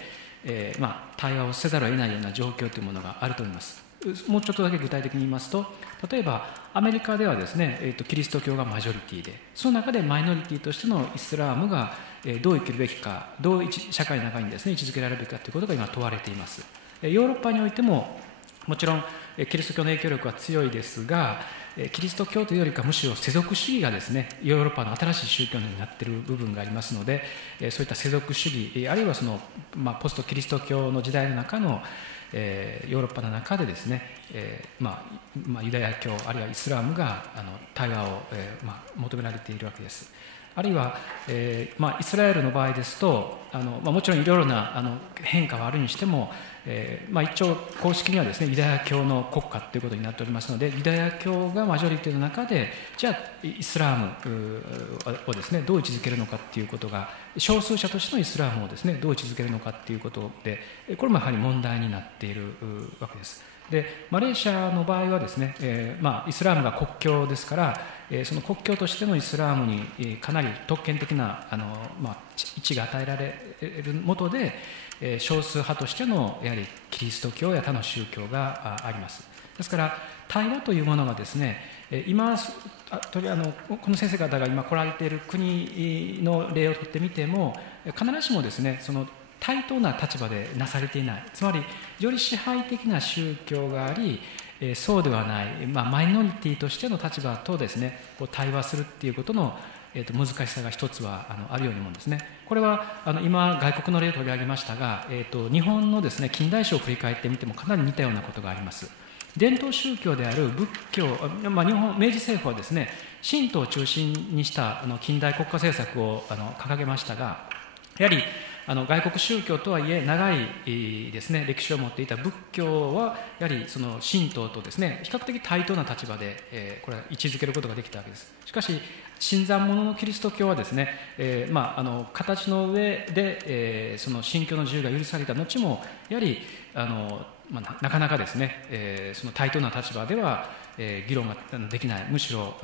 対話をせざるを得ないような状況というものがあると思います。もうちょっとだけ具体的に言いますと、例えばアメリカではですね、キリスト教がマジョリティで、その中でマイノリティとしてのイスラームがどう生きるべきか、どう社会の中にですね位置づけられるべきかということが今問われています。ヨーロッパにおいてももちろんキリスト教の影響力は強いですが、キリスト教というよりかむしろ世俗主義がですねヨーロッパの新しい宗教になっている部分がありますので、そういった世俗主義あるいはその、ポストキリスト教の時代の中のヨーロッパの中でですね、ユダヤ教あるいはイスラムが対話を、求められているわけです。あるいは、イスラエルの場合ですともちろんいろいろな変化はあるにしても、一応公式にはですねユダヤ教の国家ということになっておりますので、ユダヤ教がマジョリティの中でじゃあイスラムをですねどう位置づけるのかということが、少数者としてのイスラムをですねどう位置づけるのかということで、これもやはり問題になっているわけです。でマレーシアの場合はですね、イスラムが国教ですから、その国教としてのイスラムにかなり特権的な位置が与えられる下で、少数派としてのやはりキリスト教や他の宗教があります。ですから対話というものがですね、今この先生方が今来られている国の例をとってみても必ずしもですねその対等な立場でなされていない、つまりより支配的な宗教があり、そうではない、マイノリティとしての立場とですね対話するっていうことの難しさが一つはあるように思うんですね。これは今外国の例を取り上げましたが、日本のですね近代史を振り返ってみてもかなり似たようなことがあります。伝統宗教である仏教、日本明治政府はですね神道を中心にした近代国家政策を掲げましたが、やはり外国宗教とはいえ長いですね歴史を持っていた仏教はやはりその神道とですね比較的対等な立場で、これは位置づけることができたわけです。しかし新参者のキリスト教はですね、形の上で、その信教の自由が許された後もやはりなかなかですね、その対等な立場では、議論ができない、むしろ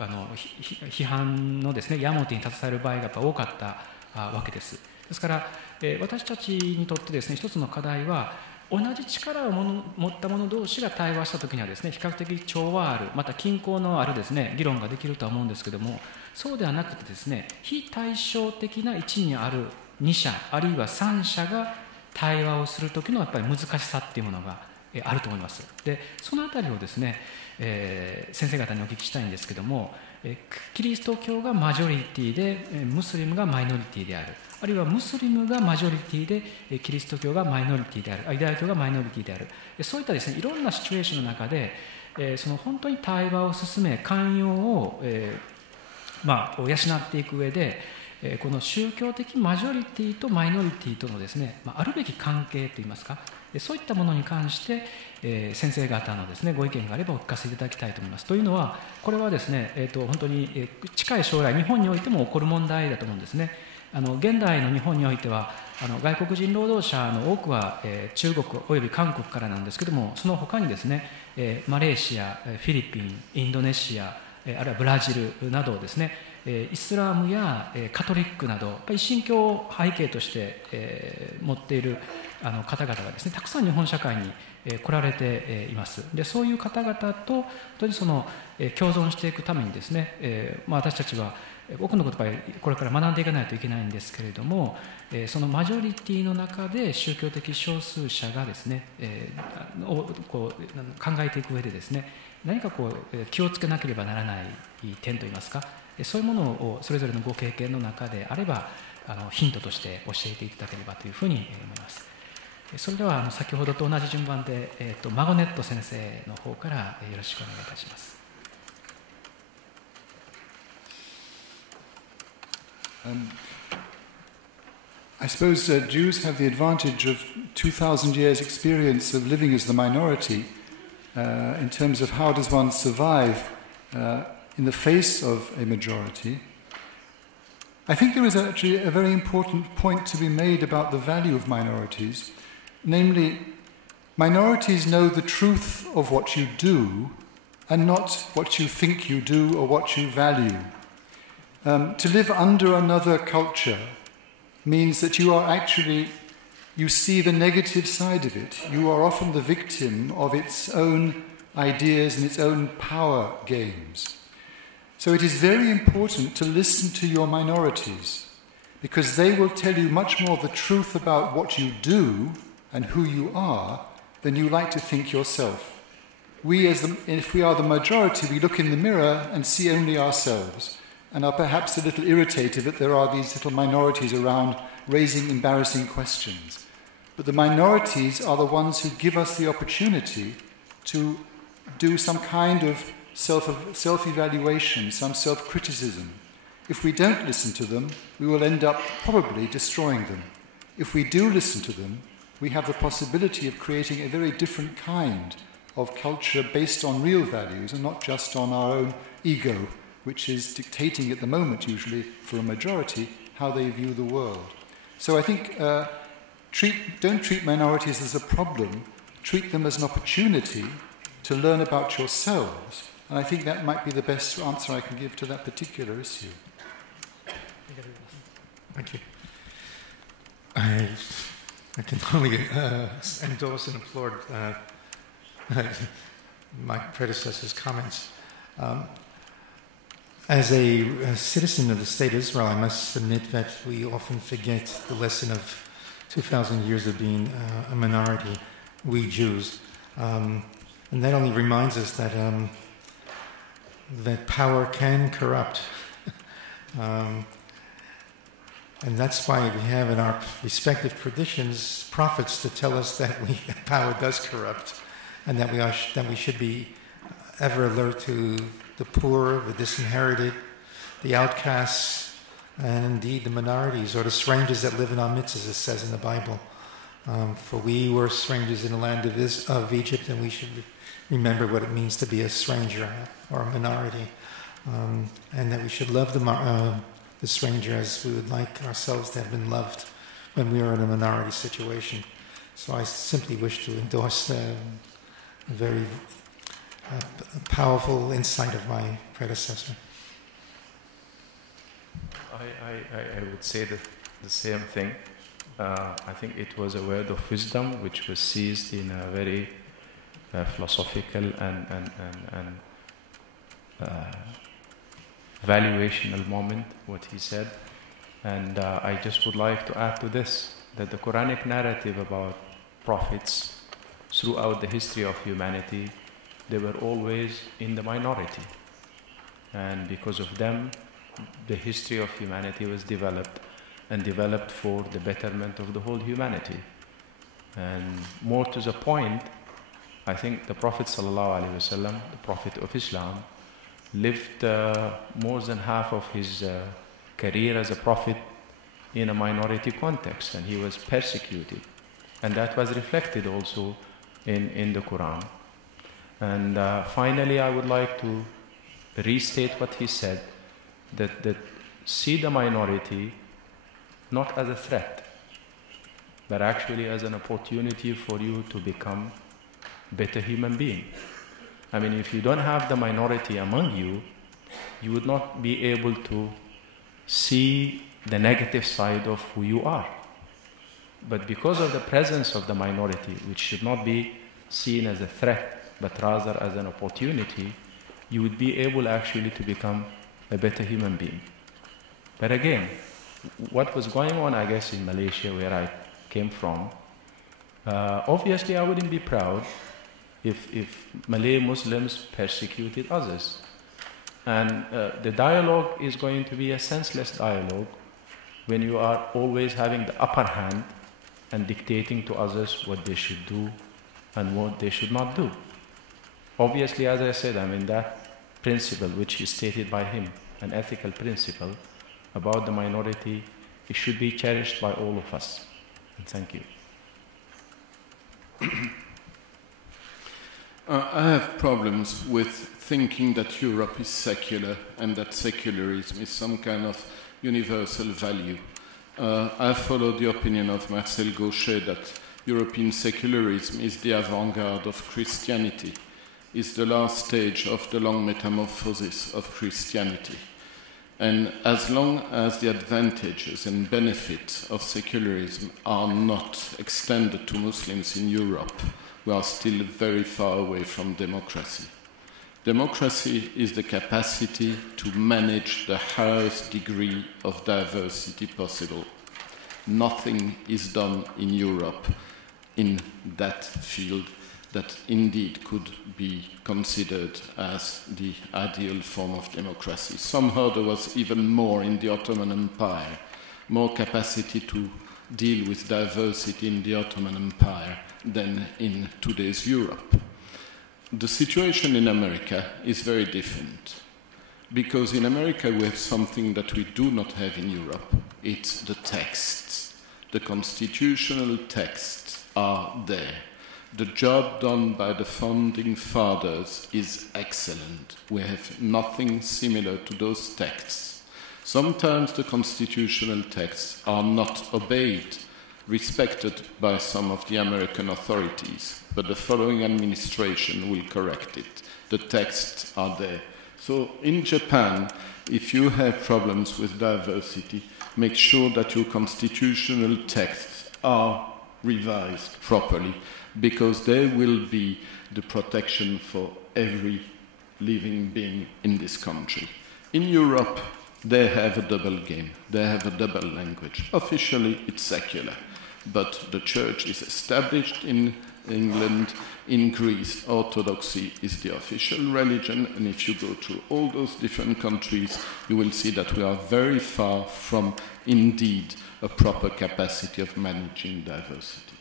批判のですね矢面に立たされる場合がやっぱ多かったわけです。ですから、私たちにとってですね一つの課題は、同じ力を持った者同士が対話したときにはですね比較的調和ある、また均衡のあるですね議論ができるとは思うんですけども、そうではなくてですね非対称的な位置にある2者あるいは3者が対話をするときのやっぱり難しさっていうものがあると思います。でそのあたりをですね、先生方にお聞きしたいんですけども、キリスト教がマジョリティでムスリムがマイノリティである、あるいはムスリムがマジョリティでキリスト教がマイノリティである、ユダヤ教がマイノリティである、そういったですねいろんなシチュエーションの中で、その本当に対話を進め寛容を、養っていく上で、この宗教的マジョリティとマイノリティとのですね、あるべき関係といいますか、そういったものに関して、先生方のですねご意見があればお聞かせいただきたいと思います。というのはこれはですね、本当に近い将来日本においても起こる問題だと思うんですね。現代の日本においては外国人労働者の多くは、中国および韓国からなんですけども、その他にですね、マレーシア、フィリピン、インドネシア、あるいはブラジルなどをですね、イスラムやカトリックなど一神教を背景として、持っている方々がですねたくさん日本社会に来られています。でそういう方々と本当にその共存していくためにですね、私たちは多くのことをこれから学んでいかないといけないんですけれども、そのマジョリティの中で宗教的少数者がですね、をこう考えていく上でですね何かこう気をつけなければならない点といいますか、そういうものをそれぞれのご経験の中であればヒントとして教えていただければというふうに思います。それでは先ほどと同じ順番で、マゴネット先生の方からよろしくお願いいたします。I suppose Jews have the advantage of 2,000 years' experience of living as the minority in terms of how does one survive in the face of a majority. I think there is actually a very important point to be made about the value of minorities, namely, minorities know the truth of what you do and not what you think you do or what you value. To live under another culture means that you are actually you see the negative side of it. You are often the victim of its own ideas and its own power games. So it is very important to listen to your minorities, because they will tell you much more the truth about what you do and who you are than you like to think yourself. If we are the majority, we look in the mirror and see only ourselves, and are perhaps a little irritated that there are these little minorities around raising embarrassing questions. But the minorities are the ones who give us the opportunity to do some kind of self-evaluation, some self-criticism. If we don't listen to them, we will end up probably destroying them. If we do listen to them, we have the possibility of creating a very different kind of culture based on real values and not just on our own ego, which is dictating at the moment, usually, for a majority, how they view the world. So I think don't treat minorities as a problem, treat them as an opportunity to learn about yourselves. And I think that might be the best answer I can give to that particular issue. Thank you. I can only endorse and applaud my predecessor's comments. As a citizen of the State of Israel, I must admit that we often forget the lesson of 2,000 years of being a minority, we Jews. And that only reminds us that that power can corrupt. And that's why we have in our respective traditions prophets to tell us that power does corrupt, and that we should be ever alert to the poor, the disinherited, the outcasts, and indeed the minorities or the strangers that live in our midst, as it says in the Bible. For we were strangers in the land of Egypt, and we should remember what it means to be a stranger or a minority, and that we should love the stranger as we would like ourselves to have been loved when we were in a minority situation. So I simply wish to endorse a very powerful insight of my predecessor. I would say the same thing. I think it was a word of wisdom which was seized in a very philosophical and valuational moment, what he said. And I just would like to add to this, that the Quranic narrative about prophets throughout the history of humanity, they were always in the minority. And because of them, the history of humanity was developed, and developed for the betterment of the whole humanity. And more to the point, I think the Prophet ﷺ, the Prophet of Islam, lived more than half of his career as a prophet in a minority context, and he was persecuted. And that was reflected also in the Quran. And finally, I would like to restate what he said, that see the minority not as a threat, but actually as an opportunity for you to become a better human being. I mean, if you don't have the minority among you, you would not be able to see the negative side of who you are. But because of the presence of the minority, which should not be seen as a threat, but rather as an opportunity, you would be able actually to become a better human being. But again, what was going on, I guess, in Malaysia, where I came from, obviously I wouldn't be proud if Malay Muslims persecuted others. And the dialogue is going to be a senseless dialogue when you are always having the upper hand and dictating to others what they should do and what they should not do. Obviously, as I said, I mean, that principle which is stated by him, an ethical principle about the minority, it should be cherished by all of us. And thank you. I have problems with thinking that Europe is secular and that secularism is some kind of universal value. I follow the opinion of Marcel Gauchet that European secularism is the avant-garde of Christianity, is the last stage of the long metamorphosis of Christianity. And as long as the advantages and benefits of secularism are not extended to Muslims in Europe, we are still very far away from democracy. Democracy is the capacity to manage the highest degree of diversity possible. Nothing is done in Europe in that field that indeed could be considered as the ideal form of democracy. Somehow there was even more in the Ottoman Empire, more capacity to deal with diversity in the Ottoman Empire than in today's Europe. The situation in America is very different, because in America we have something that we do not have in Europe. It's the texts. The constitutional texts are there. The job done by the founding fathers is excellent. We have nothing similar to those texts. Sometimes the constitutional texts are not obeyed, respected by some of the American authorities, but the following administration will correct it. The texts are there. So in Japan, if you have problems with diversity, make sure that your constitutional texts are revised properly, because there will be the protection for every living being in this country. In Europe, they have a double game. They have a double language. Officially, it's secular, but the church is established in England. In Greece, Orthodoxy is the official religion, and if you go through all those different countries, you will see that we are very far from, indeed, a proper capacity of managing diversity.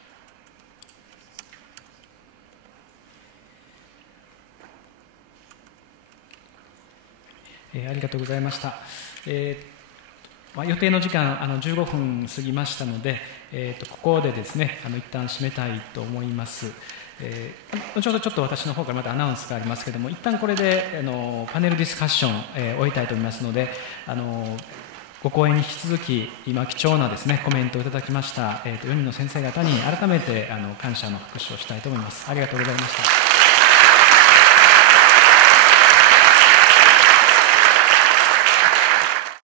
ありがとうございました。予定の時間15分過ぎましたので、ここでですね一旦締めたいと思います。後ほどちょっと私の方からまたアナウンスがありますけれども、一旦これでパネルディスカッションを終えたいと思いますので、ご講演に引き続き今貴重なですねコメントをいただきました4人の先生方に改めて感謝の復唱したいと思います。ありがとうございました。